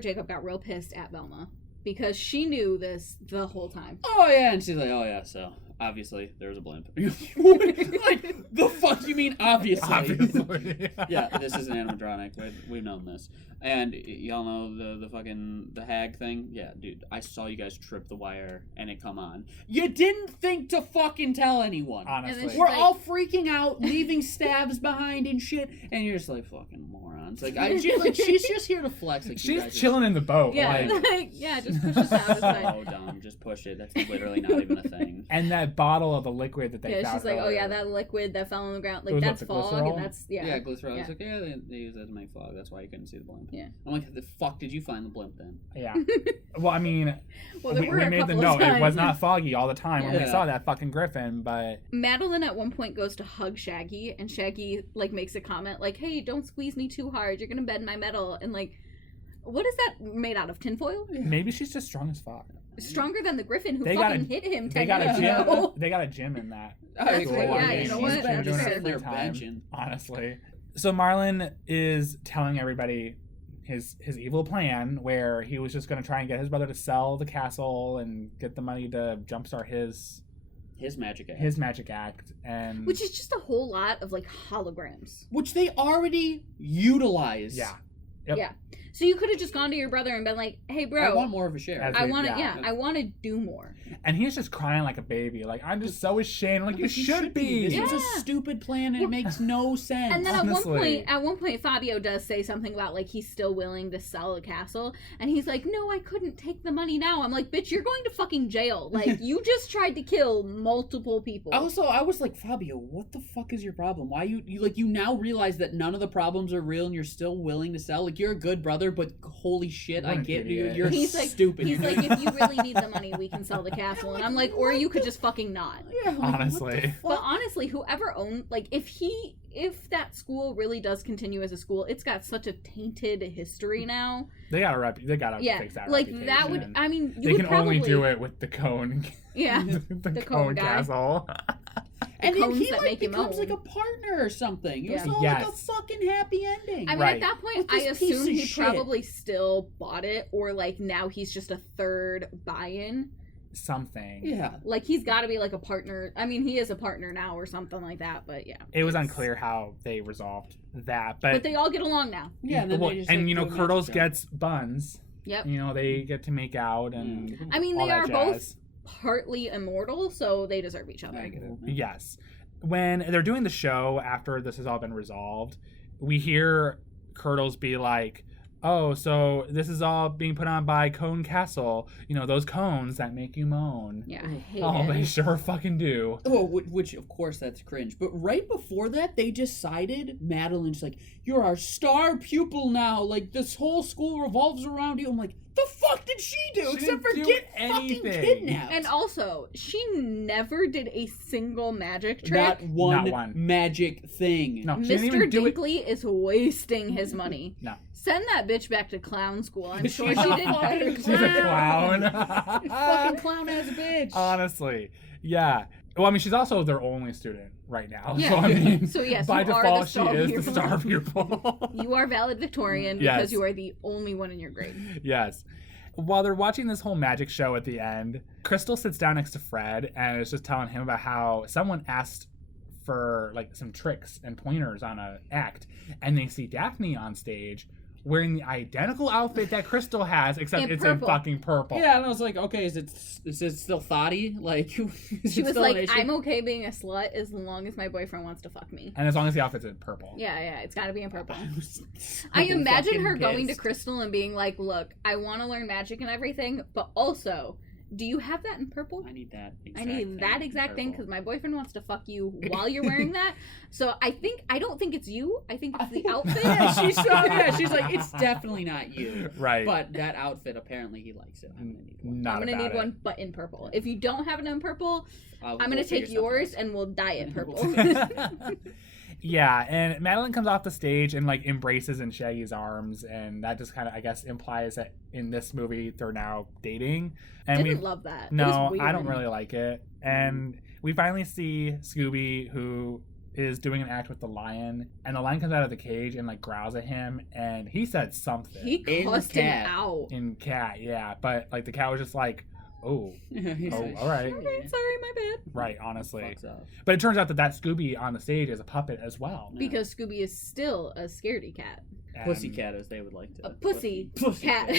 Jacob got real pissed at Velma because she knew this the whole time. Oh yeah, and she's like, oh yeah, so obviously there was a blimp. Like the fuck you mean obviously? Obviously. Yeah, this is an animatronic. We've known this. And y'all know the fucking the hag thing? Yeah, dude, I saw you guys trip the wire and it come on. You didn't think to fucking tell anyone. Honestly. she's We're like- all freaking out, leaving stabs behind and shit, and you're just like fucking morons. Like she's just here to flex. Like, you She's guys chilling in the boat. Yeah, Like, yeah, just push us out. It's fine. Oh, dumb. Just push it. That's literally not even a thing. and that bottle of the liquid that they Yeah, found she's like, oh earlier. yeah, that liquid that fell on the ground, It like was that's what, the fog, glycerol? and that's Yeah, glycerol. Yeah. It's like, yeah, they use that to make fog. That's why you couldn't see the blimp. Yeah. I'm like, the fuck did you find the blimp then? Yeah. Well, I mean, Well, there we were a made the couple note. of times. It was not foggy all the time when we Yeah. saw that fucking Griffin, but Madelyn at one point goes to hug Shaggy, and Shaggy like makes a comment like, "Hey, don't squeeze me too hard. You're gonna bend my metal." And like, what is that made out of? Tinfoil? maybe she's just strong as fuck. Stronger than the Griffin who They got fucking a- hit him They 10 got a years gym. ago. They got a gym in that. That's school. right, yeah, They- you know she's what? been That's doing it fair. for They're time, benching. honestly. So Marlon is telling everybody his evil plan, where he was just going to try and get his brother to sell the castle and get the money to jumpstart his Magic act. magic act, and Which is just a whole lot of like holograms. Which they already utilized. yeah, Yep. Yeah. So you could have just gone to your brother and been like, "Hey, bro, I want more of a share. As- I want to, Yeah. I want to do more." And he's just crying like a baby. Like, I'm just so ashamed. Like, you should be. This Yeah. is a stupid plan and it makes no sense. And then Honestly. at one point, Fabio does say something about like he's still willing to sell a castle, and he's like, "No, I couldn't take the money now." I'm like, "Bitch, you're going to fucking jail. Like, you just tried to kill multiple people." Also, I was like, Fabio, what the fuck is your problem? Why you now realize that none of the problems are real and you're still willing to sell? Like, you're a good brother, but holy shit, What I an get idiot. you're He's like, stupid. He's like, "If you really need the money, we can sell the castle." And I'm like, "Or you could just fucking not." Yeah, like, what the Honestly. fuck? But honestly, whoever owned, like, if that school really does continue as a school, it's got such a tainted history now. They gotta fix that like reputation. that would. I mean, you They would can probably only do it with the cone. Yeah, the The cone cone guy. castle. And then cones he that like make you becomes moan. like a partner or something. It was Yeah. all like a Yes. fucking happy ending. I mean, Right. at that point, With I this piece assume of he shit. probably still bought it, or like now he's just a third buy-in. Something. Yeah. Like he's got to be like a partner. I mean, he is a partner now or something like that. But yeah, It was it's- unclear how they resolved that, But but they all get along now. Yeah, and then well, they just, and like, you know, do a Kurtles magic gets buns. Yep. You know, they get to make out and I mean, all they that are jazz. both partly immortal, so they deserve each other. I get it. Yes. When they're doing the show after this has all been resolved, we hear Kurtles be like, "Oh, so this is all being put on by Cone Castle. You know, those cones that make you moan." Yeah, I hate Oh, it. they sure fucking do. Oh, which of course that's cringe. But right before that, they decided Madelyn's like, "You're our star pupil now. Like this whole school revolves around you." I'm like, "The fuck did she do? She Except for didn't do get anything. fucking kidnapped." And also, she never did a single magic trick. Not one, Not one. magic thing. No, she didn't Mr. even do it. Dinkley is wasting his money. No. Send that bitch back to clown school. I'm sure She's she a did fucking better. She's a clown. Fucking clown ass bitch. Honestly. Yeah. Well, I mean, she's also their only student right now. Yeah. So, I mean, So, yes, by you are default, the she star is the pupil. star pupil. You are valedictorian Yes. because you are the only one in your grade. Yes. While they're watching this whole magic show at the end, Crystal sits down next to Fred and is just telling him about how someone asked for like some tricks and pointers on an act, and they see Daphne on stage wearing the identical outfit that Crystal has, except In it's purple. in fucking purple. Yeah, and I was like, okay, is it still thotty? Like, is She it was still like, an issue? I'm okay being a slut as long as my boyfriend wants to fuck me. And as long as the outfit's in purple. Yeah, it's got to be in purple. was I so imagine fucking her going to pissed. Crystal and being like, "Look, I want to learn magic and everything, but also, do you have that in purple? I need that. I need that exact thing because my boyfriend wants to fuck you while you're wearing that." So I don't think it's you. I think it's the outfit. She's like, it's definitely not you. Right. But that outfit, apparently, he likes it. I'm gonna need one. Not I'm gonna about need it. one, but in purple. If you don't have it in purple, I'm gonna we'll take figure yours something and we'll dye it purple. Yeah, and Madelyn comes off the stage and like embraces in Shaggy's arms, and that just kind of, I guess, implies that in this movie they're now dating. And Didn't we love that. It no, was I don't weird. really like it. And we finally see Scooby, who is doing an act with the lion, and the lion comes out of the cage and like growls at him, and he said something He In cussed him cat. out. in cat, yeah, but like the cat was just like, oh, He's Oh, like, all right. Okay, sorry, my bad. right, honestly. Fucks up. But it turns out that Scooby on the stage is a puppet as well. Yeah. Because Scooby is still a scaredy cat. And- Pussycat, as they would like to. A pussy Pussy cat.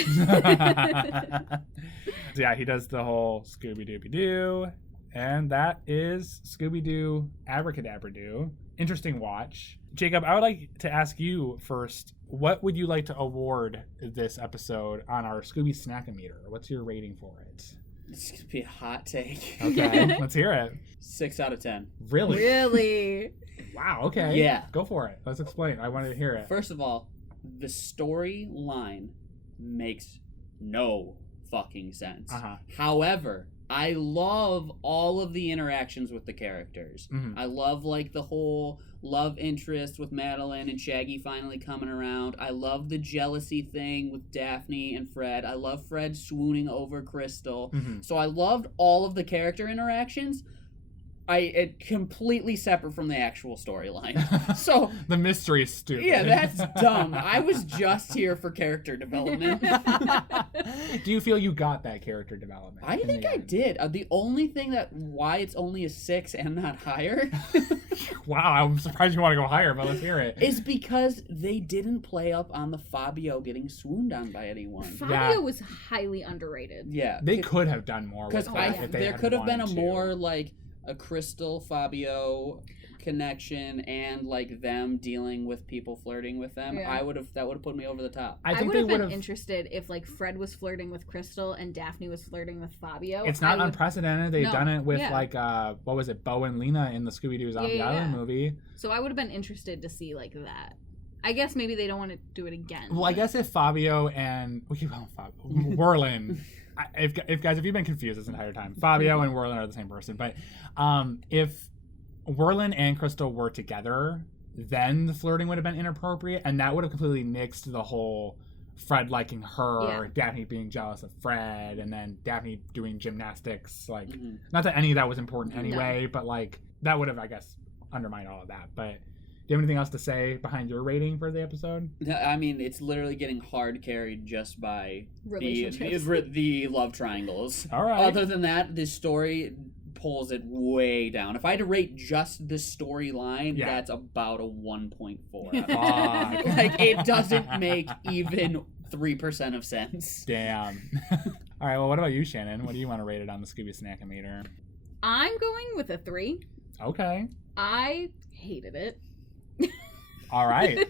So yeah, he does the whole Scooby-Dooby-Doo, and that is Scooby-Doo Abracadabra Doo. Interesting watch. Jacob, I would like to ask you first, what would you like to award this episode on our Scooby Snack-O-Meter? What's your rating for it? This could be a hot take. Okay, let's hear it. 6 out of 10. Really? Really? Wow, okay. Yeah. Go for it. Let's explain. I wanted to hear it. First of all, the storyline makes no fucking sense. Uh-huh. However, I love all of the interactions with the characters. Mhm. I love like the whole love interest with Madelyn and Shaggy finally coming around. I love the jealousy thing with Daphne and Fred. I love Fred swooning over Crystal. Mhm. So I loved all of the character interactions. It completely separate from the actual storyline. So the mystery is stupid. Yeah, that's dumb. I was just here for character development. Do you feel you got that character development? I think I did. The only thing why it's only a 6 and not higher. Wow, I'm surprised you want to go higher, but let's hear it. Is because they didn't play up on the Fabio getting swooned on by anyone. Fabio was highly underrated. Yeah, they could have done more. Because there could have been more like a Crystal Fabio connection and like them dealing with people flirting with them. Yeah. That would have put me over the top. I think would have been interested if like Fred was flirting with Crystal and Daphne was flirting with Fabio. It's not unprecedented. They've done it with like what was it, Bo and Lena in the Scooby-Doo Zombie Island movie. So I would have been interested to see like that. I guess maybe they don't want to do it again. Well, I guess if Fabio and Whirlin. If you've been confused this entire time, Fabio and Whirlin are the same person. But if Whirlin and Crystal were together, then the flirting would have been inappropriate, and that would have completely nixed the whole Fred liking her, Daphne being jealous of Fred, and then Daphne doing gymnastics. Like, not that any of that was important anyway, but like that would have, I guess, undermined all of that. But do you have anything else to say behind your rating for the episode? I mean, it's literally getting hard carried just by the love triangles. All right. Other than that, this story pulls it way down. If I had to rate just the storyline, that's about a 1.4. Like, it doesn't make even 3% of sense. Damn. All right, well, what about you, Shannon? What do you want to rate it on the Scooby Snackometer? I'm going with a 3. Okay. I hated it. All right.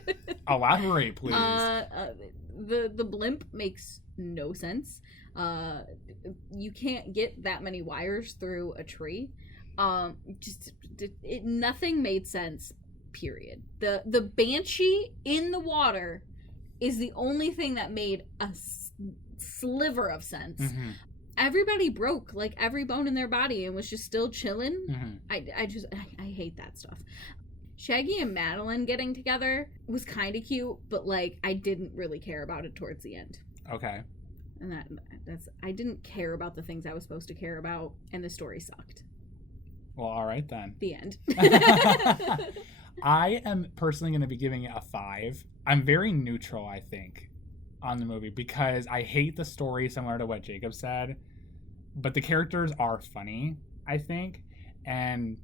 Elaborate, please. The blimp makes no sense. You can't get that many wires through a tree. Nothing made sense, period. The banshee in the water is the only thing that made a sliver of sense. Mm-hmm. Everybody broke like every bone in their body and was just still chilling. Mm-hmm. I hate that stuff. Shaggy and Madelyn getting together was kind of cute, but like I didn't really care about it towards the end. Okay. And that's I didn't care about the things I was supposed to care about, and the story sucked. Well, all right then. The end. I am personally going to be giving it a 5. I'm very neutral, I think, on the movie because I hate the story, similar to what Jacob said, but the characters are funny, I think, and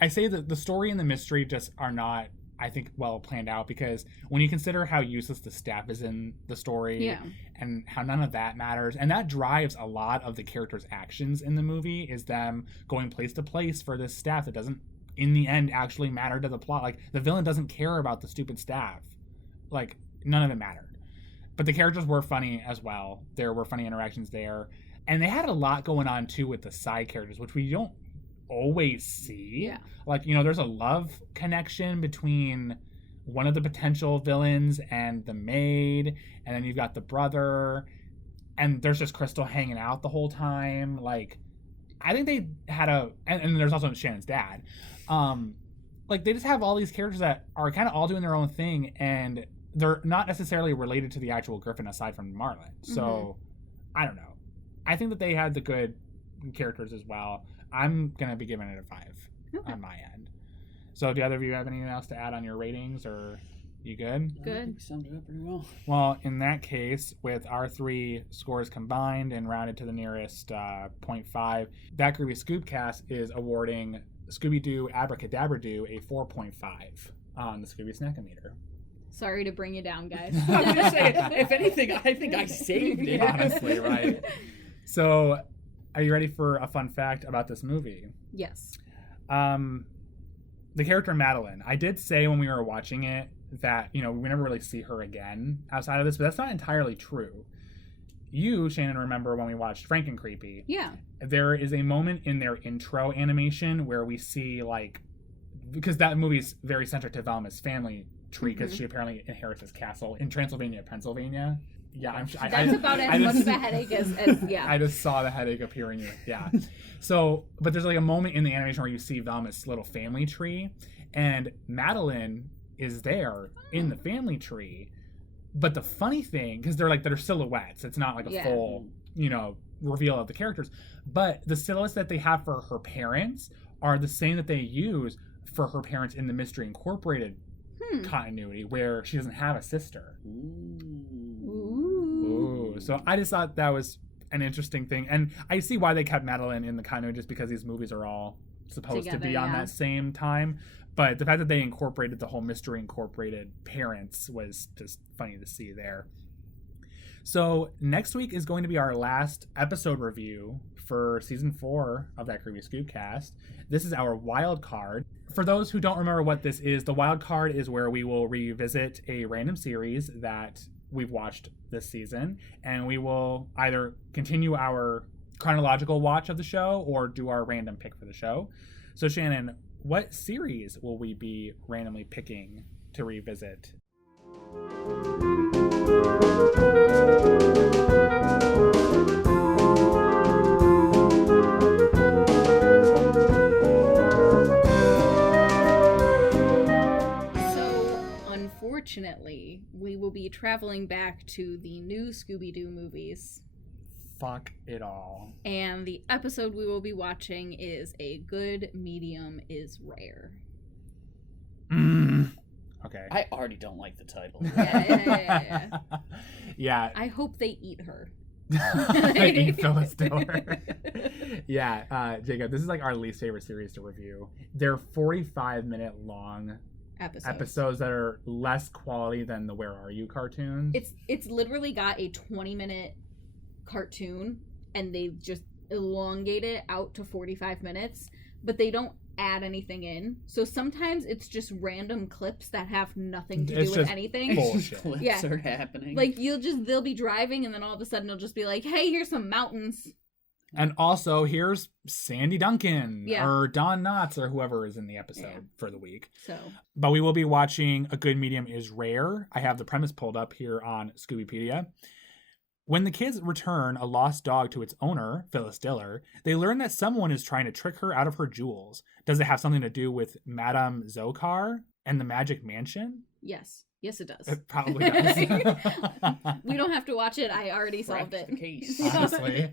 I say that the story and the mystery just are not, I think, well planned out, because when you consider how useless the staff is in the story and how none of that matters, and that drives a lot of the characters' actions in the movie, is them going place to place for this staff that doesn't in the end actually matter to the plot. Like, the villain doesn't care about the stupid staff. Like, none of it mattered. But the characters were funny as well. There were funny interactions there, and they had a lot going on too with the side characters, which we don't always see. Like, you know, there's a love connection between one of the potential villains and the maid, and then you've got the brother, and there's just Crystal hanging out the whole time. Like, I think they had and there's also Shannon's dad. Like, they just have all these characters that are kind of all doing their own thing, and they're not necessarily related to the actual Griffin aside from Marlin. So I don't know. I think that they had the good characters as well. I'm going to be giving it a 5 on my end. So do either of you have anything else to add on your ratings, or you good? Good. I think we summed it up pretty well. Well, in that case, with our 3 scores combined and rounded to the nearest 0.5, that Groovy Scoobcast is awarding Scooby-Doo Abracadabra Doo a 4.5 on the Scooby Snackometer. Sorry to bring you down, guys. I was going to say, if anything, I think I saved it. Honestly, right? So, are you ready for a fun fact about this movie? Yes. The character Madelyn, I did say when we were watching it that, you know, we never really see her again outside of this, but that's not entirely true. You, Shannon, remember when we watched Frankencreepy? Yeah. There is a moment in their intro animation where we see, like, because that movie's very centric to Velma's family tree, because she apparently inherits this castle in Transylvania, Pennsylvania. Yeah, that's about as much of a headache as I just saw the headache appearing. Yeah. So, but there's like a moment in the animation where you see Velma's little family tree, and Madelyn is there in the family tree. But the funny thing, because they're silhouettes, it's not like a full, you know, reveal of the characters. But the silhouettes that they have for her parents are the same that they use for her parents in the Mystery Incorporated continuity, where she doesn't have a sister. Ooh. So I just thought that was an interesting thing. And I see why they kept Madelyn in the continuity, just because these movies are all supposed Together, to be on that same time. But the fact that they incorporated the whole Mystery Incorporated parents was just funny to see there. So next week is going to be our last episode review for season 4 of That Groovy Scoobcast. This is our wild card. For those who don't remember what this is, the wild card is where we will revisit a random series that we've watched this season, and we will either continue our chronological watch of the show or do our random pick for the show. So Shannon, what series will we be randomly picking to revisit? Unfortunately, we will be traveling back to the new Scooby-Doo movies. Fuck it all. And the episode we will be watching is A Good Medium is Rare. Okay. I already don't like the title. Yeah. Yeah. I hope they eat her. They eat Phyllis Diller. Yeah, Jacob, this is like our least favorite series to review. They're 45-minute long episodes that are less quality than the Where Are You cartoons. It's literally got a 20-minute cartoon, and they just elongate it out to 45 minutes, but they don't add anything in. So sometimes it's just random clips that have nothing to do with anything. Bullshit. Clips are happening. Like they'll be driving, and then all of a sudden it'll just be like, hey, here's some mountains. And also, here's Sandy Duncan or Don Knotts or whoever is in the episode for the week. But we will be watching A Good Medium is Rare. I have the premise pulled up here on Scoobypedia. When the kids return a lost dog to its owner, Phyllis Diller, they learn that someone is trying to trick her out of her jewels. Does it have something to do with Madame Zokar and the Magic Mansion? Yes. Yes, it does. It probably does. We don't have to watch it. I already solved it. The case. Honestly.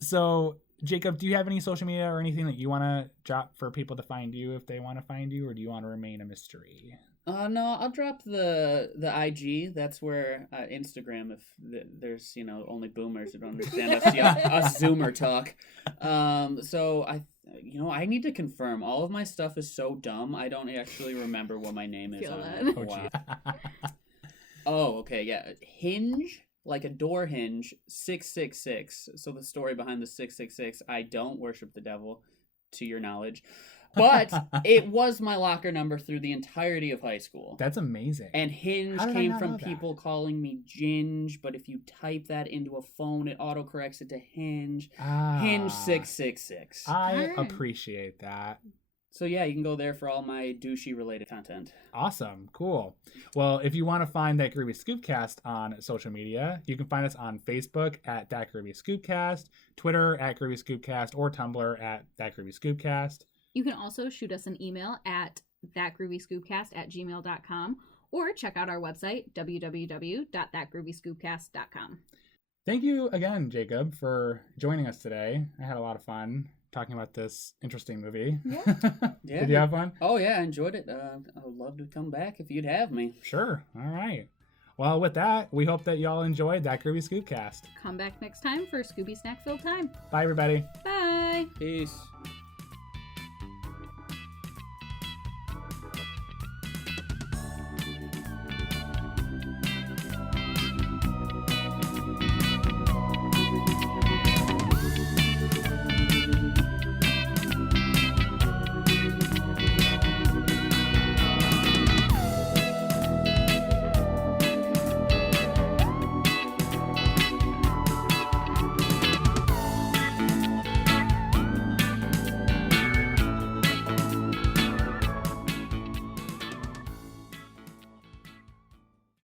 So, Jacob, do you have any social media or anything that you want to drop for people to find you if they want to find you, or do you want to remain a mystery? No, I'll drop the IG. That's where Instagram, if there's, only boomers who don't understand us Zoomer talk. So I need to confirm. All of my stuff is so dumb, I don't actually remember what my name is on it. Wow. Oh, okay, yeah. Hinge, like a door hinge, 666. So the story behind the 666, I don't worship the devil, to your knowledge. But it was my locker number through the entirety of high school. That's amazing. And Hinge came from people calling me Ginge, but if you type that into a phone, it autocorrects it to Hinge. Hinge 666. I appreciate that. So yeah, you can go there for all my douchey related content. Awesome. Cool. Well, if you want to find That Groovy Scoobcast on social media, you can find us on Facebook at That Groovy Scoobcast, Twitter at Groovy Scoobcast, or Tumblr at That Groovy Scoobcast. You can also shoot us an email at thatgroovyscoopcast@gmail.com or check out our website, www.thatgroovyscoopcast.com. Thank you again, Jacob, for joining us today. I had a lot of fun talking about this interesting movie. Yeah. Did you have fun? Oh, yeah, I enjoyed it. I would love to come back if you'd have me. Sure. All right. Well, with that, we hope that y'all enjoyed That Groovy Scoopcast. Come back next time for Scooby Snack Filled Time. Bye, everybody. Bye. Peace.